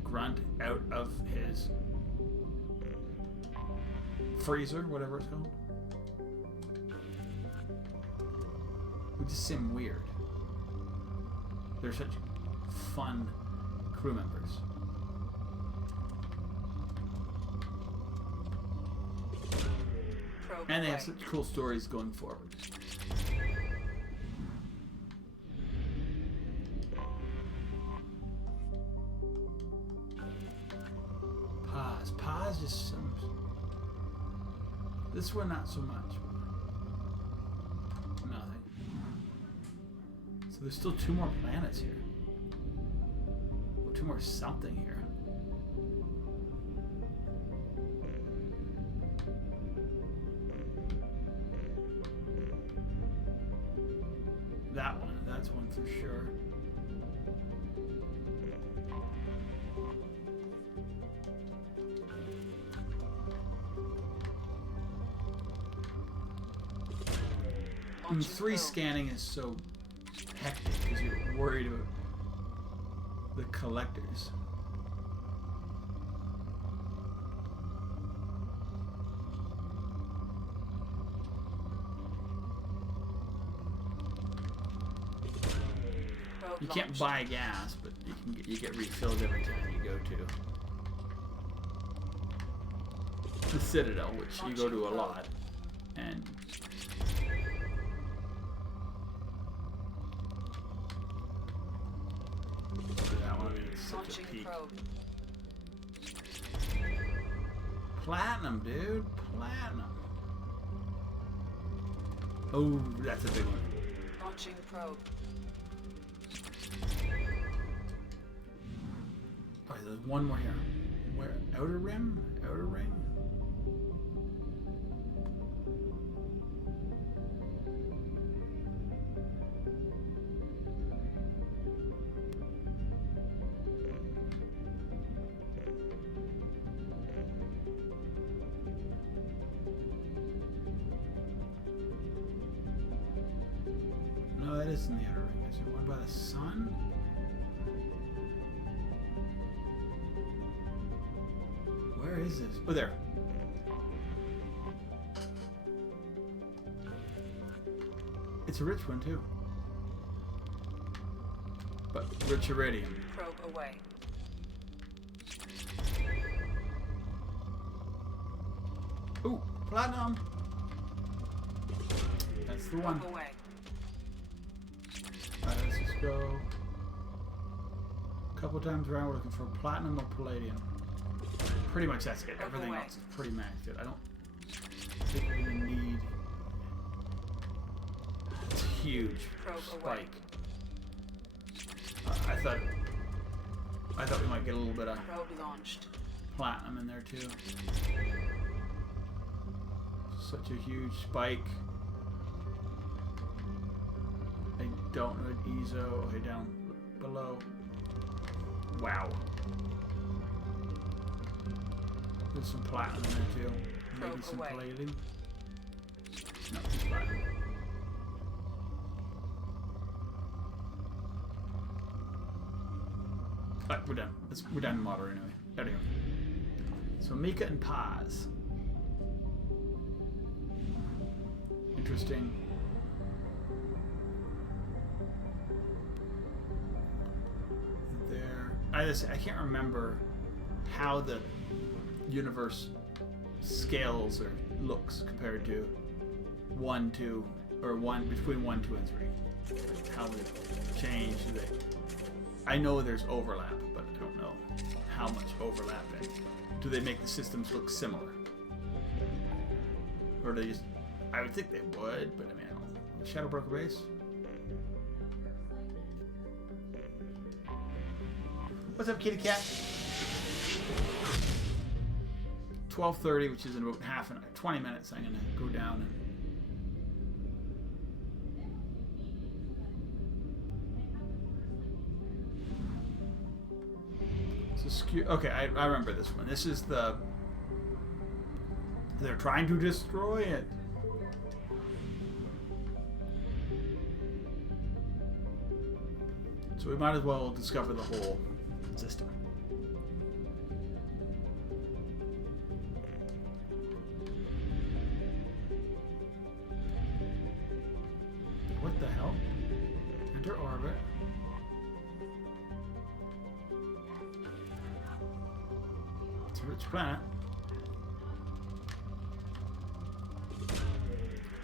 Grunt out of his freezer, whatever it's called. It would just seem weird. They're such fun crew members. And they have such cool stories going forward. Pause just some. This one not so much. Nothing. So there's still 2 more planets here. Or 2 more something here. That one, that's one for sure. And 3 scanning is so hectic because you're worried about the collectors. You can't buy gas, but you get refilled every time you go to the Citadel, which you go to a lot, and that one is such a peak. Platinum, dude, platinum. Oh, that's a big one. Launching probe. Alright, there's one more here. Where? Outer rim? Outer ring? the sun? Where is this? Oh, there. It's a rich one, too. But rich iridium. Probe away. Ooh, platinum! That's the one. Probe away. Alright, let's just go a couple times around. We're looking for platinum or palladium. Pretty much that's it. Everything else is pretty maxed out. I don't think we're gonna need. It's huge. Spike. I thought we might get a little bit of Probe launched. platinum in there too. Such a huge spike. I don't know EZO. Okay, down below. Wow. There's some platinum in there too. Maybe some palladium. No, just platinum. Alright, we're done. We're down in water anyway. There we go. So Mika and Paz. Interesting. There. I can't remember how the universe scales or looks compared to 1, 2, or between 1, 2, and 3. How they change. I know there's overlap, but I don't know how much overlap. And do they make the systems look similar? Or do they just... I would think they would, but I mean, I don't know. Shadowbroker base? What's up, kitty cat? 12:30, which is in about 20 minutes. I'm gonna go down and... Okay, I remember this one. This is the... They're trying to destroy it. So we might as well discover the whole system. What the hell? Enter orbit. It's a rich planet.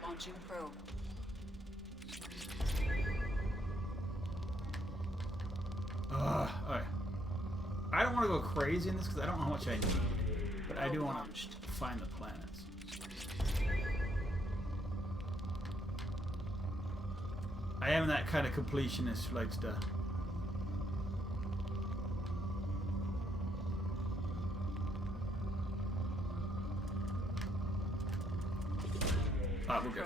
Launching probe. Alright. I don't want to go crazy in this because I don't know how much I need. But I do want to find the planets. I am that kind of completionist who likes to... We're good.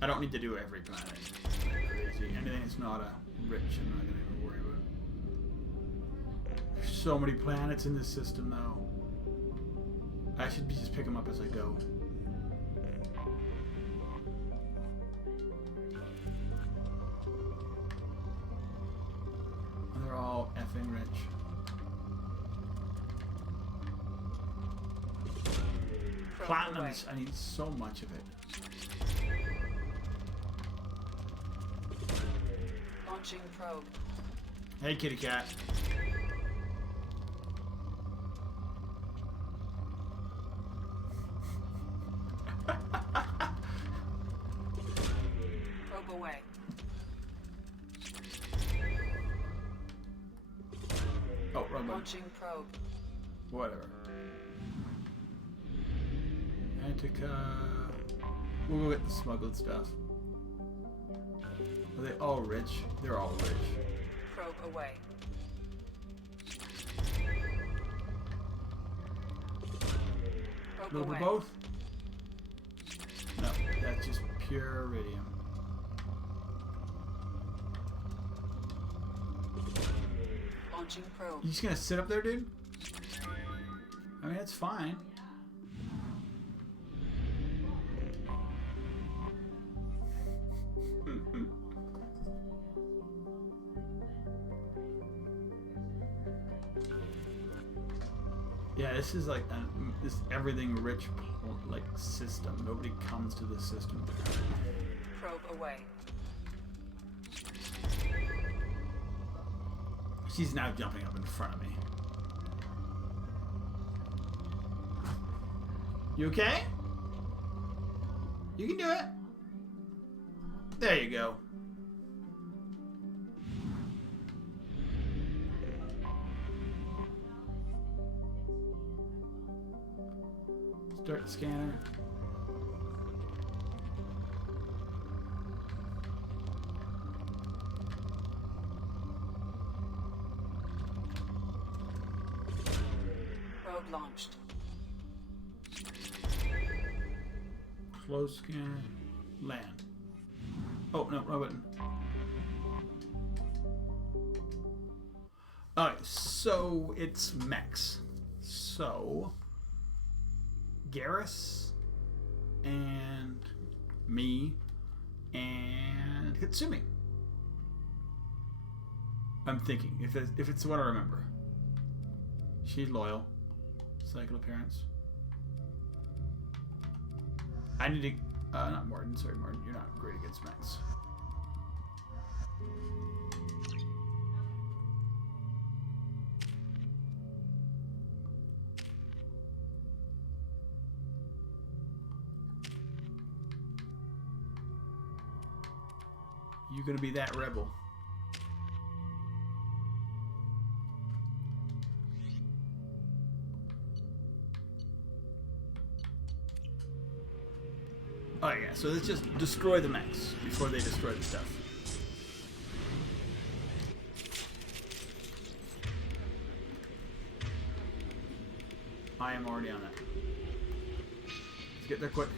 I don't need to do every planet. Crazy. Anything that's not rich, I'm not going to even worry about. There's so many planets in this system, though. I should just pick them up as I go. They're all effing rich. Platinum is, I need so much of it. Launching probe. Hey, kitty cat. Probe away. Oh, wrong button. Launching probe. Whatever. Antica. We'll go get the smuggled stuff. Are they all rich? They're all rich. Probe away. Probe Little away. both? No, that's just pure iridium. Launching probe. You just gonna sit up there, dude? I mean, that's fine. Yeah, this is like this everything rich like system. Nobody comes to this system. Probe away. She's now jumping up in front of me. You okay? You can do it. There you go. Start the scanner. Probe launched. Close scanner. Land. Oh, no, wrong button. Alright, so it's mechs. So Garrus and me and Hitsumi. I'm thinking, if it's what I remember. She's loyal. Cycle appearance. I need to... not Morden. Sorry, Morden. You're not great against mechs. You're gonna be that rebel. Oh yeah, so let's just destroy the mechs before they destroy the stuff. I am already on it. Let's get there quick.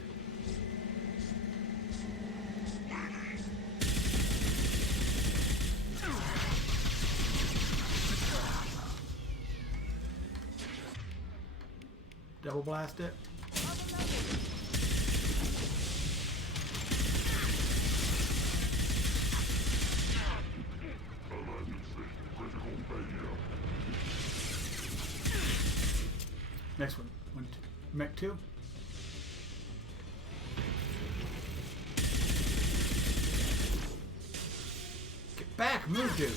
Double blast it. Next one. Mech 2. Get back! Move, dude!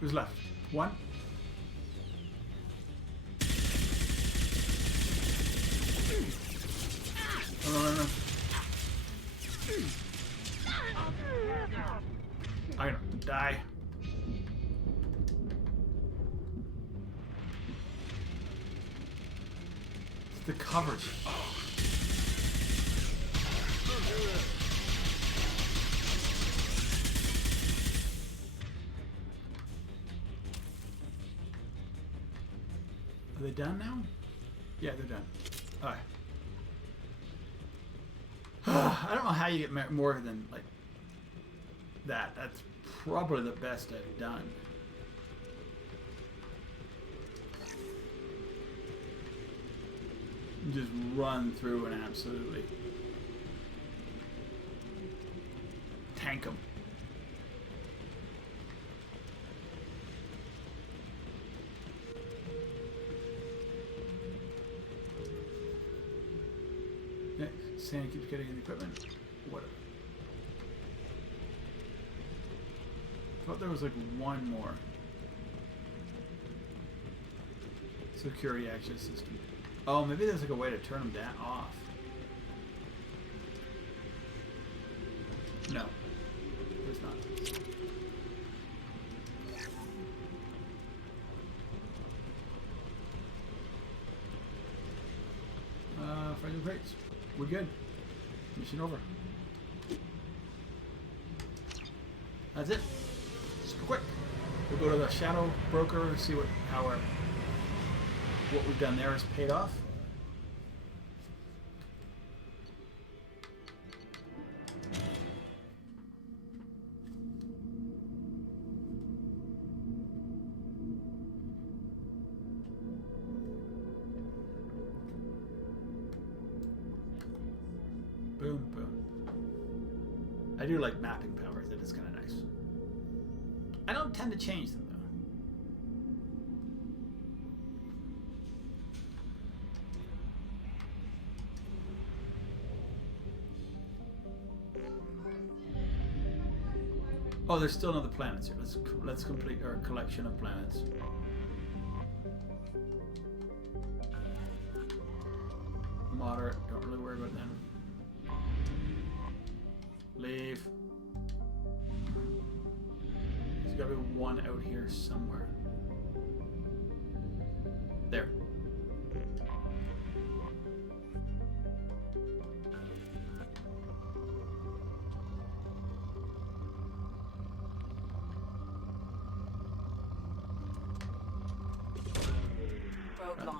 Who's left? One? No. I'm gonna die. It's the coverage. Are they done now? Yeah, they're done. Alright. I don't know how you get more than like that. That's probably the best I've done. Just run through and absolutely tank them. Sandy keeps getting in the equipment. Whatever. I thought there was like one more. Security access system. Oh, maybe there's like a way to turn them down off. No. There's not. Fragile crates. We're good. Mission over. That's it. Super quick. We'll go to the Shadow Broker and see what we've done there has paid off. I do like mapping powers. That is kind of nice. I don't tend to change them though. Oh, there's still another planets here. Let's complete our collection of planets. Moderate. Don't really worry about them. Leave. There's got to be one out here somewhere. There.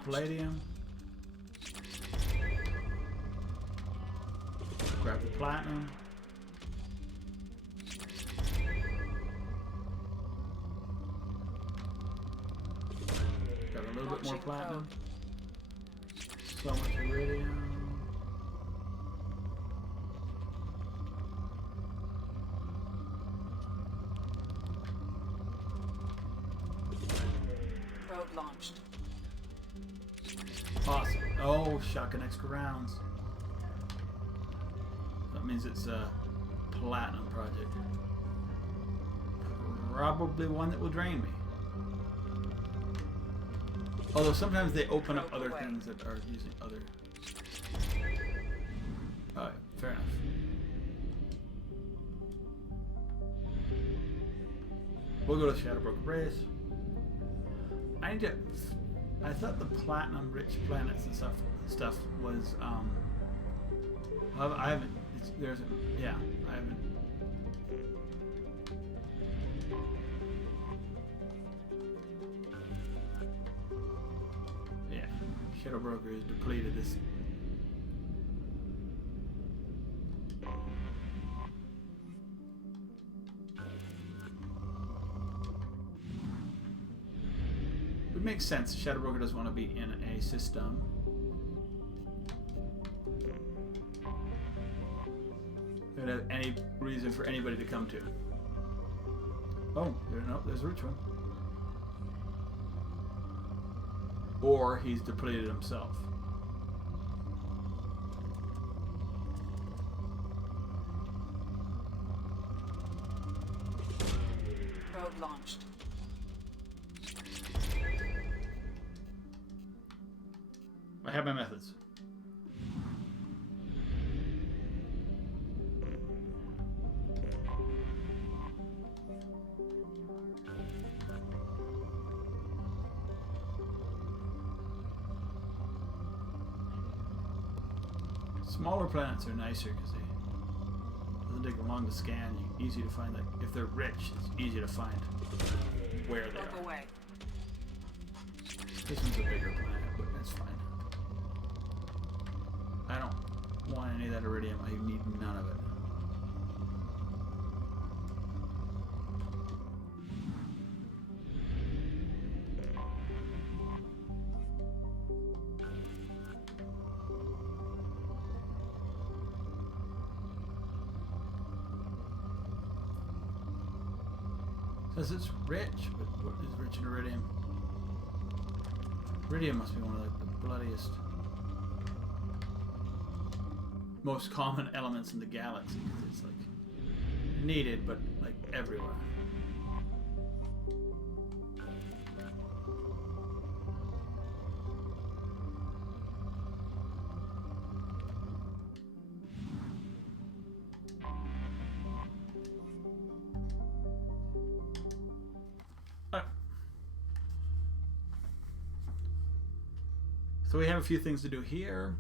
Palladium. Grab the platinum. Grab a little bit more platinum. So much iridium. Probe launched. Awesome. Oh, shotgun extra rounds. That means it's a platinum project. Probably one that will drain me. Although sometimes they open up other things that are using other... Alright, fair enough. We'll go to Shadowbroker Base. I need to... I thought the platinum-rich planets and stuff was, I haven't, yeah, I haven't. Yeah, Shadowbroker is depleted this. It makes sense. Shadowbroker doesn't want to be in a system. Don't have any reason for anybody to come to. Oh, no, there's a rich one. Or he's depleted himself. Probe launched. I have my methods. Smaller planets are nicer because they doesn't take long to scan. Easy to find that if they're rich, it's easy to find where they are. Away. This one's a bigger planet, but that's fine. I don't want any of that iridium. I need none of it. Says it's rich, but what is rich in iridium? Iridium must be one of like the bloodiest, most common elements in the galaxy because it's like needed, but like everywhere. So we have a few things to do here.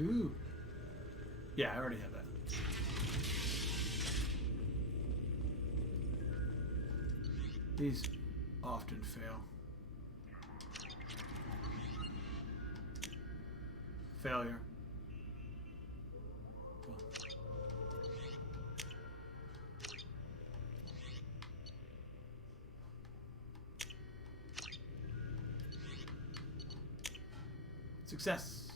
Ooh. Yeah, I already have that. These often fail. Failure. Success.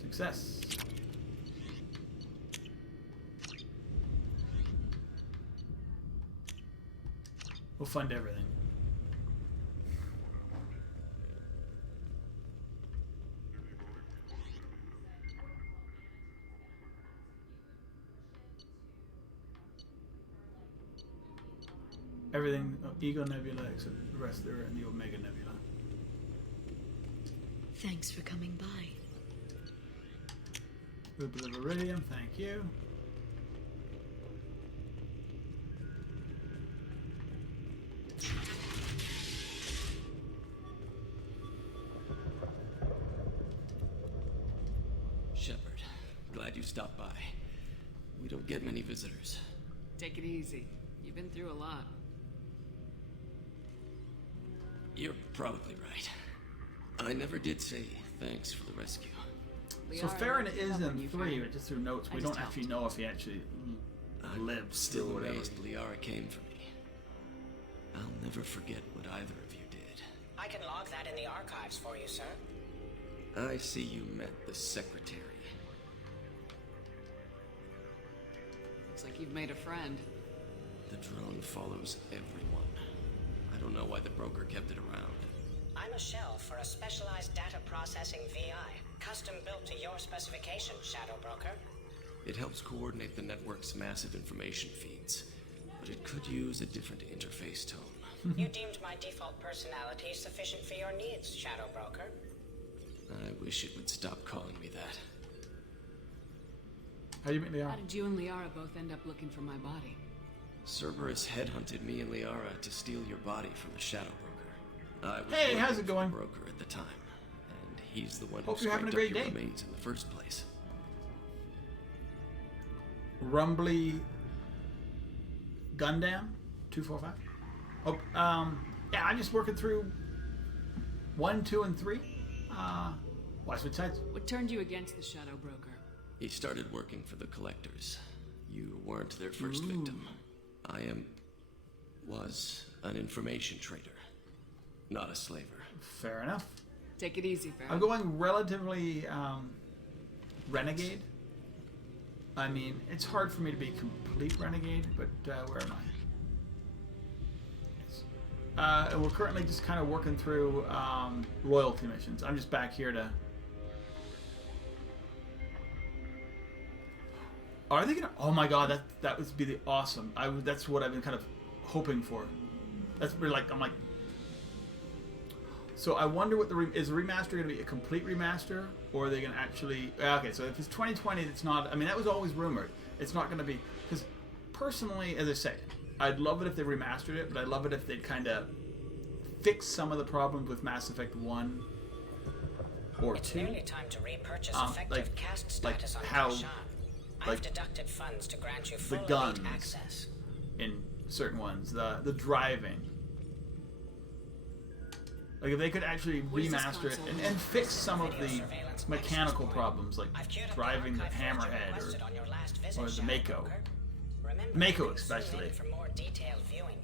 Success. We'll fund everything. Everything, Ego Nebula except the rest there and the Omega Nebula. Thanks for coming by. Ruby of Iridium, thank you. Shepard, glad you stopped by. We don't get many visitors. Take it easy. You've been through a lot. You're probably right. I never did say thanks for the rescue. So Farron is in 3, but just through notes, we don't actually know if he actually lives Still or whatever. amazed Liara came for me. I'll never forget what either of you did. I can log that in the archives for you, sir. I see you met the secretary. Looks like you've made a friend. The drone follows everyone. I don't know why the broker kept it around. I'm a shell for a specialized data processing VI, custom built to your specifications, Shadow Broker. It helps coordinate the network's massive information feeds, but it could use a different interface tone. You deemed my default personality sufficient for your needs, Shadow Broker. I wish it would stop calling me that. How do you meet Liara? How did you and Liara both end up looking for my body? Cerberus headhunted me and Liara to steal your body from the Shadow Broker. I was Hey, working how's it for the going? broker at the time, and he's the one Hope who you're having scraped a up great your day. remains in the first place. Rumbly Gundam 245. Oh, yeah, I'm just working through 1, 2, and 3. Watch what sides. What turned you against the Shadow Broker? He started working for the Collectors. You weren't their first Ooh. victim. Was an information trader, not a slaver. Fair enough. Take it easy, Farron. I'm going relatively Renegade. I mean, it's hard for me to be complete Renegade, but where am I? Yes. And we're currently just kind of working through loyalty missions. I'm just back here to... Are they gonna? Oh my god, that would be the awesome. That's what I've been kind of hoping for. That's really like I'm like. So I wonder what is the remaster going to be a complete remaster, or are they going to actually? Okay, so if it's 2020, it's not. I mean, that was always rumored. It's not going to be because personally, as I say, I'd love it if they remastered it, but I'd love it if they'd kind of fix some of the problems with Mass Effect 1 or 2. It's nearly time to repurchase effective cast status on how. Kashan. I've deducted funds to grant you full The guns elite access. in certain ones, the driving. Like if they could actually remaster it and fix some of the mechanical problems, like driving the Hammerhead or the Mako. Mako especially.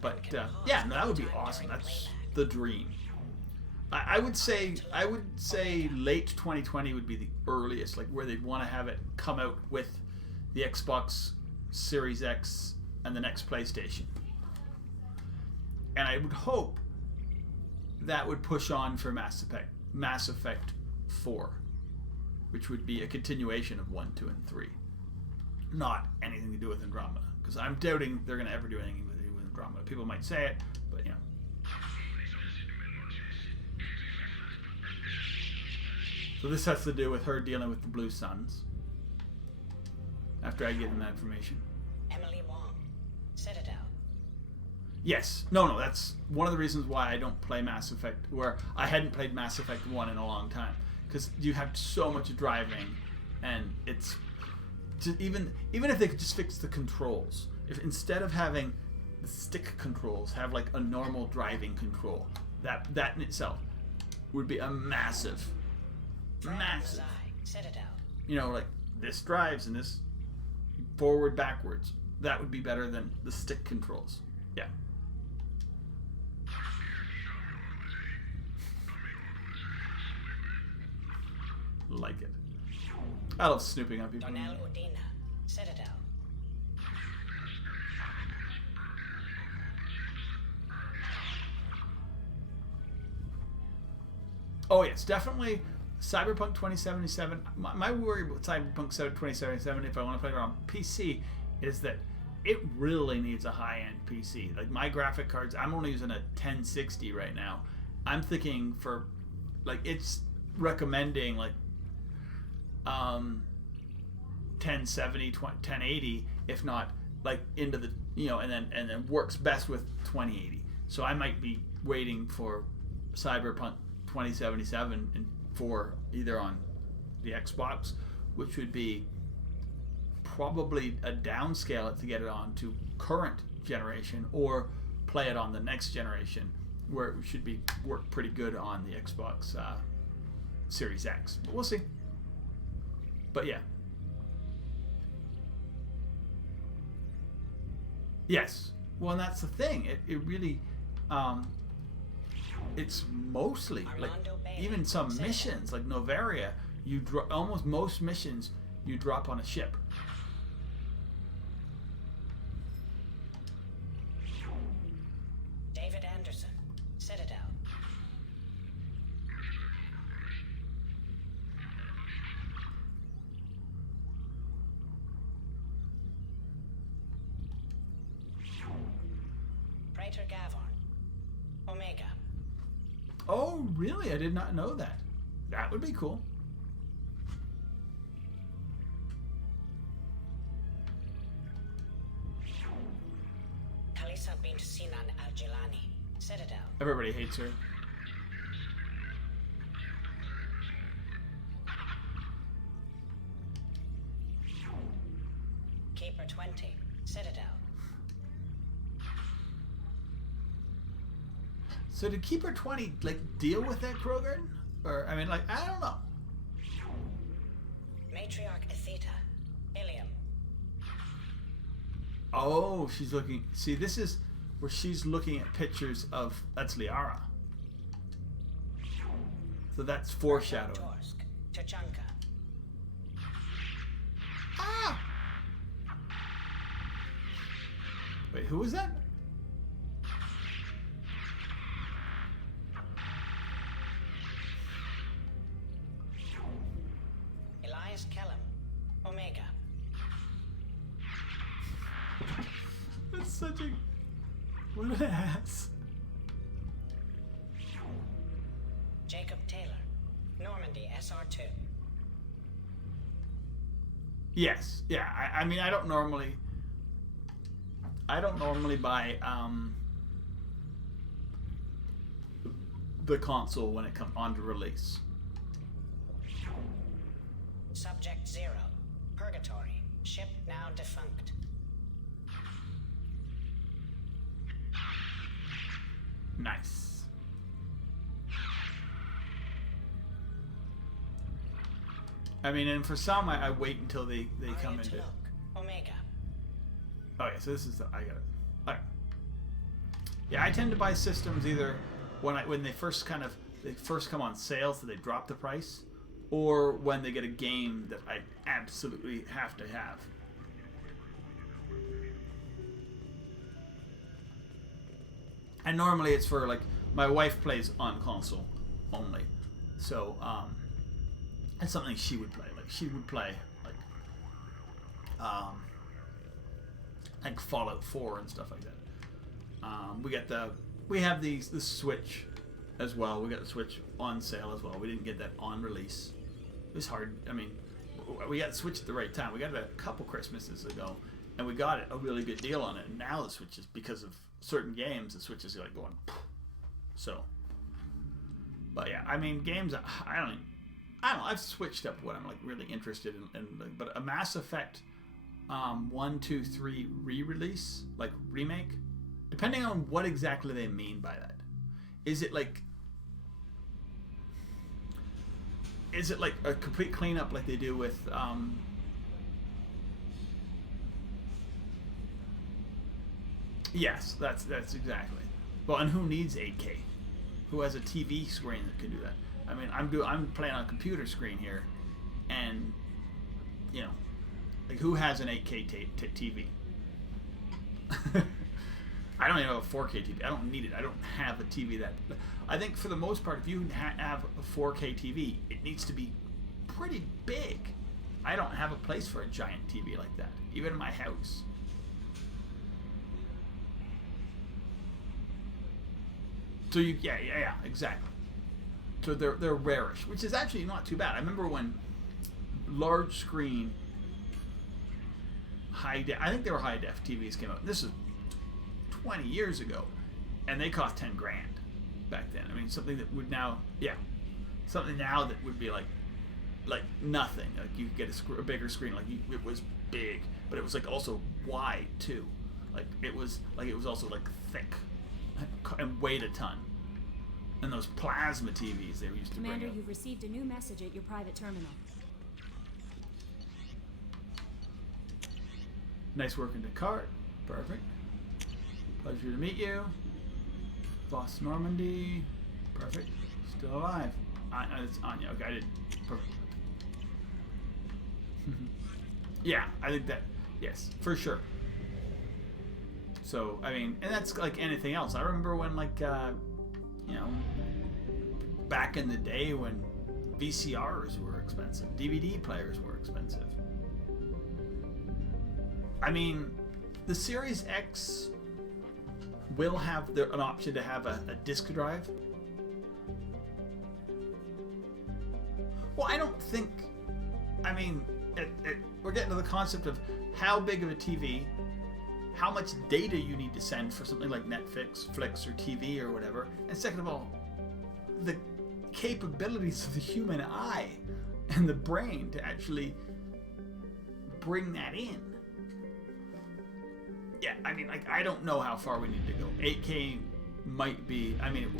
But yeah, no, that would be awesome. That's the dream. I would say late 2020 would be the earliest, like where they'd want to have it come out with the Xbox Series X and the next PlayStation. And I would hope that would push on for Mass Effect 4, which would be a continuation of 1, 2, and 3. Not anything to do with Andromeda, because I'm doubting they're going to ever do anything to do with Andromeda. People might say it, but you know. So this has to do with her dealing with the Blue Suns. After I give them that information. Emily Wong, Citadel. Yes. No, that's one of the reasons why I don't play Mass Effect, where I hadn't played Mass Effect 1 in a long time. Because you have so much driving, and it's... Even if they could just fix the controls, if instead of having the stick controls, have like a normal driving control, that in itself would be a massive... Citadel. You know, like, this drives and this forward, backwards. That would be better than the stick controls. Yeah. like it. I love snooping on people. Donnell Udina, Citadel. Oh yes, definitely Cyberpunk 2077. My worry about Cyberpunk 2077, if I want to play it on PC, is that it really needs a high-end PC. Like my graphic cards, I'm only using a 1060 right now. I'm thinking for, like, it's recommending like 1070, 1080, if not like into the, you know, and then works best with 2080. So I might be waiting for Cyberpunk 2077 and for either on the Xbox, which would be probably a downscale it to get it on to current generation, or play it on the next generation where it should be work pretty good on the Xbox Series X. But we'll see. But yeah. Yes. Well, and that's the thing. It really it's mostly like even some missions like Novaria, almost most missions you drop on a ship. David Anderson, Citadel. Praetor Gavorn, Omega. Oh, really? I did not know that. That would be cool. Kalisa bint Sinan al-Jilani, Citadel. Everybody hates her. Keeper 20, Citadel. So did Keeper 20 like deal with that Krogan? Or I mean, like, I don't know. Matriarch Atheta, Ilium. Oh, she's looking. See, this is where she's looking at pictures of. That's Liara. So that's foreshadowing. Torsk, Tachanka. Ah! Wait, who was that? Elias Kellum, Omega. That's such a. What an ass. Jacob Taylor, Normandy SR2. Yes, yeah. I mean, I don't normally buy the console when it comes onto release. Subject 0, Purgatory, ship now defunct. Nice. I mean, and for some, I wait until they come into. Omega. Oh yeah, so this is I got it. All right. Yeah, I tend to buy systems either when they first come on sale, so they drop the price, or when they get a game that I absolutely have to have. And normally it's for, like, my wife plays on console only, so it's something she would play. Like, she would play like Fallout 4 and stuff like that. We have the Switch as well. We got the Switch on sale as well. We didn't get that on release. It was hard. I mean, we got the Switch at the right time. We got it a couple Christmases ago, and we got it a really good deal on it. And now the Switch is, because of certain games, the Switch is like going. So, but yeah, I mean, games. I don't know. I've switched up what I'm like really interested in, but a Mass Effect 1, 2, 3 re-release, like remake, depending on what exactly they mean by that. Is it like a complete cleanup like they do with yes, that's exactly. Well, and who needs 8K? Who has a TV screen that can do that? I mean, I'm playing on a computer screen here, And, you know, like who has an 8K TV? I don't even have a 4K TV. I don't need it. I don't have a TV that... I think for the most part, if you have a 4K TV, it needs to be pretty big. I don't have a place for a giant TV like that, even in my house. So you, yeah, exactly. So they're rarish, which is actually not too bad. I remember when large screen I think they were high def TVs came out. This is 20 years ago, and they cost 10 grand back then. I mean, something that would now, something now that would be like nothing. Like you could get a bigger screen. Like it was big, but it was like also wide too. Like it was also like thick and weighed a ton. And those plasma TVs they used to bring Commander, out. you've received a new message at your private terminal. Nice work in Descartes. Perfect. Pleasure to meet you. Voss Normandy. Perfect. Still alive. It's Anya. Okay, I did. Perfect. Yeah, I think that. Yes, for sure. So, I mean, and that's like anything else. I remember when, like, you know, back in the day when VCRs were expensive, DVD players were expensive. I mean, the Series X will have an option to have a disk drive. Well, I don't think, I mean, we're getting to the concept of how big of a TV, how much data you need to send for something like Netflix, Flix, or TV or whatever. And second of all, the capabilities of the human eye and the brain to actually bring that in. Yeah, I mean, like, I don't know how far we need to go. 8K might be, I mean,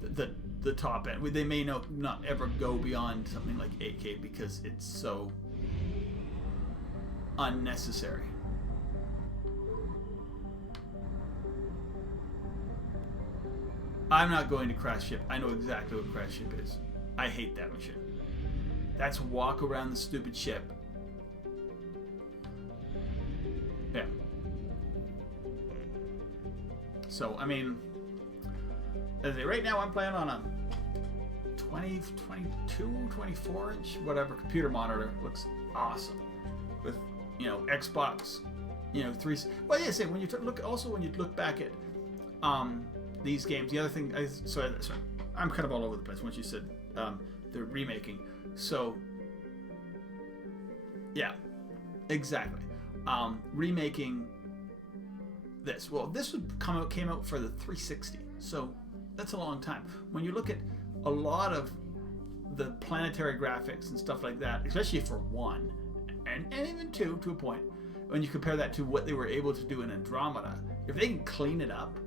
the top end. They may not ever go beyond something like 8K because it's so unnecessary. I'm not going to Crash Ship. I know exactly what Crash Ship is. I hate that mission. That's walk around the stupid ship. Yeah. So, I mean, right now I'm playing on a 20, 22, 24 inch, whatever, computer monitor. Looks awesome. With, you know, Xbox, you know, 3. Well, yeah, when you look back at these games, the other thing, sorry, I'm kind of all over the place once you said they're remaking. So, yeah, exactly. Remaking this. Well, this came out for the 360, so that's a long time. When you look at a lot of the planetary graphics and stuff like that, especially for 1 and even 2 to a point, when you compare that to what they were able to do in Andromeda, if they can clean it up,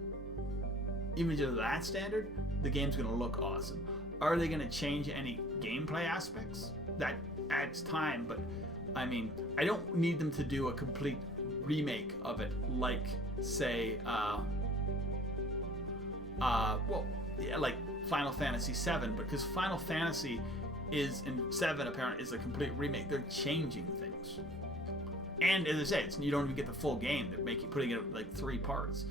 even to that standard, the game's going to look awesome. Are they going to change any gameplay aspects? That adds time, but I mean, I don't need them to do a complete remake of it, like, say, like Final Fantasy VII, because Final Fantasy is in 7 apparently is a complete remake. They're changing things, and as I say, you don't even get the full game. They're putting it like 3 parts.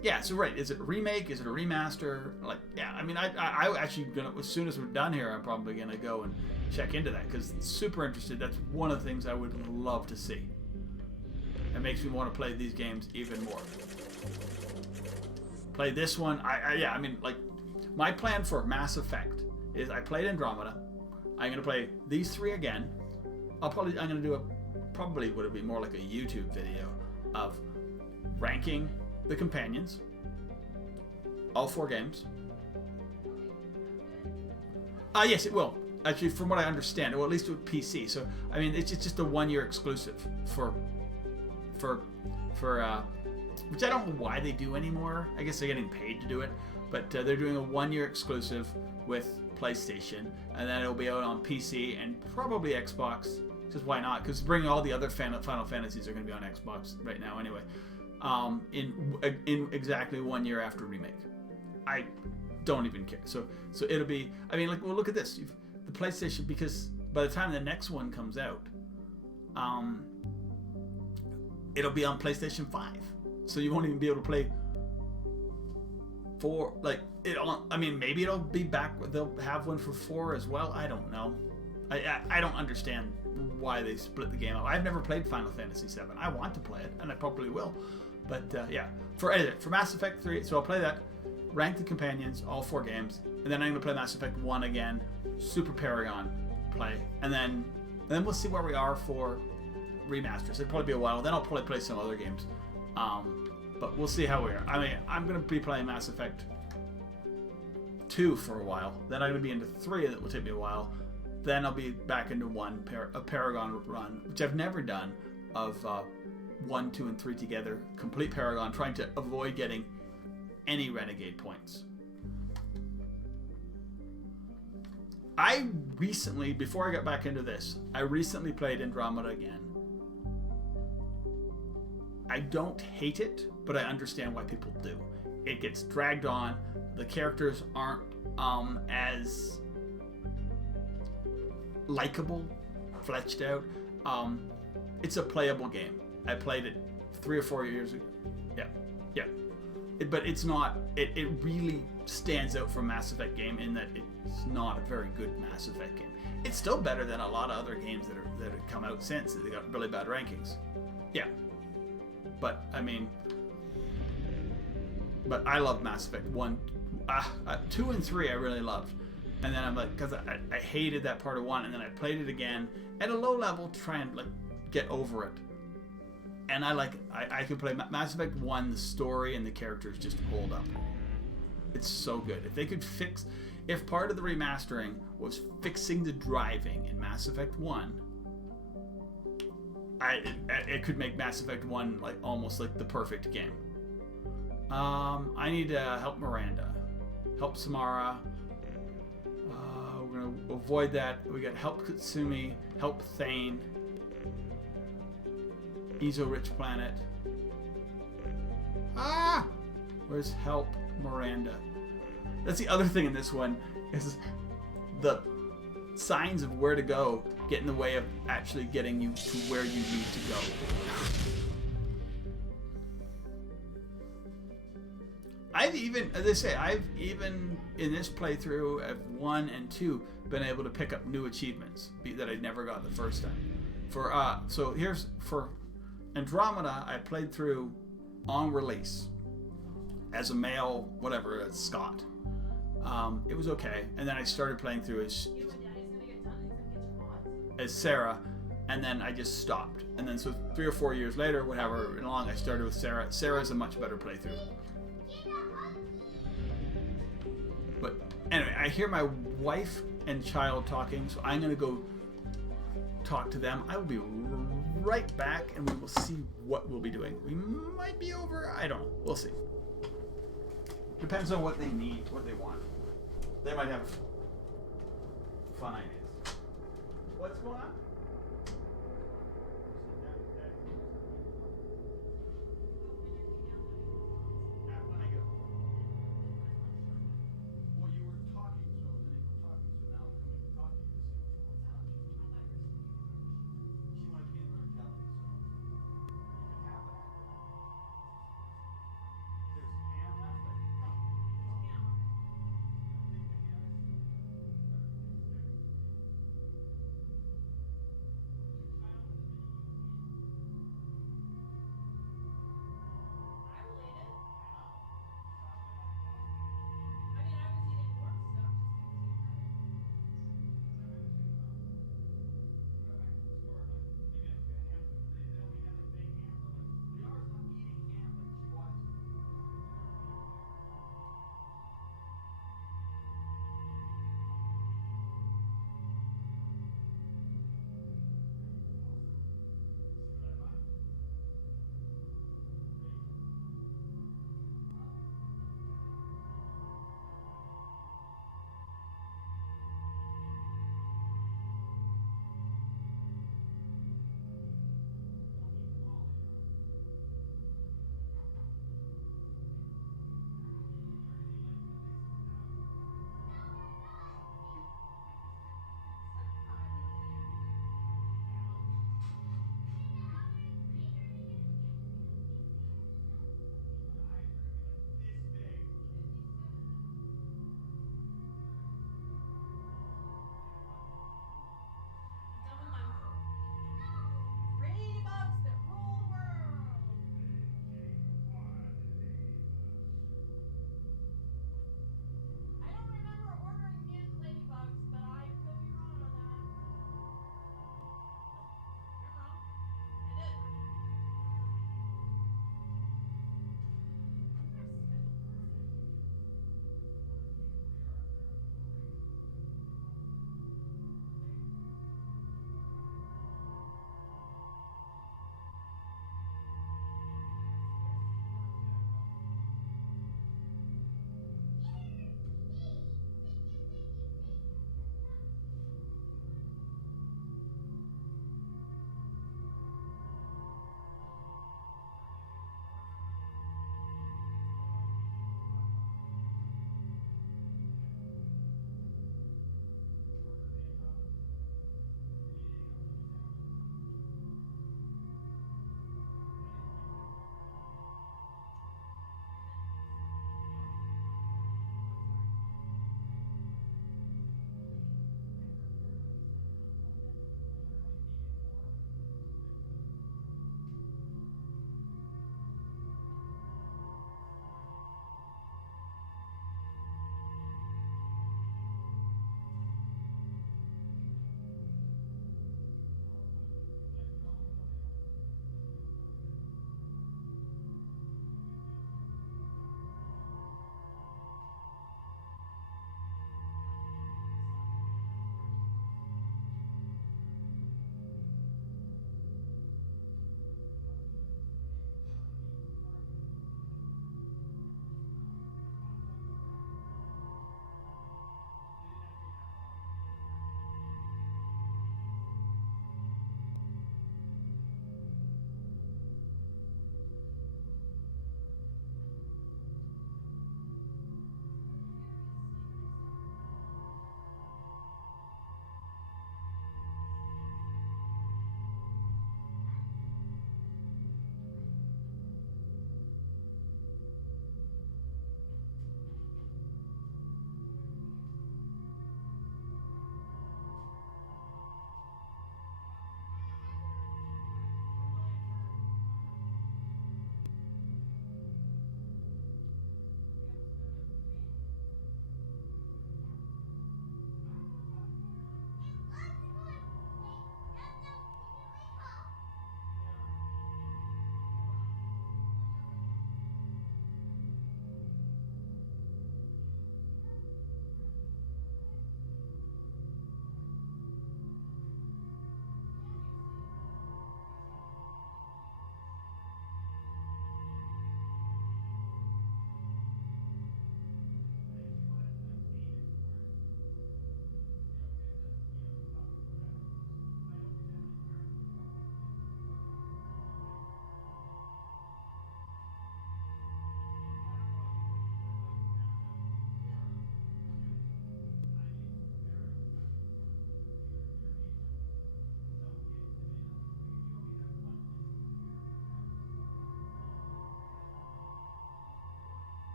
Yeah, so right, is it a remake? Is it a remaster? Like, yeah, I mean, I actually gonna, as soon as we're done here, I'm probably gonna go and check into that because super interested. That's one of the things I would love to see. It makes me want to play these games even more. Play this one. Yeah, I mean, like, my plan for Mass Effect is I played Andromeda. I'm gonna play these 3 again. I'm gonna do probably would it be more like a YouTube video of ranking the companions, all 4 games. Yes, it will. Actually, from what I understand, or at least with PC. So, I mean, it's just a 1-year exclusive for which I don't know why they do anymore. I guess they're getting paid to do it, but they're doing a 1-year exclusive with PlayStation, and then it'll be out on PC and probably Xbox. Because why not? Because bringing all the other Final Fantasies are going to be on Xbox right now anyway. In exactly 1 year after remake. I don't even care. So it'll be. I mean, like, well, look at this. The PlayStation, by the time the next one comes out, it'll be on PlayStation 5. So you won't even be able to play 4. Like, I mean, maybe it'll be back. They'll have one for 4 as well. I don't know. I don't understand why they split the game up. I've never played Final Fantasy VII. I want to play it, and I probably will. But yeah, for Mass Effect 3, so I'll play that, rank the companions, all 4 games, and then I'm going to play Mass Effect 1 again, Super Paragon play, and then we'll see where we are for remasters. It'll probably be a while. Then I'll probably play some other games. But we'll see how we are. I mean, I'm going to be playing Mass Effect 2 for a while. Then I'm going to be into 3. That will take me a while. Then I'll be back into a Paragon run, which I've never done, of 1, 2, and 3 together. Complete Paragon, trying to avoid getting any Renegade points. I recently, before I got back into this, I recently played Andromeda again. I don't hate it, but I understand why people do. It gets dragged on. The characters aren't as likable, fleshed out. It's a playable game. I played it 3 or 4 years ago. Yeah. But it's not. It really stands out from Mass Effect game in that it's not a very good Mass Effect game. It's still better than a lot of other games that have come out since. They got really bad rankings. Yeah. But I mean, I love Mass Effect 1, 2 and 3 I really loved. And then I'm like, because I hated that part of 1, and then I played it again at a low level to try and like get over it. And I like it. I could play Mass Effect 1, the story and the characters just hold up. It's so good. If they could if part of the remastering was fixing the driving in Mass Effect 1, it could make Mass Effect 1 like almost like the perfect game. I need to help Miranda, help Samara. We're gonna avoid that. We got help Kutsumi, help Thane, Ezo Rich Planet. Where's help Miranda? That's the other thing in this one, is the signs of where to go get in the way of actually getting you to where you need to go. I've even in this playthrough of 1 and 2 been able to pick up new achievements that I never got the first time. So here's for Andromeda. I played through on release as a male, whatever, as Scott. It was okay, and then I started playing through as Sarah, and then I just stopped. And then so 3 or 4 years later, whatever long, I started with Sarah. Sarah's a much better playthrough. But anyway, I hear my wife and child talking, so I'm gonna go talk to them. I will be right back, and we will see what we'll be doing. We might be over. I don't know. We'll see. Depends on what they need, what they want. They might have fun ideas. What's going on?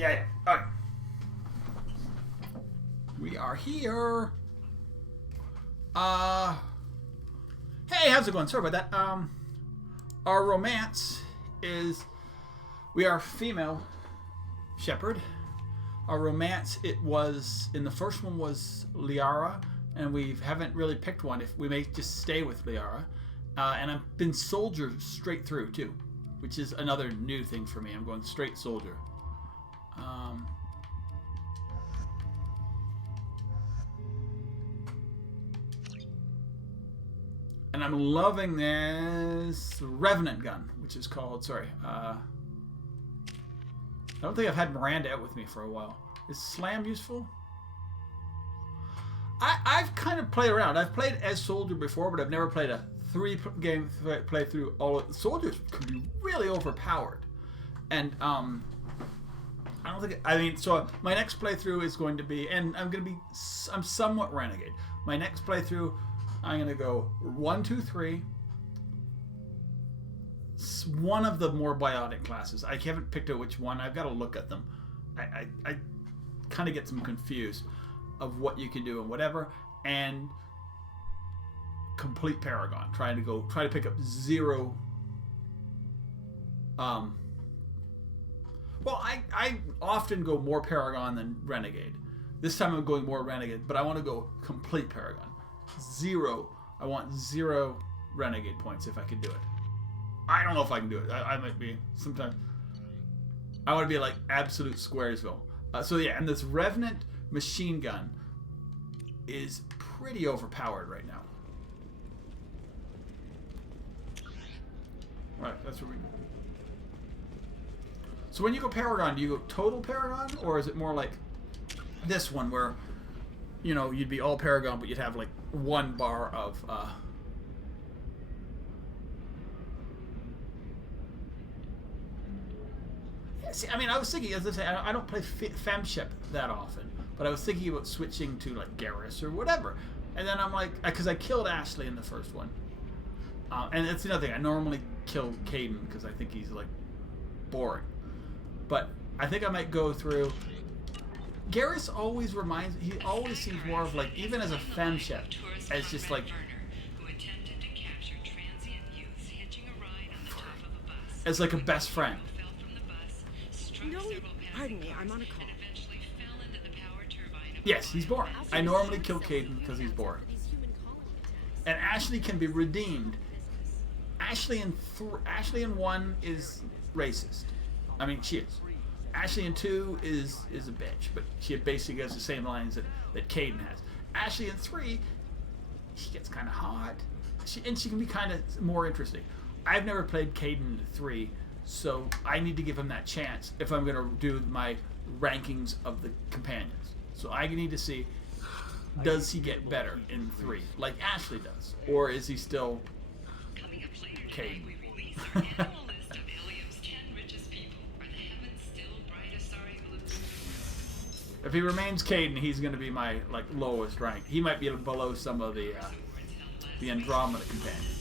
Yeah. All right. We are here. Hey, how's it going? Sorry about that. Our romance is we are female shepherd. Our romance, it was in the first one was Liara, and we haven't really picked one. If we may just stay with Liara, and I've been soldier straight through too, which is another new thing for me. I'm going straight soldier. And I'm loving this Revenant gun, which is called, I don't think I've had Miranda out with me for a while. Is Slam useful? I've kind of played around. I've played as Soldier before, but I've never played a 3-game playthrough. All of the Soldiers can be really overpowered. And, I don't think, so my next playthrough is going to be, and I'm somewhat Renegade. My next playthrough, I'm going to go 1, 2, 3. One of the more biotic classes. I haven't picked out which one. I've got to look at them. I kind of get some confused of what you can do and whatever. And complete Paragon. Try to pick up 0. Well, I often go more Paragon than Renegade. This time I'm going more Renegade, but I want to go complete Paragon. 0. I want 0 Renegade points if I can do it. I don't know if I can do it. I might be sometimes. I want to be like absolute Squaresville. So yeah, and this Revenant machine gun is pretty overpowered right now. Right, that's what we. So when you go Paragon, do you go total Paragon, or is it more like this one where, you know, you'd be all Paragon, but you'd have like 1 bar of. See, I mean, I was thinking, as I say, I don't play FemShep that often, but I was thinking about switching to like Garrus or whatever, and then I'm like, because I killed Ashley in the first one, and it's another thing. I normally kill Caden because I think he's like boring, but I think I might go through. Garrus always he always seems more of like, even as a FemShep, as just like as like a best friend. No, pardon me, I'm on a call. Yes, he's boring. I normally kill Caden because he's boring. And Ashley can be redeemed. Ashley in 1 is racist. I mean, she is. Ashley in 2 is a bitch, but she basically has the same lines that Caden has. Ashley in 3, she gets kind of hot. She can be kind of more interesting. I've never played Caden 3. So I need to give him that chance if I'm going to do my rankings of the companions. So I need to see, does he get better in 3, like Ashley does, or is he still Caden? If he remains Caden, he's going to be my like lowest rank. He might be below some of the Andromeda companions.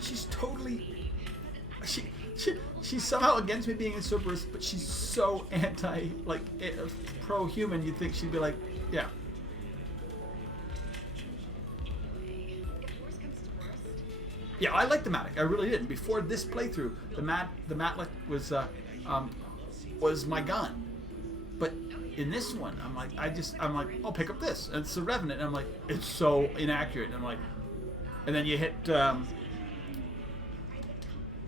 She's totally. She's somehow against me being a Cerberus, but she's so pro-human. You'd think she'd be like, yeah. Yeah, I like the Matic. I really did. Before this playthrough, the Matlick was my gun. But in this one, I'm like, I'll pick up this. And it's the Revenant, and I'm like, it's so inaccurate. And I'm like, and then you hit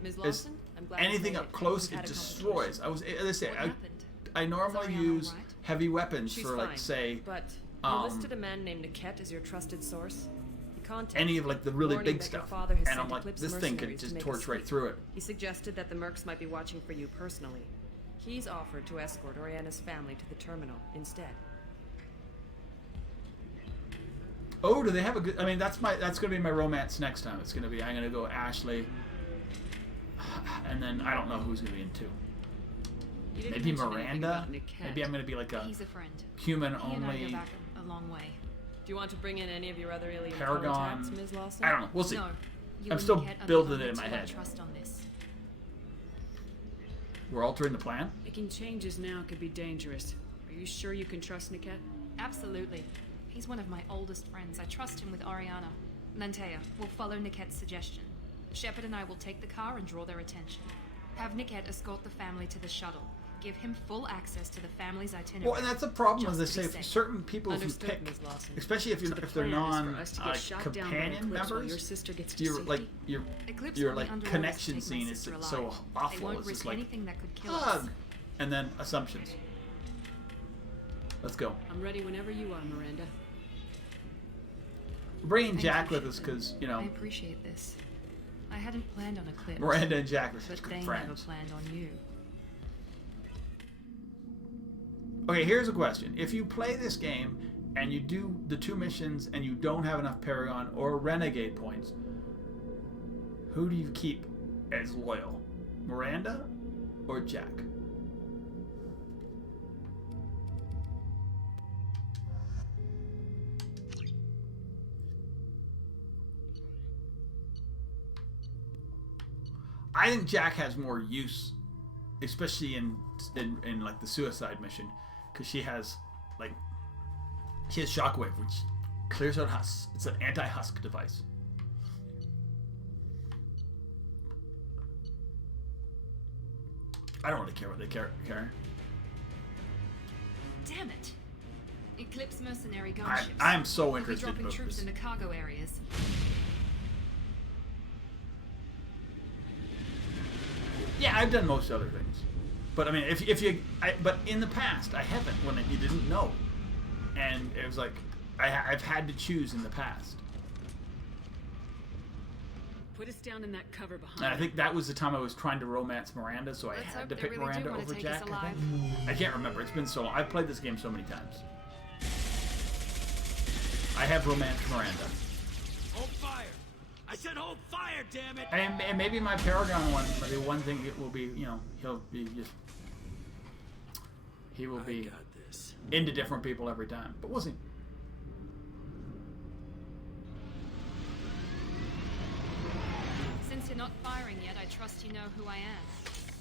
Ms. Lawson, I'm glad anything up close, it destroys. As I say, I normally use heavy weapons for like fine, say, but you listed a man named Niket as your trusted source. Any of like the really big stuff, and I'm like, this thing could just torch right through it. He suggested that the Mercs might be watching for you personally. He's offered to escort Oriana's family to the terminal instead. Oh, do they have a good? I mean, that's gonna be my romance next time. It's gonna be I'm gonna go Ashley, and then I don't know who's gonna be in 2. You didn't maybe mention anything Miranda. about Niket. Maybe I'm gonna be like a He's a friend. human He and I only go back a long way. Do you want to bring in any of your other alien Paragon. contacts, Ms. Lawson? I don't know. We'll see. No. You I'm and still Niket are the building only it in my two I head. trust on this. We're altering the plan. Making changes now could be dangerous. Are you sure you can trust Niket? Absolutely. He's one of my oldest friends. I trust him with Ariana. Lantea, we'll follow Niket's suggestion. Shepard and I will take the car and draw their attention. Have Niket escort the family to the shuttle. Give him full access to the family's itinerary. Well, and that's the problem, as they Just to say, be safe. certain people who Understood, pick, Ms. Lawson. especially if So the if they're plan is for us to get shot down by non-companion Eclipse while members, your sister gets to your safety? like your Eclipse your will be like under orders connection to take my scene is sister so alive. They awful. won't It's risk just like anything that could kill hug, us. and then assumptions. Let's go. I'm ready whenever you are, Miranda. We're bringing Thank Jack you, with us because you know I appreciate this. I hadn't planned on Eclipse. Miranda and Jack are but such good they never friends. planned on you. Okay, here's a question. If you play this game and you do the 2 missions and you don't have enough Paragon or Renegade points, who do you keep as loyal? Miranda or Jack? I think Jack has more use, especially in like the suicide mission, because she has shockwave, which clears out husks. It's an anti-husk device. I don't really care what they carry. Damn it! Eclipse mercenary I gunships. am so They'll be interested dropping about troops this. in the cargo areas. Yeah, I've done most other things, but I mean, but in the past I haven't when you didn't know, and it was like I've had to choose in the past. Put us down in that cover behind. And I think that was the time I was trying to romance Miranda, so I Let's had hope to they pick really do Miranda wanna over take us Jack. I alive. think. I can't remember. It's been so long. I've played this game so many times. I have romanced Miranda. Hold fire! I said hold fire, damn it! And maybe my Paragon one, the one thing it will be, he will be into different people every time. But we'll see. Since you're not firing yet, I trust you know who I am.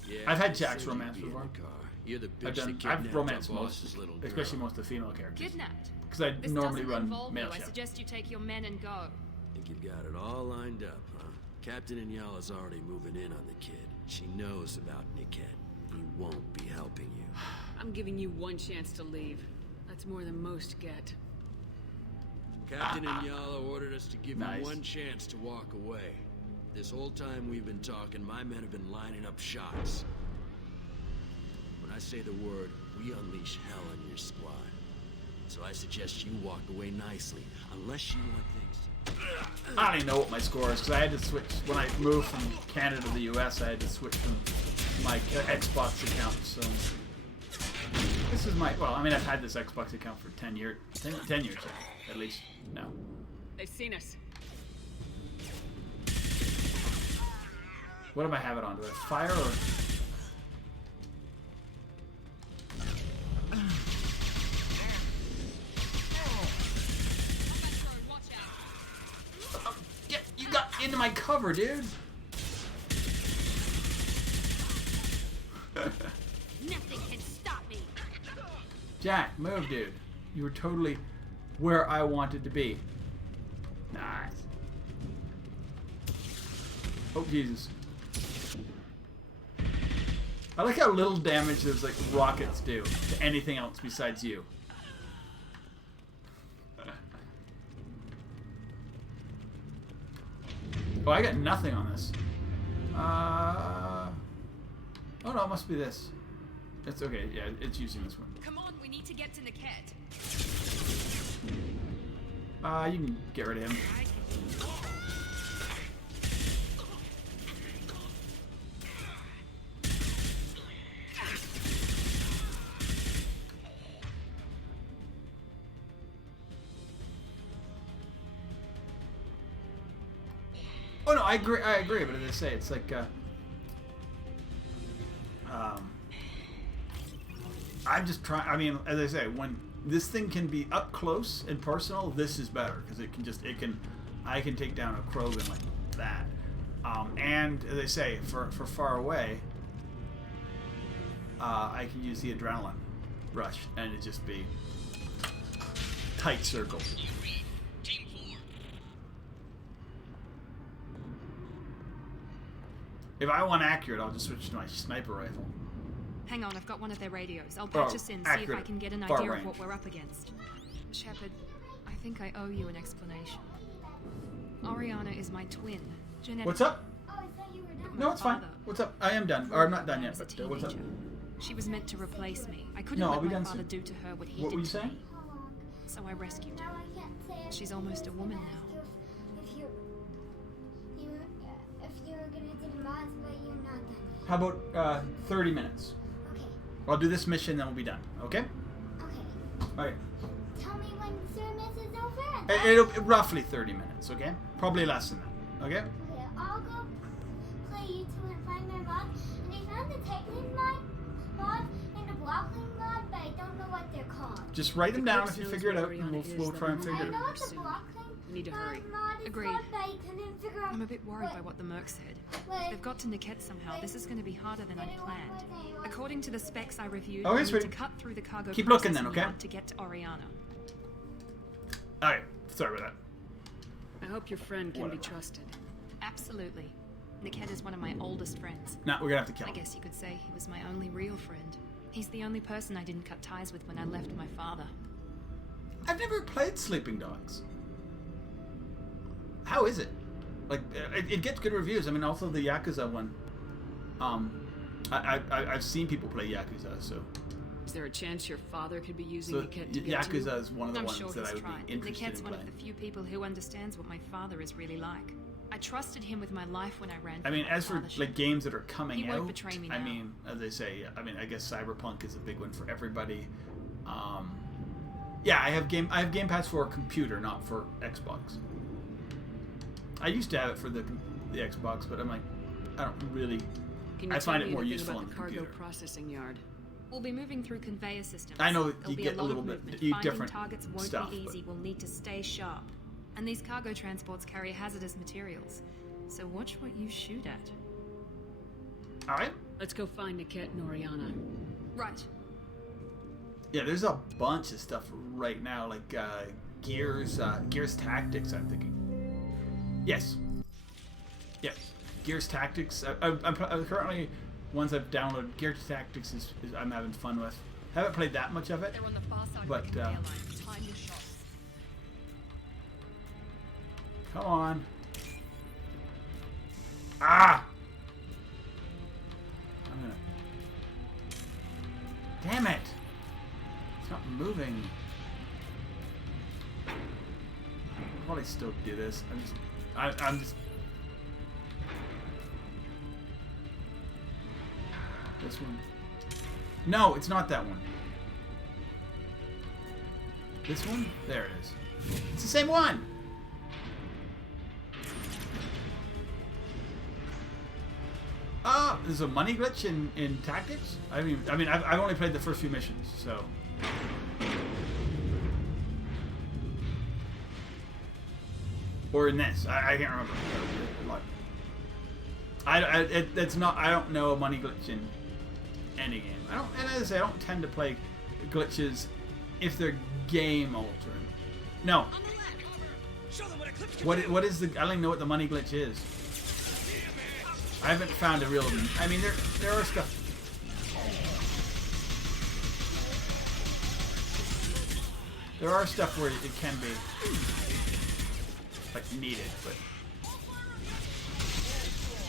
Yeah, I've had they Jack's said you'd romance be in before. the car. You're the bitch I've that kidnapped romanced our most, boss's little girl. especially most of the female characters. Kidnapped. Because I This normally doesn't run involve male you. I Shep. suggest you take your men and go. Think you've got it all lined up, huh? Captain Inyala's already moving in on the kid. She knows about Niket. He won't be helping you. I'm giving you one chance to leave. That's more than most get. Captain Inyala ordered us to give Nice. you one chance to walk away. This whole time we've been talking, my men have been lining up shots. When I say the word, we unleash hell on your squad. So I suggest you walk away nicely, unless you want things to... I don't even know what my score is because I had to switch when I moved from Canada to the US. I had to switch from my Xbox account. So this is my I've had this Xbox account for 10 years, 10 years at least now. They've seen us. What do I have it on? Do I have fire or? You got into my cover, dude. Nothing can stop me. Jack, move, dude. You were totally where I wanted to be. Nice. Oh, Jesus. I like how little damage those like rockets do to anything else besides you. Oh, I got nothing on this. Oh no, it must be this. It's okay, yeah, it's using this one. Come on, we need to get to Niket. You can get rid of him. Oh no, I agree, but as I say, it's like I'm just trying. I mean, as I say, when this thing can be up close and personal, this is better because I can take down a Krogan like that. And as I say, for far away, I can use the adrenaline rush and it just be tight circle. If I want accurate, I'll just switch to my sniper rifle. Hang on, I've got one of their radios. I'll patch us in, see if I can get an idea of what we're up against. Shepard, I think I owe you an explanation. Oriana is my twin. What's up? No, it's fine. What's up? I am done. Or I'm not done yet, but what's up? She was meant to replace me. I couldn't let my father do to her what he did to me. What were you saying? So I rescued her. She's almost a woman now. How about 30 minutes? Okay. I'll do this mission, then we'll be done. Okay? Okay. All right. Tell me when 30 minutes is over. It'll roughly 30 minutes. Okay? Probably less than that. Okay? Okay. I'll go play YouTube and find my mod. And I found the Technic mod and the Blockling mod, but I don't know what they're called. Just write them down if you figure it out, and we'll try and figure it out. I know what the Blockling We need to hurry. mod is Agreed. called, but I couldn't figure out. I'm a bit worried by what the merc said. If they've got to Niket somehow, this is going to be harder than I'd planned. According to the specs I reviewed, we need to cut through the cargo Keep looking then, processing okay? yard to get to Oriana. Alright, sorry about that. I hope your friend can be trusted. Absolutely. Niket is one of my oldest friends. Nah, we're gonna have to kill him. I guess you could say he was my only real friend. He's the only person I didn't cut ties with when I left my father. I've never played Sleeping Dogs. How is it? Like, it gets good reviews. I mean, also the Yakuza one. I've seen people play Yakuza, so. Is there a chance your father could be using So Niket to get Yakuza to you? is one of the I'm ones sure that I he's would tried. be interested Niket's in one playing. of the few people who understands what my father is really like. I trusted him with my life when I ran. I mean, as for like games that are coming He won't out, betray me I now. mean, as I say, I mean, I guess Cyberpunk is a big one for everybody. Yeah, I have Game Pass for a computer, not for Xbox. I used to have it for the Xbox, but I'm like, I don't really. I find it more useful on the cargo computer. processing yard. We'll be moving through conveyor systems. I know There'll you be get a lot little of bit movement. Finding different targets won't stuff, be easy. We'll need to stay sharp. And these cargo transports carry hazardous materials. So watch what you shoot at. Alright. Let's go find Niket and Oriana. Right. Yeah, there's a bunch of stuff right now, like Gears Tactics. I'm thinking. Yes. Yeah, Gears Tactics. I'm currently ones I've downloaded. Gears Tactics is I'm having fun with. Haven't played that much of it, They're on the far side but of the conveyor line. Time your shots. come on. Ah! I'm gonna. Damn it! It's not moving. I'll probably still do this. I'm just. This one. No, it's not that one. This one? There it is. It's the same one! Ah, there's a money glitch in Tactics? I mean, I've only played the first few missions, so. Or in this, I can't remember. It's not. I don't know a money glitch in any game. I don't, and as I say, I don't tend to play glitches if they're game altering. No. What is the? I don't even know what the money glitch is. I haven't found a real. I mean, there are stuff. There are stuff where it can be like needed, but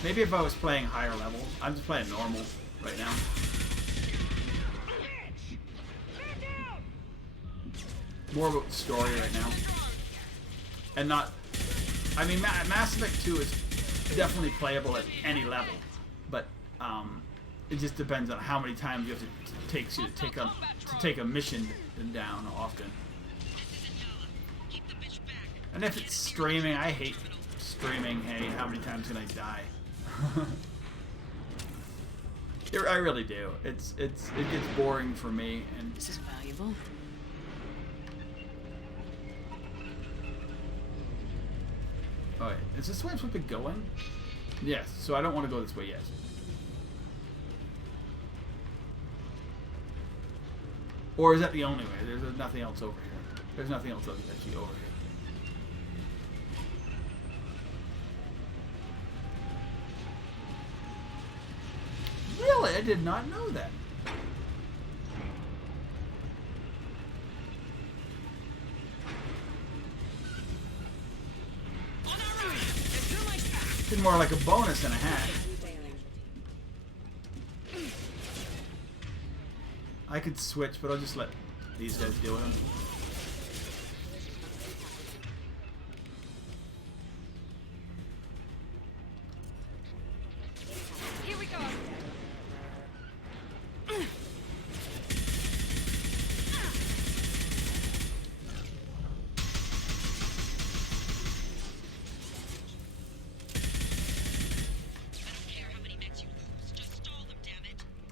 maybe if I was playing higher level. I'm just playing normal right now. More about the story right now, and not. I mean, Mass Effect 2 is definitely playable at any level, but it just depends on how many times you have to take a mission down often. And if it's streaming, I hate streaming. Hey, how many times can I die? I really do. It gets boring for me, and this is valuable. Oh, wait. Is this where I'm supposed to be going? Yes. So I don't want to go this way yet. Or is that the only way? There's nothing else over here. There's nothing else actually over here. Really? I did not know that. It's more like a bonus than a hat. I could switch, but I'll just let these guys deal with them. Here we go.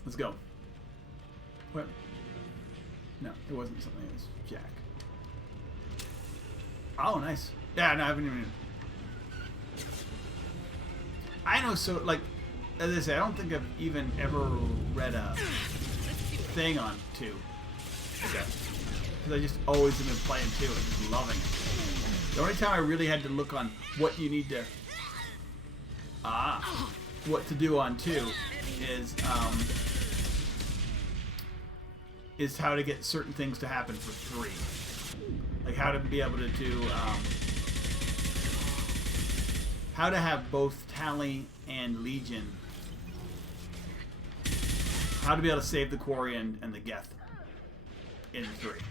Let's go. What? No, it wasn't something. It was Jack. Oh, nice. Yeah, no, I haven't even... I know, so, like, as I say, I don't think I've even ever read a thing on 2. Okay. Because I just always have been playing 2 and just loving it. The only time I really had to look on what you need to... what to do on 2 is how to get certain things to happen for 3. Like how to be able to do, how to have both Tally and Legion. How to be able to save the Quarry and the Geth in 3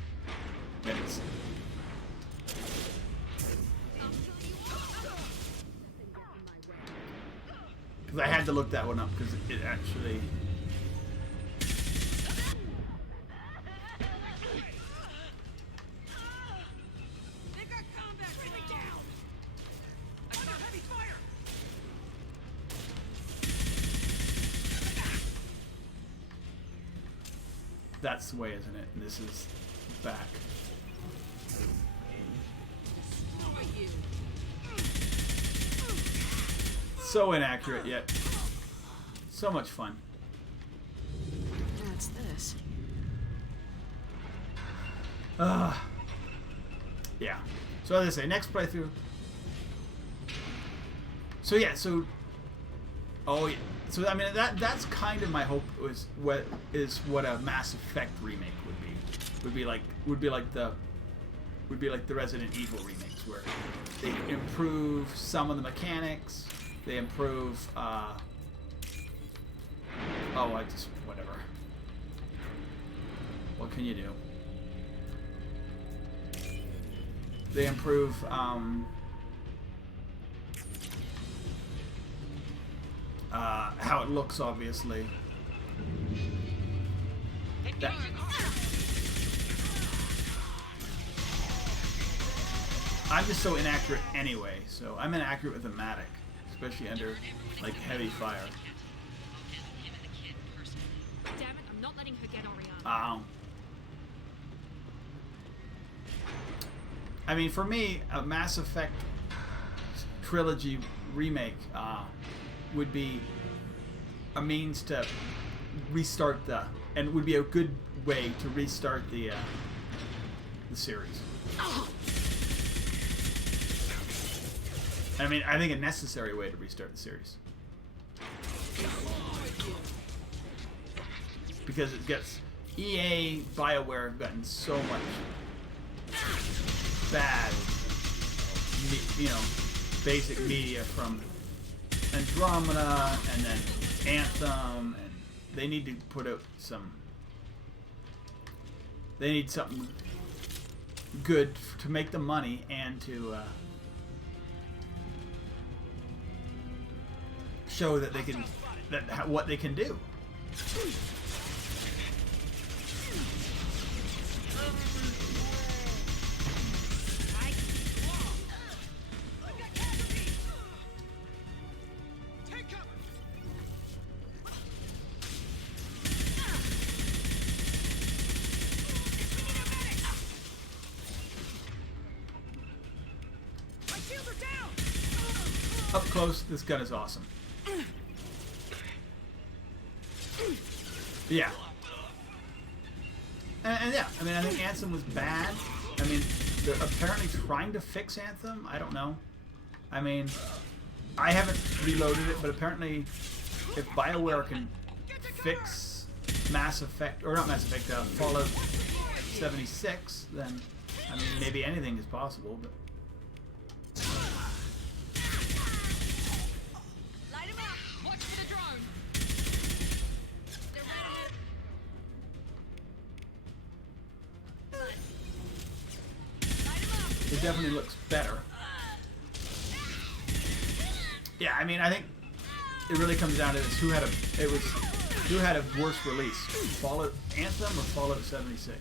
minutes. Because I had to look that one up because it actually... That's the way, isn't it? This is back. So inaccurate, yet so much fun. What's this? Yeah. So as I say, next playthrough. So yeah, so oh yeah. So I mean that's kind of my hope was what a Mass Effect remake would be. Would be like the Resident Evil remakes where they improve some of the mechanics, they improve whatever. What can you do? They improve how it looks, obviously. I'm just so inaccurate anyway, so I'm inaccurate with a Matic, especially under like heavy fire. Damn it, I'm not letting her get Oriana. I mean, for me, a Mass Effect trilogy remake would be a means to restart and would be a good way to restart the series. I mean, I think a necessary way to restart the series. Because it gets... EA, BioWare have gotten so much bad, basic media from Andromeda and then Anthem, and they need to put out they need something good to make the money and to show that they can, what they can do. Up close, this gun is awesome. Yeah. And yeah, I mean, I think Anthem was bad. I mean, they're apparently trying to fix Anthem. I don't know. I mean, I haven't reloaded it, but apparently if BioWare can fix Mass Effect, or not Mass Effect, Fallout 76, then, I mean, maybe anything is possible, but... Light him up! Watch for the drone! They're right ahead. It definitely looks better. Yeah, I mean, I think it really comes down to this: who had a worse release, Fallout Anthem or Fallout 76?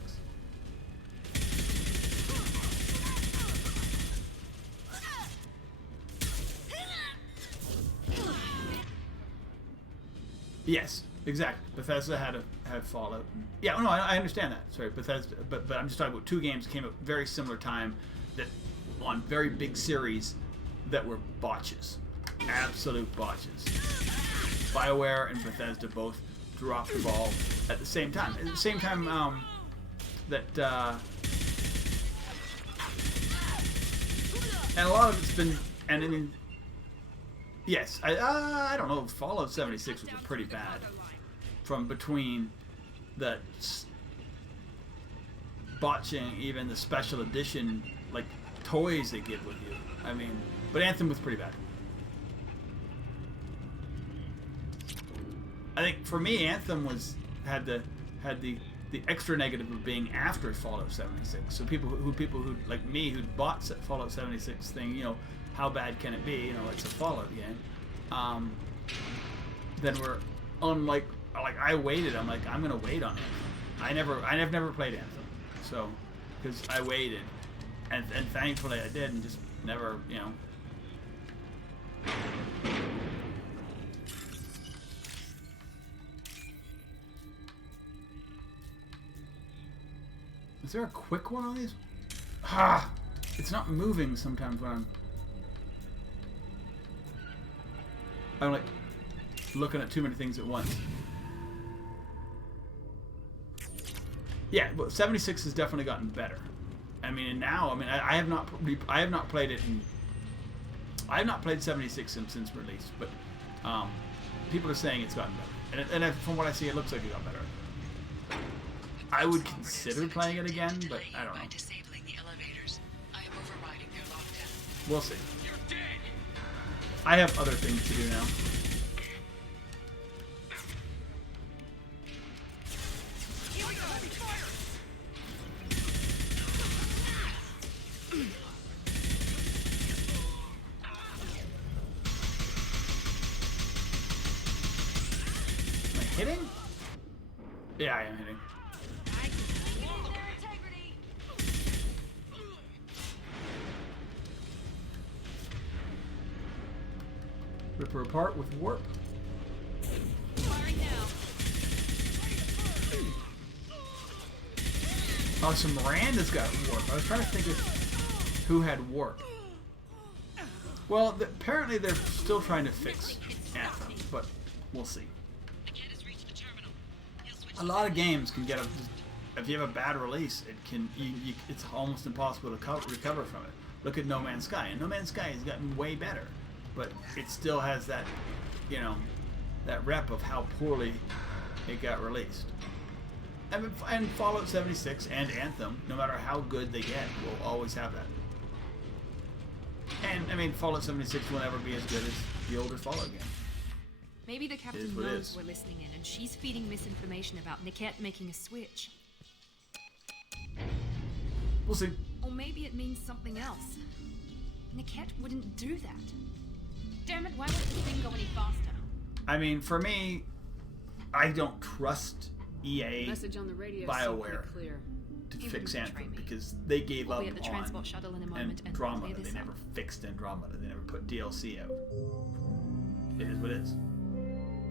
Yes, exactly. Bethesda had Fallout. Yeah, no, I understand that. Sorry, Bethesda, but I'm just talking about two games that came at very similar time, that on very big series that were botches, absolute botches. BioWare and Bethesda both dropped the ball at the same time. At the same time and a lot of it's been, and I mean, yes, I don't know. Fallout 76 was pretty bad. From between the botching, even the special edition like toys they give with you. I mean, but Anthem was pretty bad. I think for me, Anthem had the extra negative of being after Fallout 76. So people who like me who'd bought Fallout 76 thing, you know, how bad can it be? You know, it's a Fallout game. Then we're unlike I waited. I'm like, I'm gonna wait on Anthem. I've never played Anthem, so because I waited, and thankfully I did, and just never, you know. Is there a quick one on these? Ah, it's not moving sometimes when I'm like looking at too many things at once. Yeah, but 76 has definitely gotten better. I mean, and now, I mean, I have not played it in. I have not played 76 since release, but people are saying it's gotten better, and from what I see, it looks like it got better. I would consider playing it again, but I don't know. We'll see. I have other things to do now. Am I hitting? Yeah, I am hitting. Rip her apart with warp. Oh, so Miranda's got warp. I was trying to think of who had warp. Well, apparently they're still trying to fix Anthem, but we'll see. A lot of games can get if you have a bad release, it can it's almost impossible to recover from it. Look at No Man's Sky, and No Man's Sky has gotten way better, but it still has that, you know, that rep of how poorly it got released. And Fallout 76 and Anthem, no matter how good they get, will always have that. And I mean, Fallout 76 will never be as good as the older Fallout game. Maybe the captain knows we're listening in, and she's feeding misinformation about Niket making a switch. We'll see. Or maybe it means something else. Niket wouldn't do that. Damn it, why won't the thing go any faster? I mean, for me, I don't trust EA, Message on the radio BioWare, so clear. to fix Anthem because they gave up at the transport shuttle in a moment and Andromeda. clear this They up. never fixed Andromeda. They never put DLC out. It is what it is.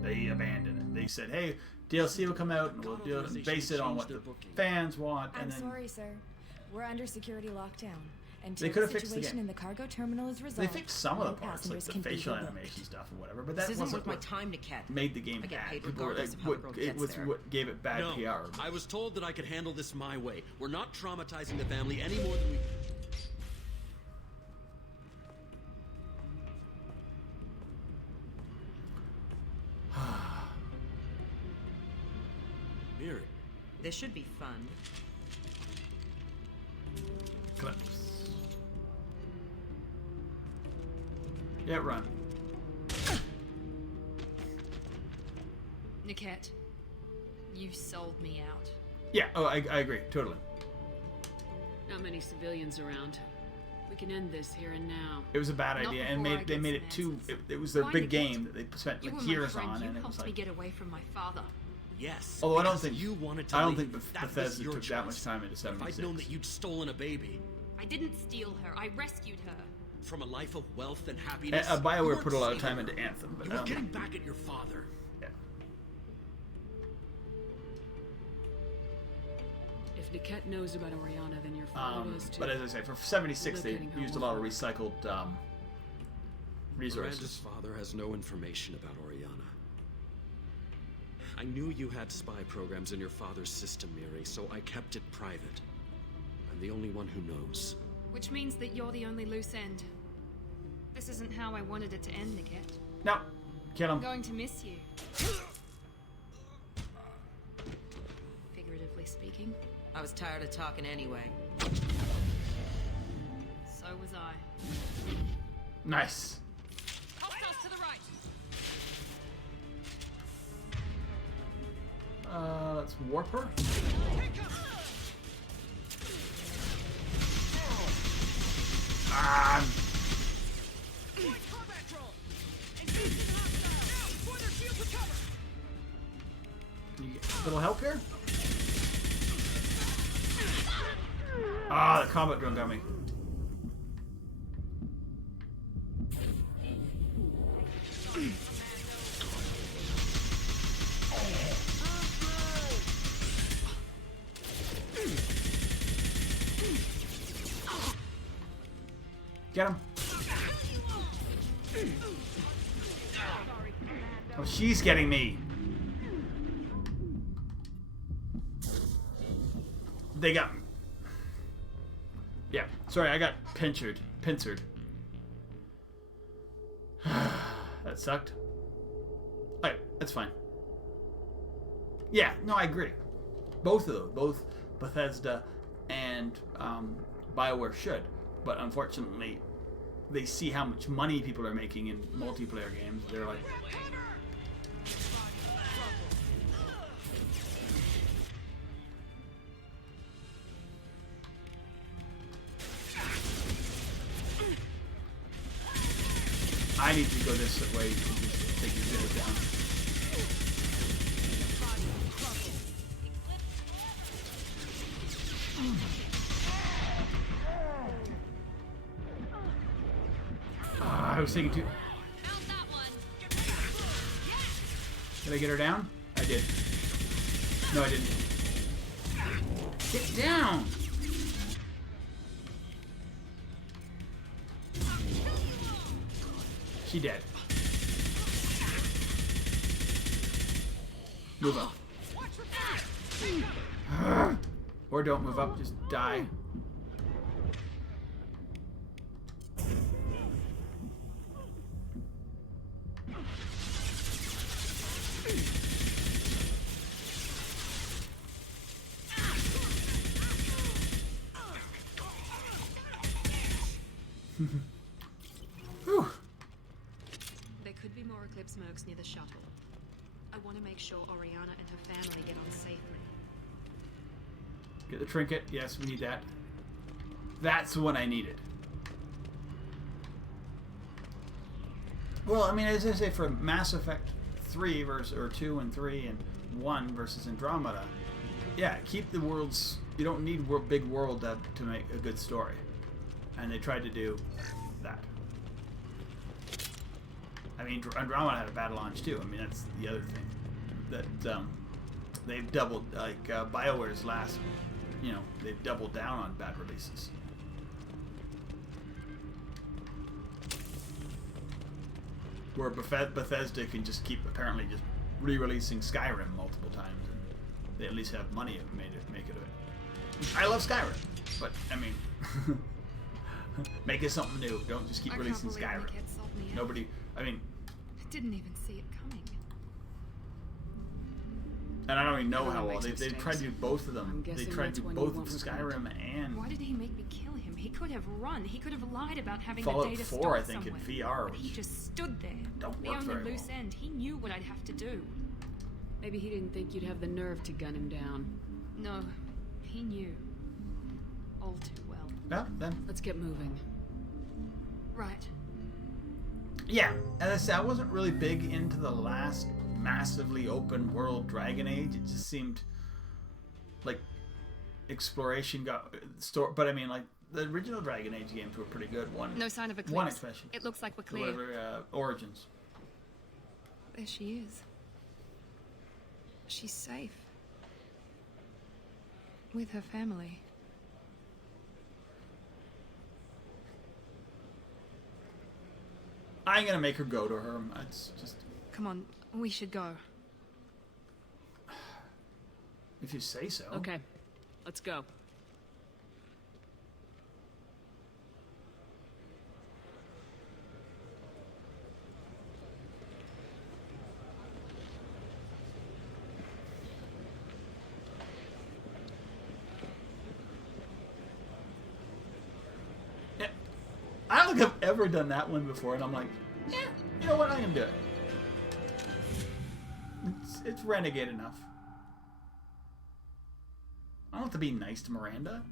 They abandoned it. They said, "Hey, DLC will come out and we'll base it on what the fans want." I'm and then sorry, sir. We're under security lockdown. Until They could have the fixed the situation game. in the cargo terminal is They resolved, fixed some of no the parts, like passengers the can be facial rebooked. animation stuff or whatever, but that This isn't wasn't worth my what time, Niket. made the game I get bad. paid People were regardless like, of how the girl it gets was there. what gave it bad No, PR. I was told that I could handle this my way. We're not traumatizing the family any more than we... Miri. This should be fun. Clips. Yeah, run. Niket, you sold me out. Yeah, oh, I agree, totally. Not many civilians around. We can end this here and now. It was a bad Not idea, and before I they get made some it too. answers. It was their Why, big Niket? game that they spent You like were years my friend. on, You and it helped was me like. get away from my father. Yes. Although I don't because think you wanted to I don't leave. think That was Bethesda your took that much choice. time into If I'd 76. known that you'd stolen a baby I didn't steal her. I rescued her. from a life of wealth and happiness, BioWare you weren't put a lot of saving time her. into Anthem, but You I were don't getting think- back at your father. Yeah. If Niket knows about Oriana, then your father does too. But as I say, for 76, they Locating her used a won't lot of work. recycled resources. Miranda's father has no information about Oriana. I knew you had spy programs in your father's system, Miri, so I kept it private. I'm the only one who knows. Which means that you're the only loose end. This isn't how I wanted it to end, Niket. No, kill I'm him. going to miss you. Figuratively speaking. I was tired of talking anyway. So was I. Nice. Hostiles to the right. Let's warp her. Ah, can you get a little help here? Ah, the combat drone got me. Get him. Oh, she's getting me. They got me. Yeah, sorry, I got pincered. That sucked. Alright, that's fine. Yeah, no, I agree. Both of them, both Bethesda and BioWare should. But unfortunately, they see how much money people are making in multiplayer games. They're like, I need to go this way to just take these guys down. I was thinking too. Did I get her down? I did. No, I didn't. Get down! She dead. Move up. Or don't move up, just die. Whew. There could be more Eclipse mercs near the shuttle. I want to make sure Oriana and her family get on safely. Get the trinket. Yes, we need that. That's what I needed. Well, I mean, as I say, for Mass Effect 3 versus, or 2 and 3 and 1 versus Andromeda, yeah, keep the worlds. You don't need big world to make a good story. And they tried to do that. I mean, Andromeda had a bad launch too. I mean, that's the other thing. That they've doubled, like BioWare's last, they've doubled down on bad releases. Where Bethesda can just keep apparently just re-releasing Skyrim multiple times, and they at least have money to make it. I love Skyrim, but I mean, make it something new. Don't just keep releasing Skyrim. Nobody. I mean, I didn't even see it coming. And I don't even know how well they tried to do both of them. They tried to do both of Skyrim and. Why did he make me kill him? He could have run. He could have lied about having Fallout the data 4, stored I think, somewhere. in VR. But he just stood there. Don't the work only very loose end. He knew what I'd have to do. Maybe he didn't think you'd have the nerve to gun him down. No, he knew. All too well. Yeah, then. Let's get moving. Right. Yeah, as I said, I wasn't really big into the last massively open world Dragon Age. It just seemed like exploration got but I mean, like the original Dragon Age games were pretty good. No sign of Eclipse. One especially. It looks like we're clear. Whatever, Origins. There she is. She's safe. With her family. I ain't gonna make her go to her. It's just. Come on, we should go. If you say so. Okay, let's go. I don't think I've ever done that one before, and I'm like, yeah, you know what? I'm gonna do it. It's Renegade enough. I don't have to be nice to Miranda.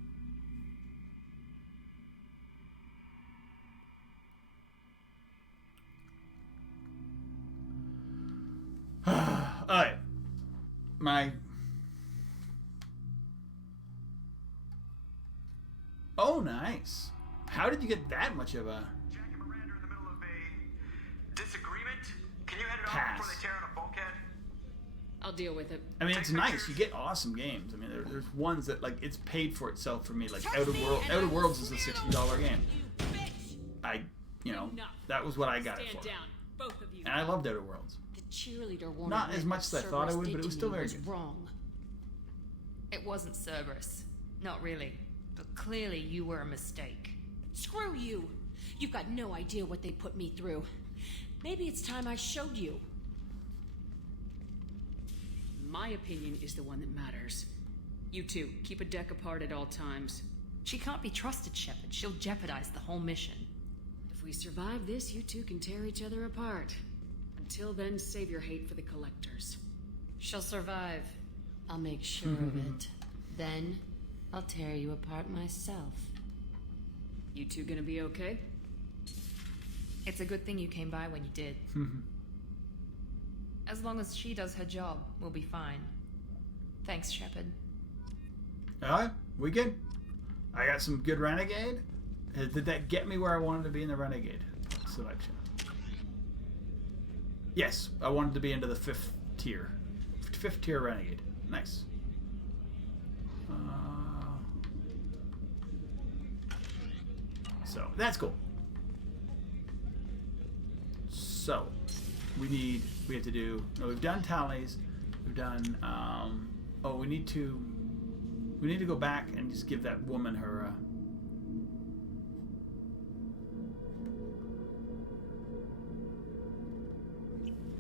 Alright. Oh, nice. How did you get that much of a... Jack and Miranda are in the middle of a disagreement. Can you head it Pass. off before they tear out a bulkhead? I'll deal with it. I mean, it's nice. You get awesome games. I mean, there's ones that, like, it's paid for itself for me. Like, Outer Worlds is a $60 game. That was what I got it for. Down, both of you. And I loved Outer Worlds. The cheerleader warned Not me as much as I thought I would, but it was still very good. Wrong. It wasn't Cerberus. Not really. But clearly you were a mistake. Screw you! You've got no idea what they put me through. Maybe it's time I showed you. My opinion is the one that matters. You two, keep a deck apart at all times. She can't be trusted, Shepard. She'll jeopardize the whole mission. If we survive this, you two can tear each other apart. Until then, save your hate for the collectors. She'll survive. I'll make sure of it. Then, I'll tear you apart myself. You two gonna be okay? It's a good thing you came by when you did. As long as she does her job, we'll be fine. Thanks, Shepard. Alright, we good. I got some good Renegade. Did that get me where I wanted to be in the Renegade selection? Yes, I wanted to be into the 5th tier. 5th tier Renegade. Nice. So, that's cool. So, we have to do, no, we've done tallies, we've done, we need to go back and just give that woman her,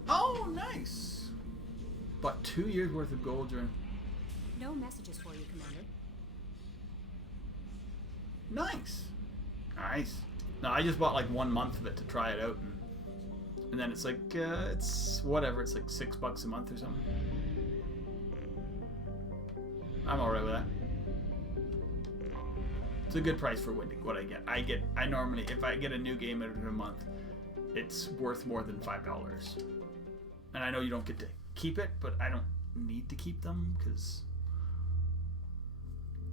oh, nice! Bought 2 years worth of gold during. No messages for you, Commander. Nice. Nice. No, I just bought like 1 month of it to try it out, and then it's like, it's whatever, it's like $6 a month or something. I'm alright with that. It's a good price for what I get. I normally, if I get a new game in a month, it's worth more than $5. And I know you don't get to keep it, but I don't need to keep them, because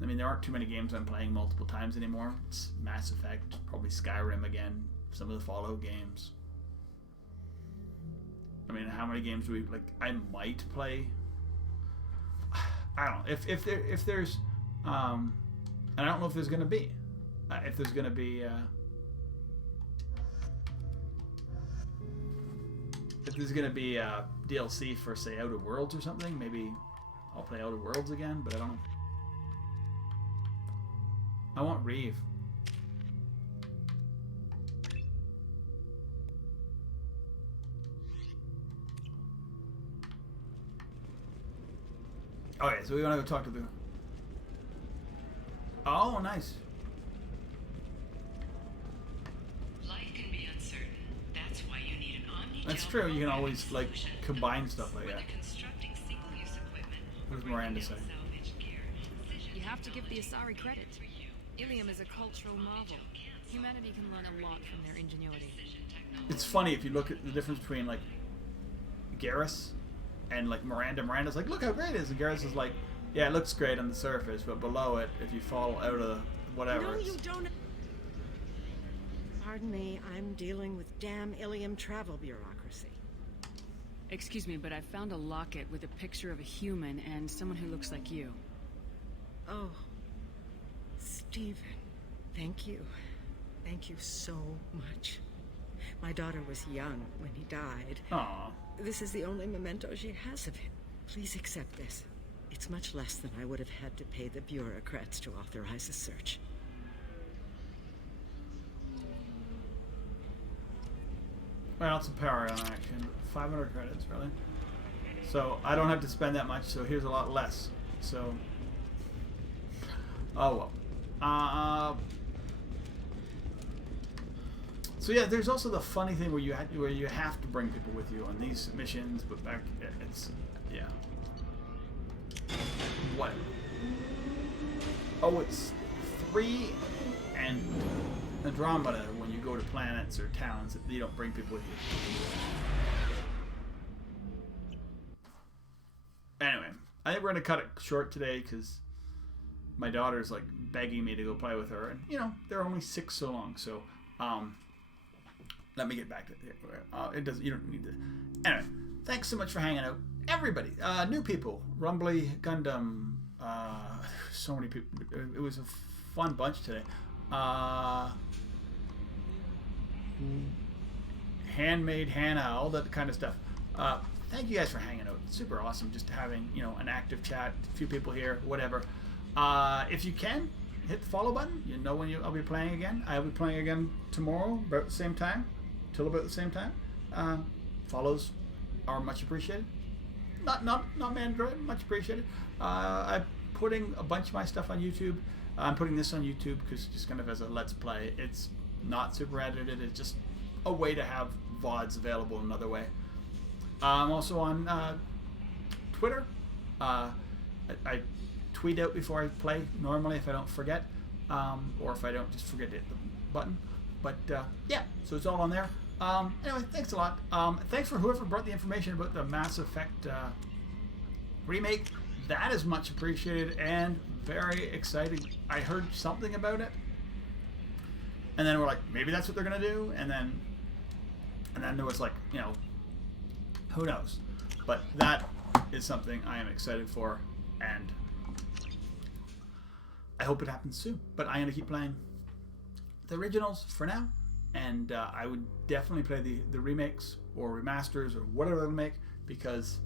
I mean, there aren't too many games I'm playing multiple times anymore. It's Mass Effect, probably Skyrim again, some of the Fallout games. I mean, how many games do we, like, I might play? I don't know. If there's, and I don't know if there's going to be. If there's going to be, there's gonna be a DLC for, say, Outer Worlds or something. Maybe I'll play Outer Worlds again, but I don't know. I want Reeve. Okay, so we want to go talk to the... Oh, nice. Life can be uncertain. That's why you need an omni-gel. That's true. You can always, like, combine stuff like that. Whether constructing single-use equipment. What does Miranda say? You have to give the Asari credit. Ilium is a cultural marvel. Humanity can learn a lot from their ingenuity. It's funny if you look at the difference between, like, Garrus and, like, Miranda. Miranda's like, look how great it is. And Garrus is like, yeah, it looks great on the surface, but below it, if you fall out of whatever... No, you don't... Pardon me, I'm dealing with damn Ilium travel bureaucracy. Excuse me, but I found a locket with a picture of a human and someone who looks like you. Oh. Stephen. Thank you. Thank you so much. My daughter was young when he died. Aww. This is the only memento she has of him. Please accept this. It's much less than I would have had to pay the bureaucrats to authorize a search. Well, it's a power on action. 500 credits, really. So I don't have to spend that much, so here's a lot less. So... Oh, well. So yeah, there's also the funny thing where you have to bring people with you on these missions, but back it's yeah. What? Oh, it's 3 and Andromeda when you go to planets or towns that you don't bring people with you. Anyway, I think we're gonna cut it short today because my daughter's like begging me to go play with her, and you know they're only 6 so long. So let me get back to it. It doesn't. You don't need to. Anyway, thanks so much for hanging out, everybody. New people, Rumbly, Gundam, so many people. It was a fun bunch today. Handmade Hannah, all that kind of stuff. Thank you guys for hanging out. It's super awesome just having an active chat, a few people here, whatever. If you can, hit the follow button. You know when I'll be playing again. I'll be playing again tomorrow, about the same time, till about the same time. Follows are much appreciated. Not mandatory, much appreciated. I'm putting a bunch of my stuff on YouTube. I'm putting this on YouTube because just kind of as a let's play. It's not super edited. It's just a way to have VODs available another way. I'm also on Twitter. I tweet out before I play normally if I don't forget, or if I don't just forget to hit the button. But yeah, so it's all on there. Anyway, thanks a lot. Thanks for whoever brought the information about the Mass Effect remake. That is much appreciated and very exciting. I heard something about it, and then we're like, maybe that's what they're gonna do, and then there was like, who knows? But that is something I am excited for, and I hope it happens soon. But I'm gonna keep playing the originals for now, and I would definitely play the remakes or remasters or whatever they make because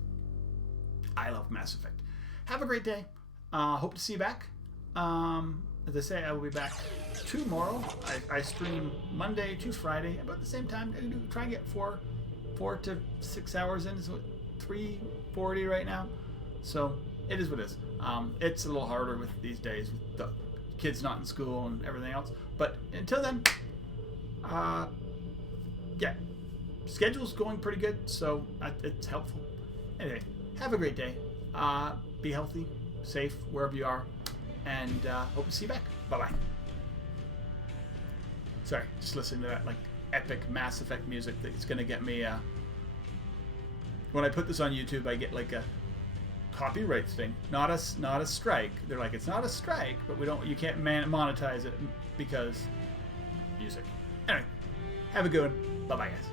I love Mass Effect. Have a great day. Hope to see you back. As I say, I will be back tomorrow. I stream Monday to Friday about the same time. I try and get 4 to 6 hours in. So 3:40 right now. So it is what it is. It's a little harder with these days with the kids not in school and everything else. But until then, yeah, schedule's going pretty good, so it's helpful. Anyway, have a great day. Be healthy, safe wherever you are, and hope to see you back. Bye-bye. Sorry, just listening to that like epic Mass Effect music that's gonna get me. When I put this on YouTube, I get like a copyright thing, not a strike. They're like, it's not a strike, but you can't monetize it because music. Anyway, have a good one. Bye bye, guys.